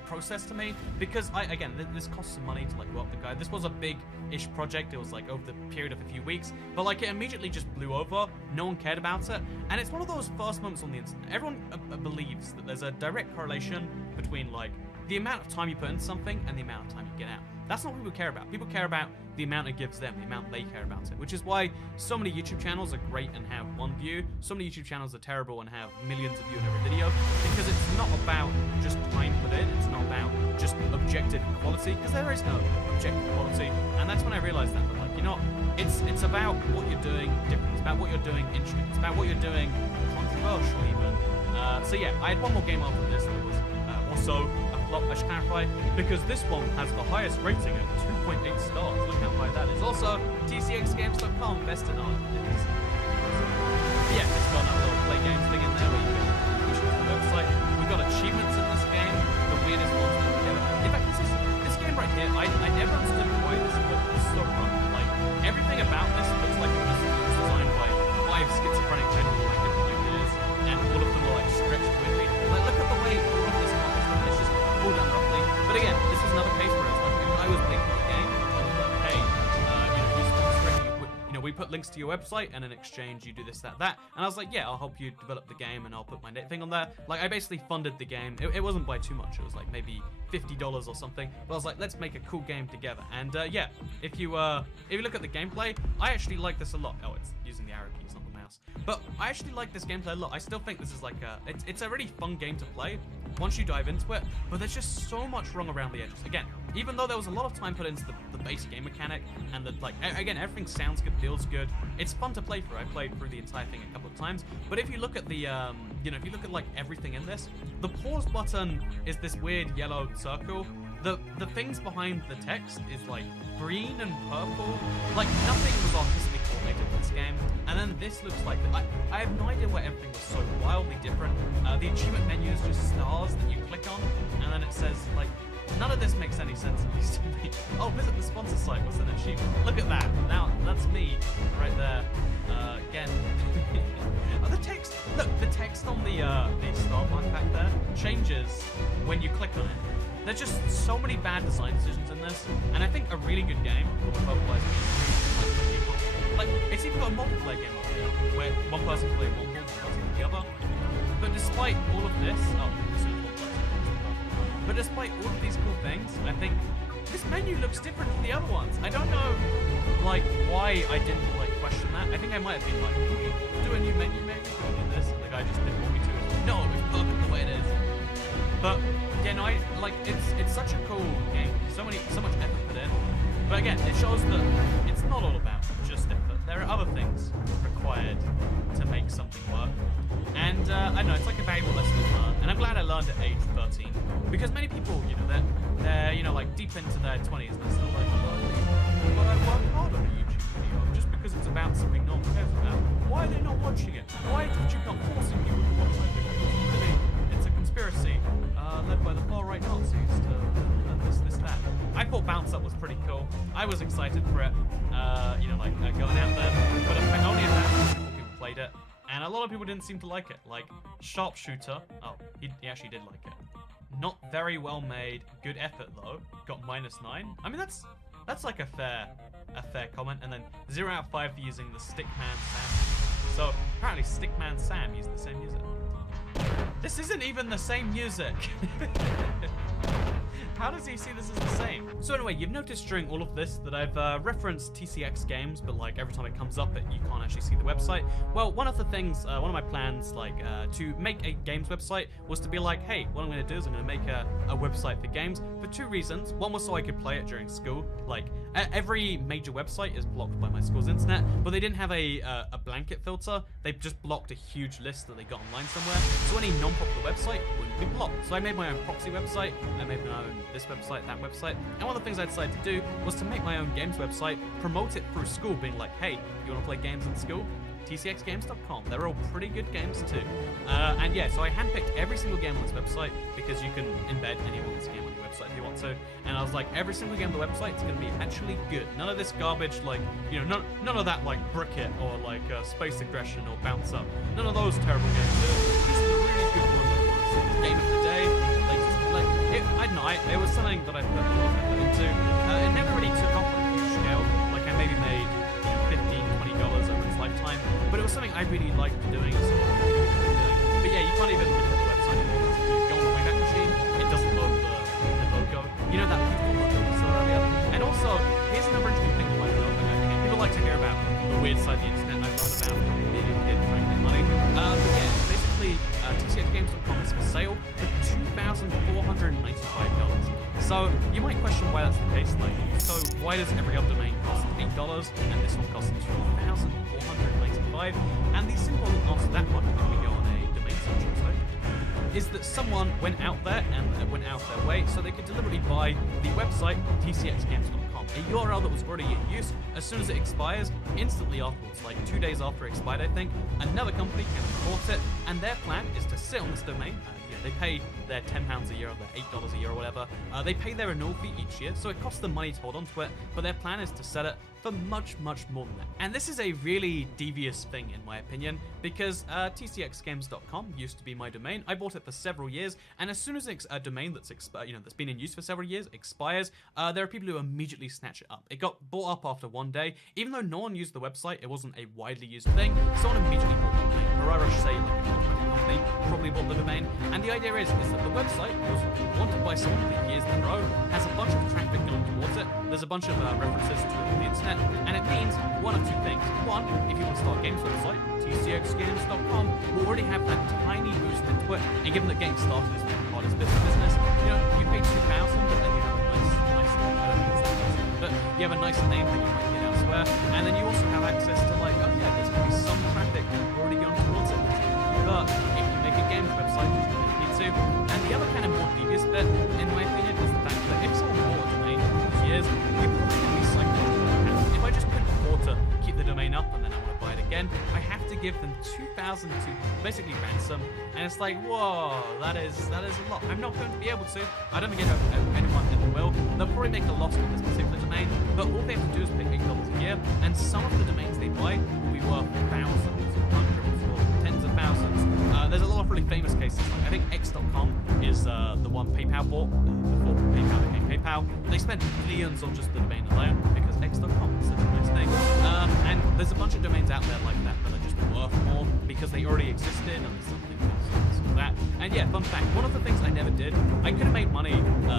process to me, because again, this cost some money to like go up the guide. This was a big-ish project. It was like over the period of a few weeks, but like it immediately just blew over. No one cared about it, and it's one of those first moments on the internet. Everyone believes that there's a direct correlation between like the amount of time you put into something and the amount of time you get out. That's not what people care about. People care about the amount it gives them, the amount they care about it, which is why so many YouTube channels are great and have 1 view. So many YouTube channels are terrible and have millions of views in every video, because it's not about just time put in. It's not about just objective quality, because there is no objective quality. And that's when I realized that, like, you know, it's about what you're doing different. It's about what you're doing interesting. It's about what you're doing controversial even. So yeah, I had one more game after this that was also I should clarify, because this one has the highest rating at 2.8 stars. Look how high that is. Also, tcxgames.com, best in art. Yeah, it's got another little play games thing in there where you can push it to the website. We've got achievements in this game, the weirdest ones put together. In fact, this game right here, I never understood why this is so fun. Like, everything about this looks like it was designed by 5 schizophrenic gentlemen, like different ideas, and all of them are like stretched weirdly. Like, look at the way all of this is just pulled down roughly. But again, this is another case where it's like, if I was making a game, put links to your website, and in exchange you do this, that, that. And I was like, yeah, I'll help you develop the game, and I'll put my thing on there. Like, I basically funded the game. It wasn't by too much. It was like maybe $50 or something. But I was like, let's make a cool game together. And yeah, if you look at the gameplay, I actually like this a lot. Oh, it's using the arrow keys, not the mouse. But I actually like this gameplay a lot. I still think this is like it's a really fun game to play once you dive into it, but there's just so much wrong around the edges. Again, even though there was a lot of time put into the base game mechanic, and that, like, again, everything sounds good, feels good, it's fun to play through. I played through the entire thing a couple of times, but if you look at the, if you look at, like, everything in this, the pause button is this weird yellow circle. The things behind the text is, like, green and purple. Like, nothing was artistically coordinated in this game. And then this looks like... I have no idea why everything was so wildly different. The achievement menu is just stars that you click on, and then it says, like... None of this makes any sense, at least to me. Oh, visit the sponsor site was an achievement. Look at that. Now, that's me right there. Again. Oh, the text... Look, the text on the star mark back there changes when you click on it. There's just so many bad design decisions in this, and I think a really good game will be localized people. Like, it's even got a multiplayer game over here, where one person plays one ball, one person the other. But despite all of this, but despite all of these cool things, I think this menu looks different from the other ones. I don't know, like, why I didn't, like, question that. I think I might have been like, can we do a new menu maybe? Can we do this? And the guy just didn't want me to. No, it's perfect the way it is. But yeah, no, it's such a cool game. So much effort put in. But again, it shows that it's not all about just effort. There are other things required to make something work. And I know it's like a valuable lesson to learn. And I'm glad I learned at age 13, because many people, they're like deep into their 20s, and they're still like, but I worked hard on a YouTube video just because it's about something no one cares about. Why are they not watching it? Why is YouTube not forcing people to watch my videos? Really, it's a conspiracy led by the far-right Nazis to this, that. I thought Bounce Up was pretty cool. I was excited for it, going out there, but only a handful of people played it, and a lot of people didn't seem to like it. Like, Sharpshooter, oh, he actually did like it. Not very well made, good effort though, got -9. I mean, that's like a fair comment, and then 0 out of 5 for using the Stickman Sam. So, apparently Stickman Sam used the same music. This isn't even the same music. How does he see this as the same? So anyway, you've noticed during all of this that I've referenced TCX games, but like every time it comes up, you can't actually see the website. Well, one of the things, one of my plans, to make a games website was to be like, hey, what I'm going to do is I'm going to make a website for games for 2 reasons. One was so I could play it during school. Like, every major website is blocked by my school's internet, but they didn't have a blanket filter. They just blocked a huge list that they got online somewhere. So any non-popular website wouldn't be blocked. So I made my own proxy website. I made my own this website, that website, and one of the things I decided to do was to make my own games website, promote it through school, being like, hey, you want to play games in school? TCXgames.com. They're all pretty good games too. And yeah, so I handpicked every single game on this website, because you can embed anyone's game on your website if you want to. And I was like, every single game on the website is going to be actually good. None of this garbage, like, none of that like Brick It or like Space Aggression or Bounce Up. None of those terrible games. Just a really good one. Game of the day. I don't know, it was something that I put a lot of effort into. It never really took off on a huge scale. Like, I maybe made $15, $20 over its lifetime, but it was something I really liked doing. But yeah, you can't even look at the website anymore. If you go on the Wayback Machine, it doesn't load the logo. You know that beautiful logo we saw earlier? And also, here's another interesting thing you might know about. People like to hear about the weird side of the internet I've thought about being a kid trying to get money. But yeah, basically, TCXgames.com is for sale for $2,495. So you might question why that's the case. Like, so why does every other domain cost $8 and this one costs $2,495? And the simple answer to that one, when we go on a domain search website, is that someone went out there and went out their way so they could deliberately buy the website TCXgames.com, a URL that was already in use. As soon as it expires, instantly afterwards, like 2 days after it expired, I think, another company can report it, and their plan is to sit on this domain. They pay their £10 a year or their $8 a year or whatever. They pay their renewal fee each year, so it costs them money to hold on to it, but their plan is to sell it for much, much more than that. And this is a really devious thing, in my opinion, because TCXgames.com used to be my domain. I bought it for several years, and as soon as a domain that's been in use for several years expires, there are people who immediately snatch it up. It got bought up after one day. Even though no one used the website, it wasn't a widely used thing, someone immediately bought the domain. Or I should say, like a company probably bought the domain. And the idea is that the website was wanted by someone for years in a row, has a bunch of traffic going towards it. There's a bunch of references to it on the internet, and it means one of two things. One, if you want to start a games website, tcxgames.com will already have that tiny boost into it. And given that getting started is one of the hardest bits of business, you know, you pay $2,000, but then you have a but you have a nice name that you might get elsewhere, and then you also have access to like, oh yeah, there's going to be some traffic already going towards it. But if you make a games website, which you need to, and the other kind of more devious bit, in my opinion, is the fact that if someone bought a domain for years, you're probably going to be psychologically happy. If I just couldn't afford to keep the domain up and then I want to buy it again, I have to give them $2,000 to basically ransom, and it's like, whoa, that is a lot. I'm not going to be able to. I don't think anyone ever will. They'll probably make a loss with this particular domain, but all they have to do is pay $8 a year, and some of the domains they buy will be worth thousands, hundreds, or tens of thousands. There's a lot of really famous cases. Like, I think X.com is the one PayPal bought before PayPal became PayPal. They spent millions on just the domain alone because X.com is such a nice thing. And there's a bunch of domains out there like that that are just worth more because they already existed and there's something else for that. And yeah, fun fact, one of the things I never did, I could have made money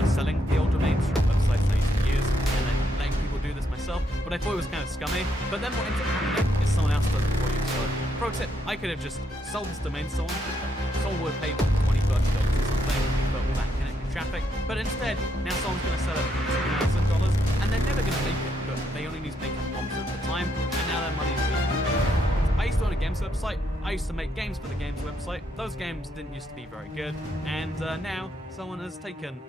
selling the old domains from websites I used to use and then letting people do this myself, but I thought it was kind of scummy. But then what ended up happening is someone else does it for you. So, pro tip, I could have just sold this domain to someone would have paid $20, $30 or something for all that connected traffic, but instead, now someone's going to sell it for $2,000 and they're never going to make it good. They only need to make it 1% of the time, and now their money is good. I used to own a games website. I used to make games for the games website. Those games didn't used to be very good, and now someone has taken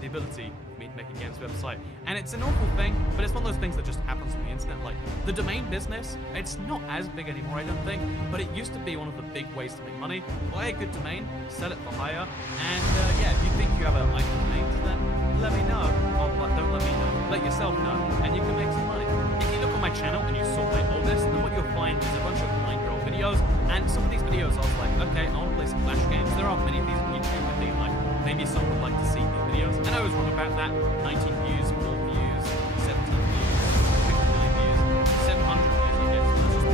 the ability for me to make a games website. And it's an awful thing, but it's one of those things that just happens on the internet. Like, the domain business, it's not as big anymore, I don't think, but it used to be one of the big ways to make money. Buy a good domain, sell it for higher, and yeah, if you think you have a like domain, then let me know. Or don't let me know, let yourself know, and you can make some money. If you look on my channel and you saw my oldest, then what you'll find is a bunch of 9-year-old videos, and some of these videos I was like, okay, I want to play some Flash games. There aren't many of these on YouTube, I think, like, maybe someone would like to see these videos, and I was wrong about that. 19 views, 4 views, 17 views, 59 views, 700 views, you get. So that's just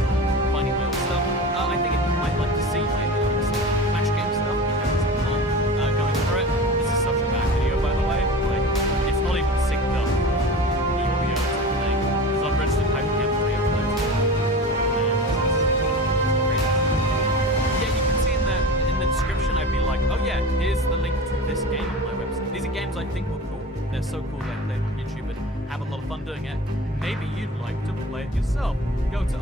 finding my old stuff. I think if you might like to see my Flash game stuff, you have some fun going through it. This is such a bad video, by the way. Like, it's not even synced up. The audio or something, because I've registered Hypercam 3 of those. Yeah, you can see in the description, I'd be like, oh yeah, here's the link to this game on my website. These are games I think were cool. They're so cool that I play them on YouTube and have a lot of fun doing it. Maybe you'd like to play it yourself. Go to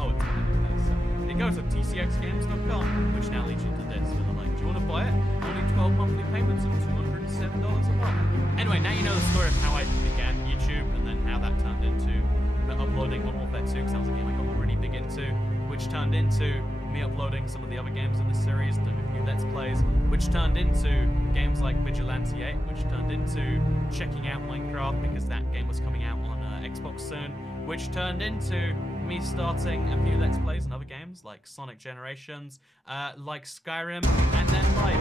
tcxgames.com, which now leads you to this. And I'm like, do you want to buy it? Only 12 monthly payments of $207 a month. Anyway, now you know the story of how I began YouTube and then how that turned into uploading Modern Warfare 2, because that was a game I got really big into, which turned into me uploading some of the other games in this series, doing a few Let's Plays, which turned into games like Vigilante 8, which turned into checking out Minecraft because that game was coming out on Xbox soon, which turned into me starting a few Let's Plays and other games like Sonic Generations, like Skyrim, and then like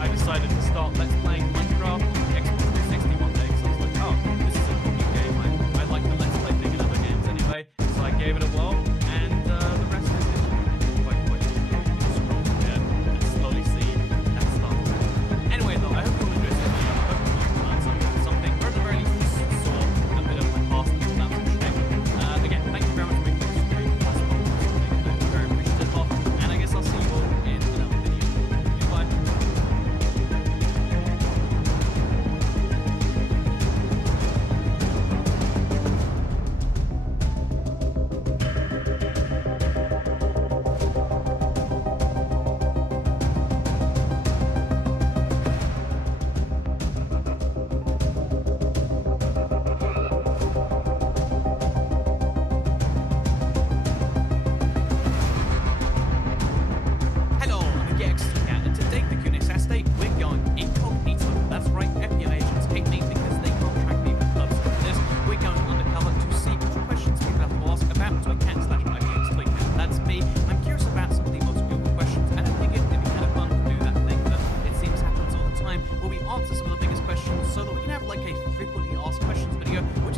I decided to start Let's Playing Minecraft on the Xbox 360 one day because I was like, oh, this is a cool new game. I like the Let's Play thing in other games anyway, so I gave it a whirl, and the rest is quite scroll here and slowly see that stuff. Anyway, though, I hope you all enjoyed this video. I hope you learned something, or at the very least, saw a bit of my past and that was interesting. Again, thank you very much for making this stream. I'm very appreciative of, and I guess I'll see you all in another video. Goodbye. Answer some of the biggest questions so that we can have like a frequently asked questions video, which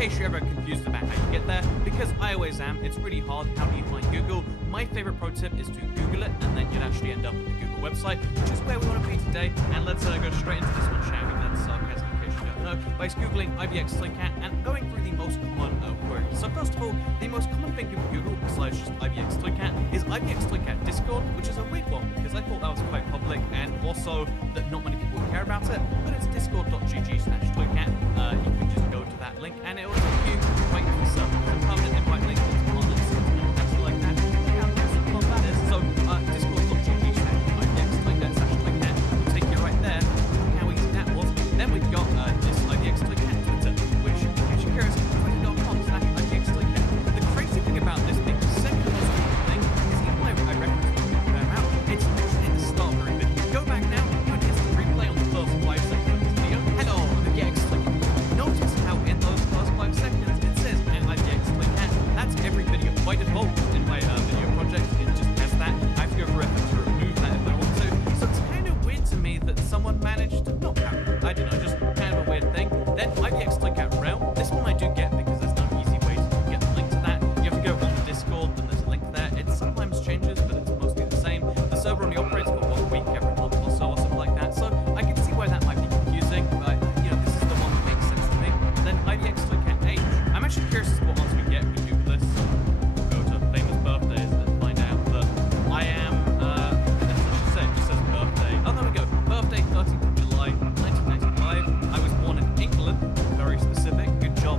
case you're ever confused about how you get there, because I always am, it's really hard. How do you find Google? My favorite pro tip is to Google it, and then you'd actually end up at the Google website, which is where we want to be today. And let's go straight into this one, shall we? That's sarcasm, in case you don't know, by Googling IBX Toycat and going through the most common queries. So first of all, the most common thing people Google, besides just IBX Toycat, is IBX Toycat Discord, which is a weird one, because I thought that was quite public, and also that not many people care about it, but it's discord.gg/Toycat. You can just go to that link, and it will take you right to the server. It's a permanent invite link, it's partners, and like that. Yeah, that's what that is. So, discord.gg/IBX Toycat will take you right there. How easy that was. Then we've got this IBX Toycat Twitter, which, if you're curious, twitter.com/IBX Toycat. The crazy thing about this being the second most common thing is even though I referenced it out, it's mentioned in the start of every video. Go back now, you would instant replay on the first 5 seconds of this video. Hello, IBX Toycat. Notice how in those first 5 seconds it says IBX Toycat. That's every video by default in my video project. It just has that. I have to go for effort to remove that if I want to. So it's kind of weird to me that someone managed to not have it. I don't know, just kind of a weird thing. Then IBX Toycat Realm. This one I do get because there's no easy way to get the link to that. You have to go on the Discord, then there's a link there. It sometimes changes, but it's mostly the same. The server only operates for 1 week every month or so, or something like that. So I can see why that might be confusing, but you know, this is the one that makes sense to me. Then IBX Toycat Age. I'm actually curious as to what ones we get if we do this. Go to famous birthdays and find out that I am, let's just say, it just says birthday. Oh, there we go. Birthday, 13th of July, 1995. I was born in England. Very specific. Good job,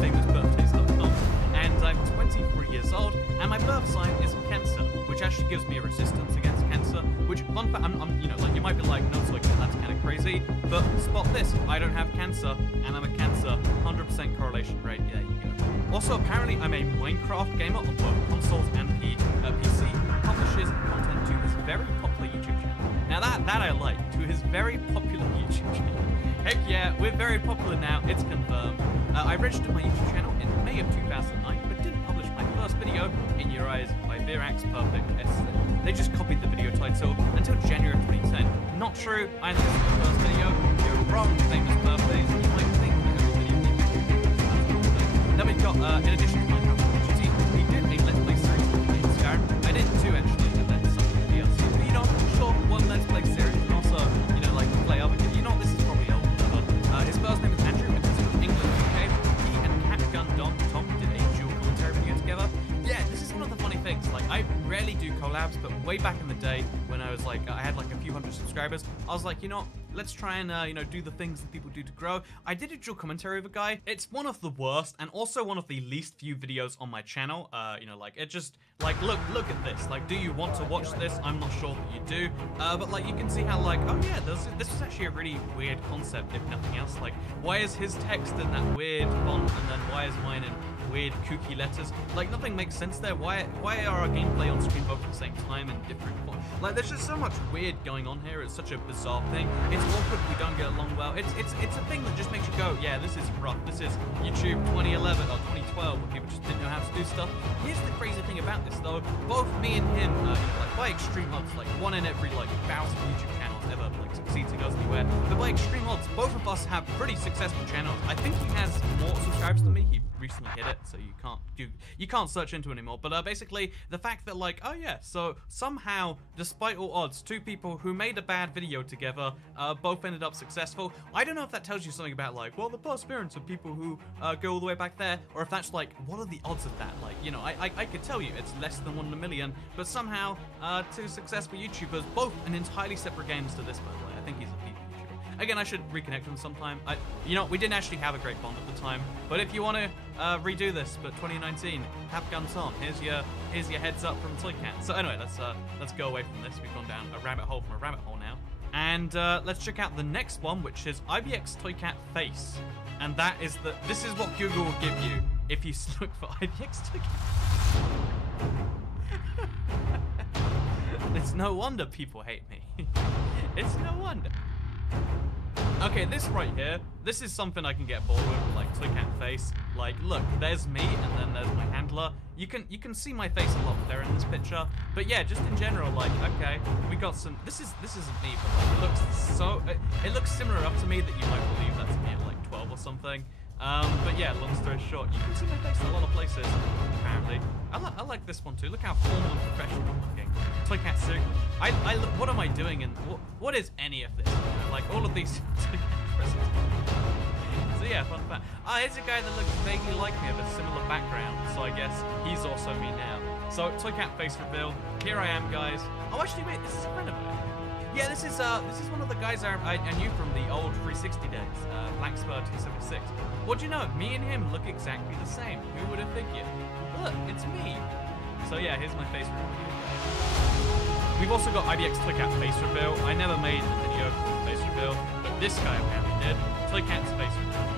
famousbirthdays.com. And I'm 23 years old, and my birth sign is Cancer, which actually gives me a resistance against cancer, which, fun fact, I'm you know, like, you might be like, no, it's like, that's kind of crazy, but spot this, I don't have cancer, and I'm a Cancer, 100% correlation rate, yeah, you go. Also, apparently, I'm a Minecraft gamer on both consoles and PC, publishes content to his very popular YouTube channel. Now that I like, to his very popular YouTube channel. Heck yeah, we're very popular now, it's confirmed. I registered my YouTube channel in May of 2009, but didn't publish my first video, In Your Eyes, by Virax Perfect S. They just copied the video title until January of 2010. Not true, I think it's the first video. You're wrong, famous birthdays. You might think that every video needs to be. Then we've got, in addition to Minecraft community, we did a Let's Play series in Skyrim. I did 2 actually, and then some DLC. But you know, sure, 1 Let's Play series, and also, you know, like, play other games. You know, this is probably old, but his first name is Andrew, and he's from England, UK. He and Capgun Don Tom did a dual commentary video together. Yeah, this is one of the funny things. Like, I rarely do collabs, but way back in the day when I was like, I had like a few hundred subscribers, I was like, you know, let's try and, you know, do the things that people do to grow. I did a dual commentary with a guy. It's one of the worst and also one of the least viewed videos on my channel. You know, like, it just, like, look at this. Like, do you want to watch this? I'm not sure that you do. But, like, you can see how, like, oh, yeah, this is actually a really weird concept, if nothing else. Like, why is his text in that weird font, and then why is mine in weird kooky letters? Like, nothing makes sense there. Why are our gameplay on screen both at the same time in different fonts? Like, there's just so much weird going on here. It's such a bizarre thing. It's awkward, we don't get along well. It's a thing that just makes you go, yeah, this is rough. This is YouTube 2011 or 2012 when people just didn't know how to do stuff. Here's the crazy thing about this though. Both me and him, you know, like, by extreme odds, like 1 in every like 1,000 YouTube channels ever like succeed to go anywhere. But by extreme odds, both of us have pretty successful channels. I think he has more subscribers than me. He recently hit it, so you can't search into it anymore. But basically, the fact that like, oh yeah, so somehow, despite all odds, 2 people who made a bad video together both ended up successful. I don't know if that tells you something about like, well, the perseverance of people who go all the way back there, or if that's like, what are the odds of that? Like, you know, I could tell you it's less than 1 in a million, but somehow 2 successful YouTubers, both in entirely separate games to this, by the way. I think he's a people YouTuber. Again, I should reconnect with him sometime. You know, we didn't actually have a great bond at the time, but if you want to redo this, but 2019, have guns on. Here's your heads up from Toycat. So anyway, let's go away from this. We've gone down a rabbit hole from a rabbit hole now. And let's check out the next one, which is IBX Toycat Face. And this is what Google will give you if you look for IBX Toycat. It's no wonder people hate me. It's no wonder. Okay, this right here, this is something I can get bored with, like Toycat Face. Like, look, there's me, and then there's my handler. You can see my face a lot clearer in this picture. But yeah, just in general, like, okay, we got some. This isn't me, but like, it looks similar enough to me that you might believe that's me at like 12 or something. But yeah, long story short, you can see my face in a lot of places, apparently. I like this one too. Look how formal and professional looking. Toy cat suit. I look, what am I doing? And what is any of this? Like all of these toy cat presents. So yeah, fun fact. Here's a guy that looks vaguely like me, of a similar background. So I guess he's also me now. So toy cat face reveal. Here I am, guys. Oh, actually, wait, this is a friend of mine. Yeah, this is one of the guys I knew from the old 360 days, Blackspur 276. What do you know? Me and him look exactly the same. Who would have figured? Look, it's me. So yeah, here's my face reveal. We've also got IBX Toycat face reveal. I never made a video for the face reveal, but this guy apparently did. Toycat's face reveal.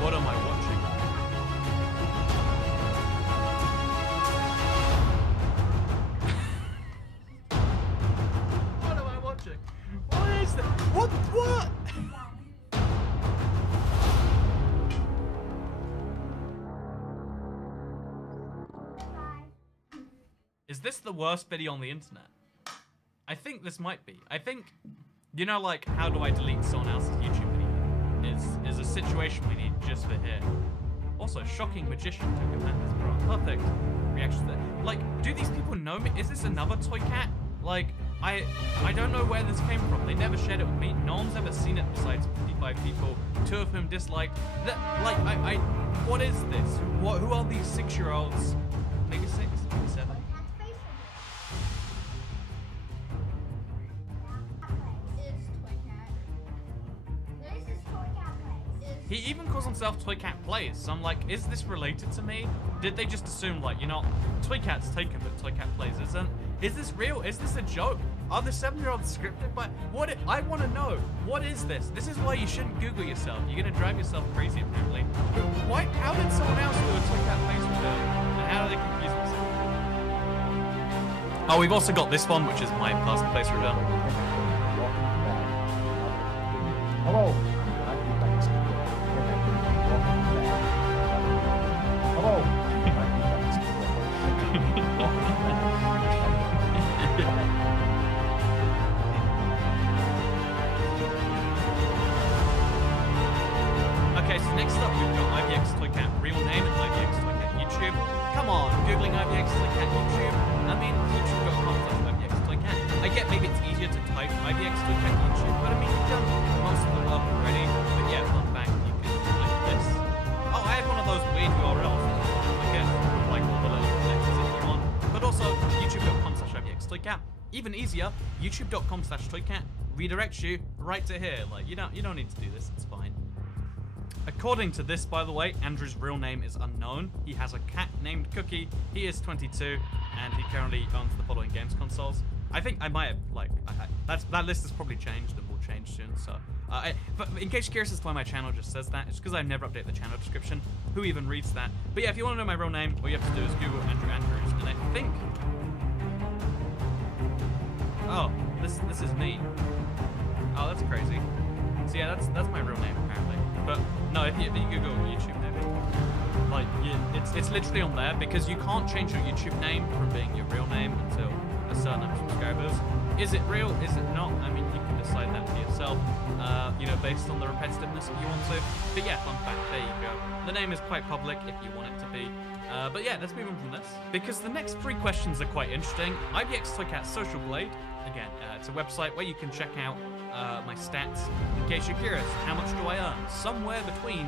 What am I watching? What am I watching? What is that? What? Is this the worst video on the internet? I think this might be. I think, you know, like, how do I delete someone else's YouTube video? Is a situation we need just for here. Also, shocking magician took a man as bra. Perfect reaction there. Like, do these people know me? Is this another toy cat? Like, I don't know where this came from. They never shared it with me. No one's ever seen it besides 55 people. 2 of whom disliked. That, like, what is this? Who are these 6-year-olds? Maybe 6, maybe 7. He even calls himself Toy Cat Plays, so I'm like, is this related to me? Did they just assume, like, you know, Toy Cat's taken, but Toy Cat Plays isn't? Is this real? Is this a joke? Are the 7-year-olds scripted? But what? I want to know. What is this? This is why you shouldn't Google yourself. You're gonna drive yourself crazy, apparently. Why? How did someone else do a Toy Cat Plays reveal? And how do they confuse themselves? Oh, we've also got this one, which is my personal place reveal. Hello. Hello. Okay, so next up we've got IBX Toycat real name and IBX Toycat YouTube. Come on, googling IBX Toycat YouTube. I mean, youtube.com/IBX Toycat. I get maybe it's easier to type IBX Toycat YouTube, but I mean, you've done most of the work already. But yeah, fun fact, you can click this. Oh, I have one of those weird URLs that I get like all the little letters if you want. But also, youtube.com/IBX Toycat. Even easier, youtube.com/Toycat redirects you right to here. Like, you don't need to do this, it's fine. According to this, by the way, Andrew's real name is unknown. He has a cat named Cookie. He is 22, and he currently owns the following games consoles. I think I might have, like, that list has probably changed and will change soon, so. But in case you're curious as to why my channel just says that, it's because I never update the channel description. Who even reads that? But yeah, if you want to know my real name, all you have to do is Google Andrew Andrews, and I think... Oh, this is me. Oh, that's crazy. So yeah, that's my real name, apparently. But no, if you Google YouTube, maybe, like, it's literally on there, because you can't change your YouTube name from being your real name until a certain number of subscribers. Is it real? Is it not? I mean, you can decide that for yourself, you know, based on the repetitiveness if you want to. But yeah, fun fact, there you go. The name is quite public if you want it to be. But yeah, let's move on from this, because the next 3 questions are quite interesting. IBX Toycat Social Blade. Again, it's a website where you can check out my stats. In case you're curious, how much do I earn? Somewhere between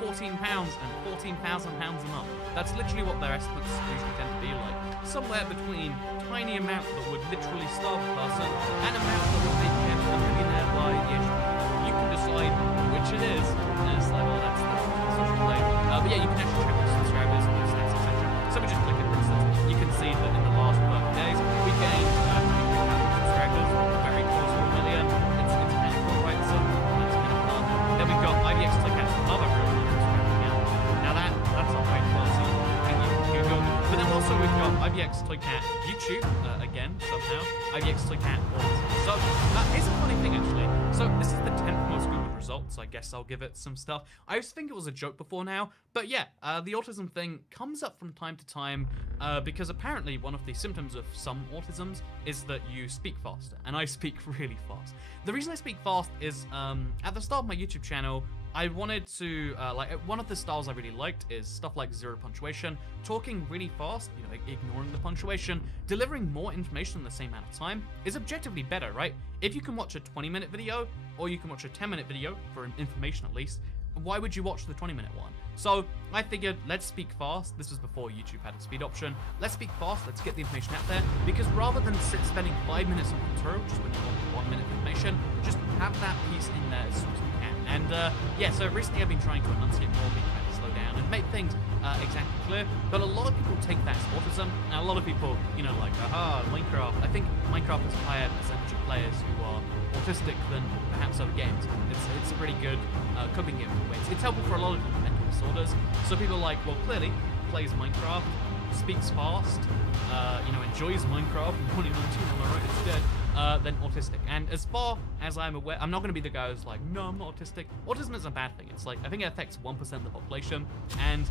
£14 and £14,000 a month. That's literally what their estimates usually tend to be like. Somewhere between tiny amount that would literally starve a person and amount that would make him a millionaire by the age of 20. You can decide which it is, and it's like, well, that's the social blade. But yeah, you can actually check the subscribers and the stats, etc. So we just click it, for instance. You can see that in the last 30 days, we gained 23,000 subscribers, very close to 1 million. It's kind of cool, right? So that's kind of fun. Then we've got IBX Toycat's other real subscriber account. Now that's a high quality thing you can Google. But then also Also, we've got IBX Toycat YouTube again somehow. IBX Toycat Autism. So here's a funny thing actually. So this is the 10th most Googled results. I guess I'll give it some stuff. I used to think it was a joke before now, but yeah, the autism thing comes up from time to time because apparently one of the symptoms of some autisms is that you speak faster, and I speak really fast. The reason I speak fast is at the start of my YouTube channel, I wanted to, one of the styles I really liked is stuff like zero punctuation, talking really fast, you know, ignoring the punctuation, delivering more information in the same amount of time is objectively better, right? If you can watch a 20-minute video, or you can watch a 10-minute video, for information at least, why would you watch the 20-minute one? So I figured, let's speak fast. This was before YouTube had a speed option. Let's speak fast, let's get the information out there, because rather than spending 5 minutes on the tutorial just when you want 1 minute of information, just have that piece in there as soon as you can. And yeah, so recently I've been trying to enunciate more, been trying to slow down and make things exactly clear, but a lot of people take that as autism, and a lot of people, you know, like, aha, Minecraft. I think Minecraft has a higher percentage of players who are autistic than perhaps other games. It's a pretty good coping game in a way. It's helpful for a lot of mental disorders. So people are like, well, clearly plays Minecraft, speaks fast, you know, enjoys Minecraft in 2019, am I right? It's dead. Then autistic. And as far as I'm aware, I'm not going to be the guy who's like, no, I'm not autistic. Autism is a bad thing. It's like, I think it affects 1% of the population, and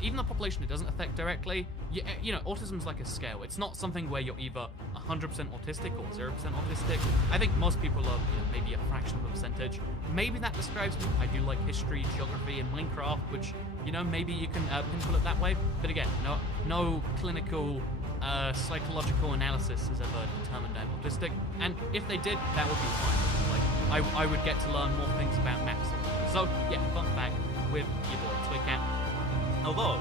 even the population it doesn't affect directly, you know, autism is like a scale. It's not something where you're either 100% autistic or 0% autistic. I think most people are, you know, maybe a fraction of a percentage. Maybe that describes me. I do like history, geography, and Minecraft, which, you know, maybe you can pinpoint it that way. But again, no clinical psychological analysis has ever determined I'm autistic, and if they did, that would be fine. Like, I would get to learn more things about maths. So yeah, fun fact with your boy Toycat. Although,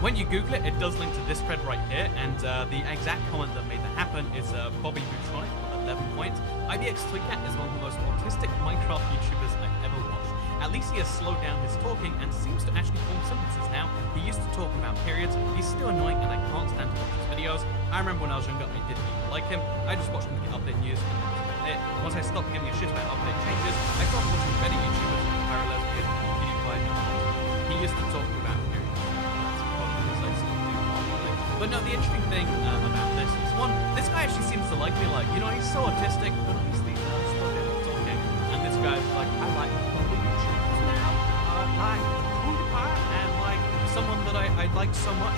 when you Google it, it does link to this thread right here, and the exact comment that made that happen is Bobby Butronic with 11 points. IBX Toycat is one of the most autistic Minecraft YouTubers I've ever watched. At least he has slowed down his talking and seems to actually form sentences now. He used to talk about periods. He's still annoying and I can't stand to watch his videos. I remember when I was younger, I didn't even like him. I just watched him get update news and that was about it. Once I stopped giving a shit about update changes, I started watching better YouTubers like Parallels Kid, PewDiePie, and others. He used to talk about periods. That's probably because I still do probably. But no, the interesting thing about this is, one, this guy actually seems to like me. Like, you know, he's so autistic, but obviously slow down talking. And this guy's like, I like like PewDiePie, and like someone that I like so much.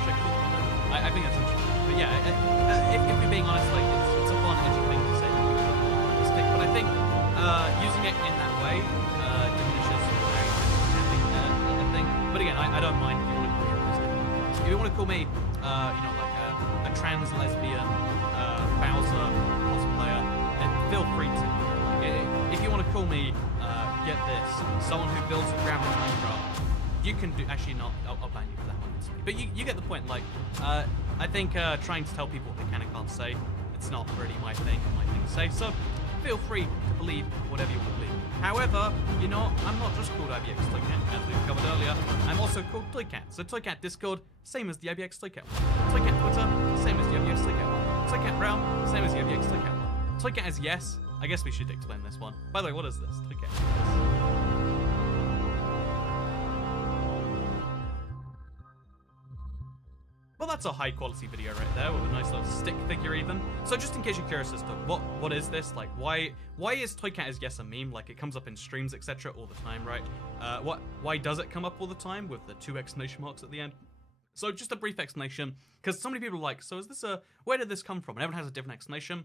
I think that's interesting. But yeah, if you're being honest, like it's a fun, edgy thing to say. But I think using it in that way diminishes the thing. But again, I don't mind if you want to call me autistic. If you want to call me, you know, like a trans lesbian Bowser cosplayer, then feel free to. If you want to call me, get this, someone who builds a gravel in Minecraft, you can do, actually not, I'll ban you for that one, but you get the point. Like, I think trying to tell people what they can and can't say, it's not really my thing to say, so feel free to believe whatever you want to believe. However, you know, I'm not just called IBX Toycat, as we covered earlier, I'm also called Toycat. So Toycat Discord, same as the IBX Toycat one. Toycat Twitter, same as the IBX Toycat one. Toycat Realm, same as the IBX Toycat one. Toycat is yes. I guess we should explain this one. By the way, what is this? Toycat. Well, that's a high quality video right there with a nice little stick figure even. So just in case you're curious as to what is this, like why is Toycat is yes a meme? Like it comes up in streams, etc. all the time, right? Why does it come up all the time with the 2 exclamation marks at the end? So just a brief explanation, because so many people are like, so is this where did this come from? And everyone has a different explanation.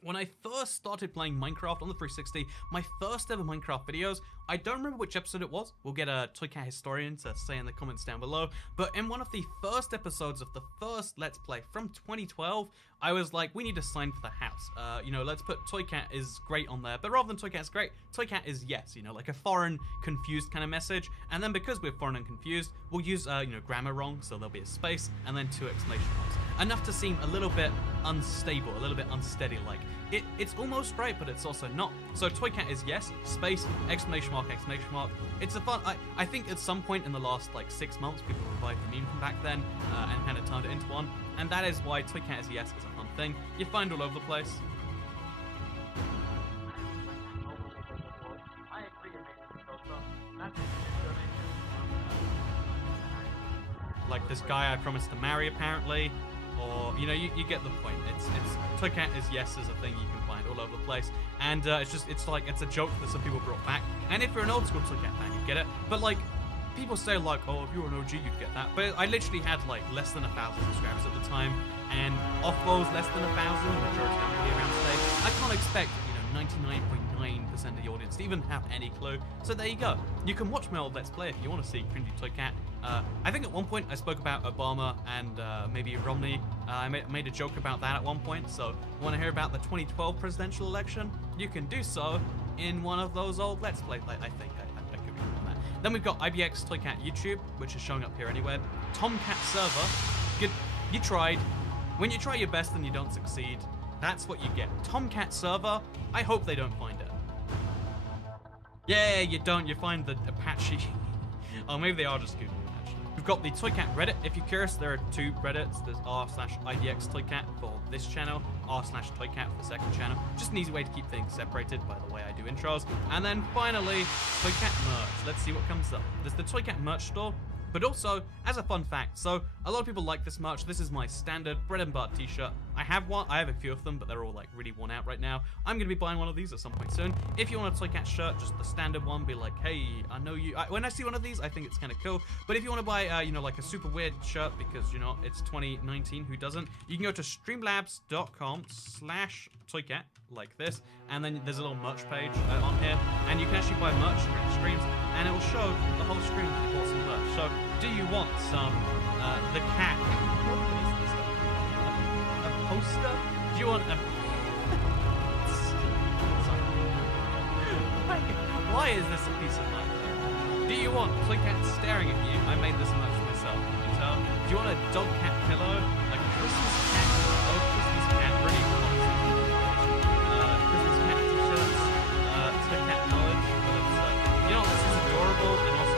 When I first started playing Minecraft on the 360, my first ever Minecraft videos, I don't remember which episode it was. We'll get a Toycat historian to say in the comments down below. But in one of the first episodes of the first Let's Play from 2012, I was like, we need a sign for the house. You know, let's put Toycat is great on there. But rather than Toycat is great, Toycat is yes. You know, like a foreign, confused kind of message. And then because we're foreign and confused, we'll use, you know, grammar wrong. So there'll be a space and then 2 exclamation marks. Enough to seem a little bit unstable, a little bit unsteady. Like, it's almost right, but it's also not. So Toycat is yes, space, exclamation mark, exclamation mark. It's a fun, I think at some point in the last like 6 months, people revived the meme from back then and kind of turned it into one. And that is why Toycat is yes is a fun thing. You find all over the place. I agree with you, like this guy I promised to marry apparently, or you know, you get the point. It's Toy Cat is yes is a thing you can find all over the place, and it's like it's a joke that some people brought back. And if you're an old school Toy Cat fan, you get it. But like people say like, oh, if you're an OG, you'd get that. But I literally had like less than 1,000 subscribers at the time, and off those less than 1,000, the majority of them will be around today. I can't expect 99.9% of the audience to even have any clue. So there you go. You can watch my old Let's Play if you want to see cringy Toy Cat. I think at one point I spoke about Obama and maybe Romney. I made a joke about that at one point. So want to hear about the 2012 presidential election? You can do so in one of those old Let's Plays. I think I could be on that. Then we've got IBX Toy Cat YouTube, which is showing up here anywhere. Tomcat server. Good. You tried. When you try your best and you don't succeed, that's what you get. Tomcat server. I hope they don't find it. Yeah, you don't. You find the Apache. Oh, maybe they are just Google, actually. We've got the Toy Cat Reddit. If you're curious, there are two Reddits. There's r/IDX Toy Cat for this channel, r/Toy Cat for the second channel. Just an easy way to keep things separated by the way I do intros. And then finally, Toy Cat merch. Let's see what comes up. There's the Toy Cat merch store. But also, as a fun fact, so a lot of people like this merch. This is my standard bread and butter t-shirt. I have one. I have a few of them, but they're all like really worn out right now. I'm going to be buying one of these at some point soon. If you want a Toy Cat shirt, just the standard one, be like, hey, I know you. When I see one of these, I think it's kind of cool. But if you want to buy, you know, like a super weird shirt because, you know, it's 2019, who doesn't? You can go to streamlabs.com/toycat, like this, and then there's a little merch page on here, and you can actually buy merch during the streams, and it will show the whole screen that you bought some merch. So, do you want some, the cat? What is this? A poster? Do you want a... Sorry. Why is this a piece of mind? Do you want Toy Cat staring at you? I made this merch myself, can you tell? Do you want a dog cat pillow? Like a Christmas cat? Oh, Christmas cat, really cool. Christmas cat t-shirts, Toy Cat knowledge, but it's, you know, this is adorable and also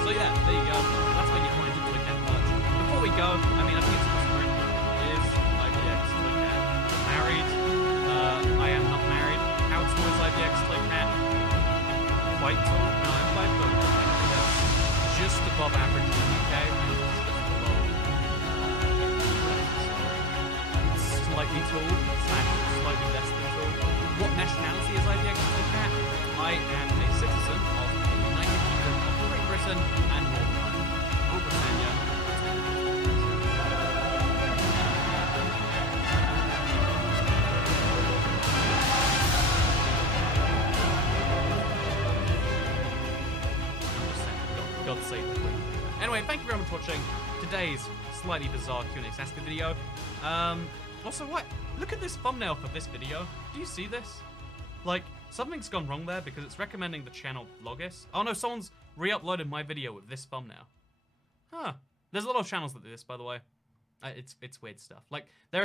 so yeah, there you go. That's how you find your Toy Cat merch. Before we go, I mean, I think it's important. Is IBX Toy Cat married? I am not married. How tall is IBX Toy Cat? Quite tall? No, I'm 5 foot. That's just above average in the UK. And just below. Slightly tall, slightly less than tall. What nationality is IBX Toy Cat? I am a citizen of the United Kingdom of Great Britain and Northern Ireland. Or Britannia. I'm just saying, God save the Queen. Anyway, thank you very much for watching today's slightly bizarre Q&A Sasuke video. Also, what? Look at this thumbnail for this video. Do you see this? Like, something's gone wrong there because it's recommending the channel Vlogis. Oh no, someone's re-uploaded my video with this thumbnail. Huh. There's a lot of channels that do this, by the way. It's weird stuff. Like, there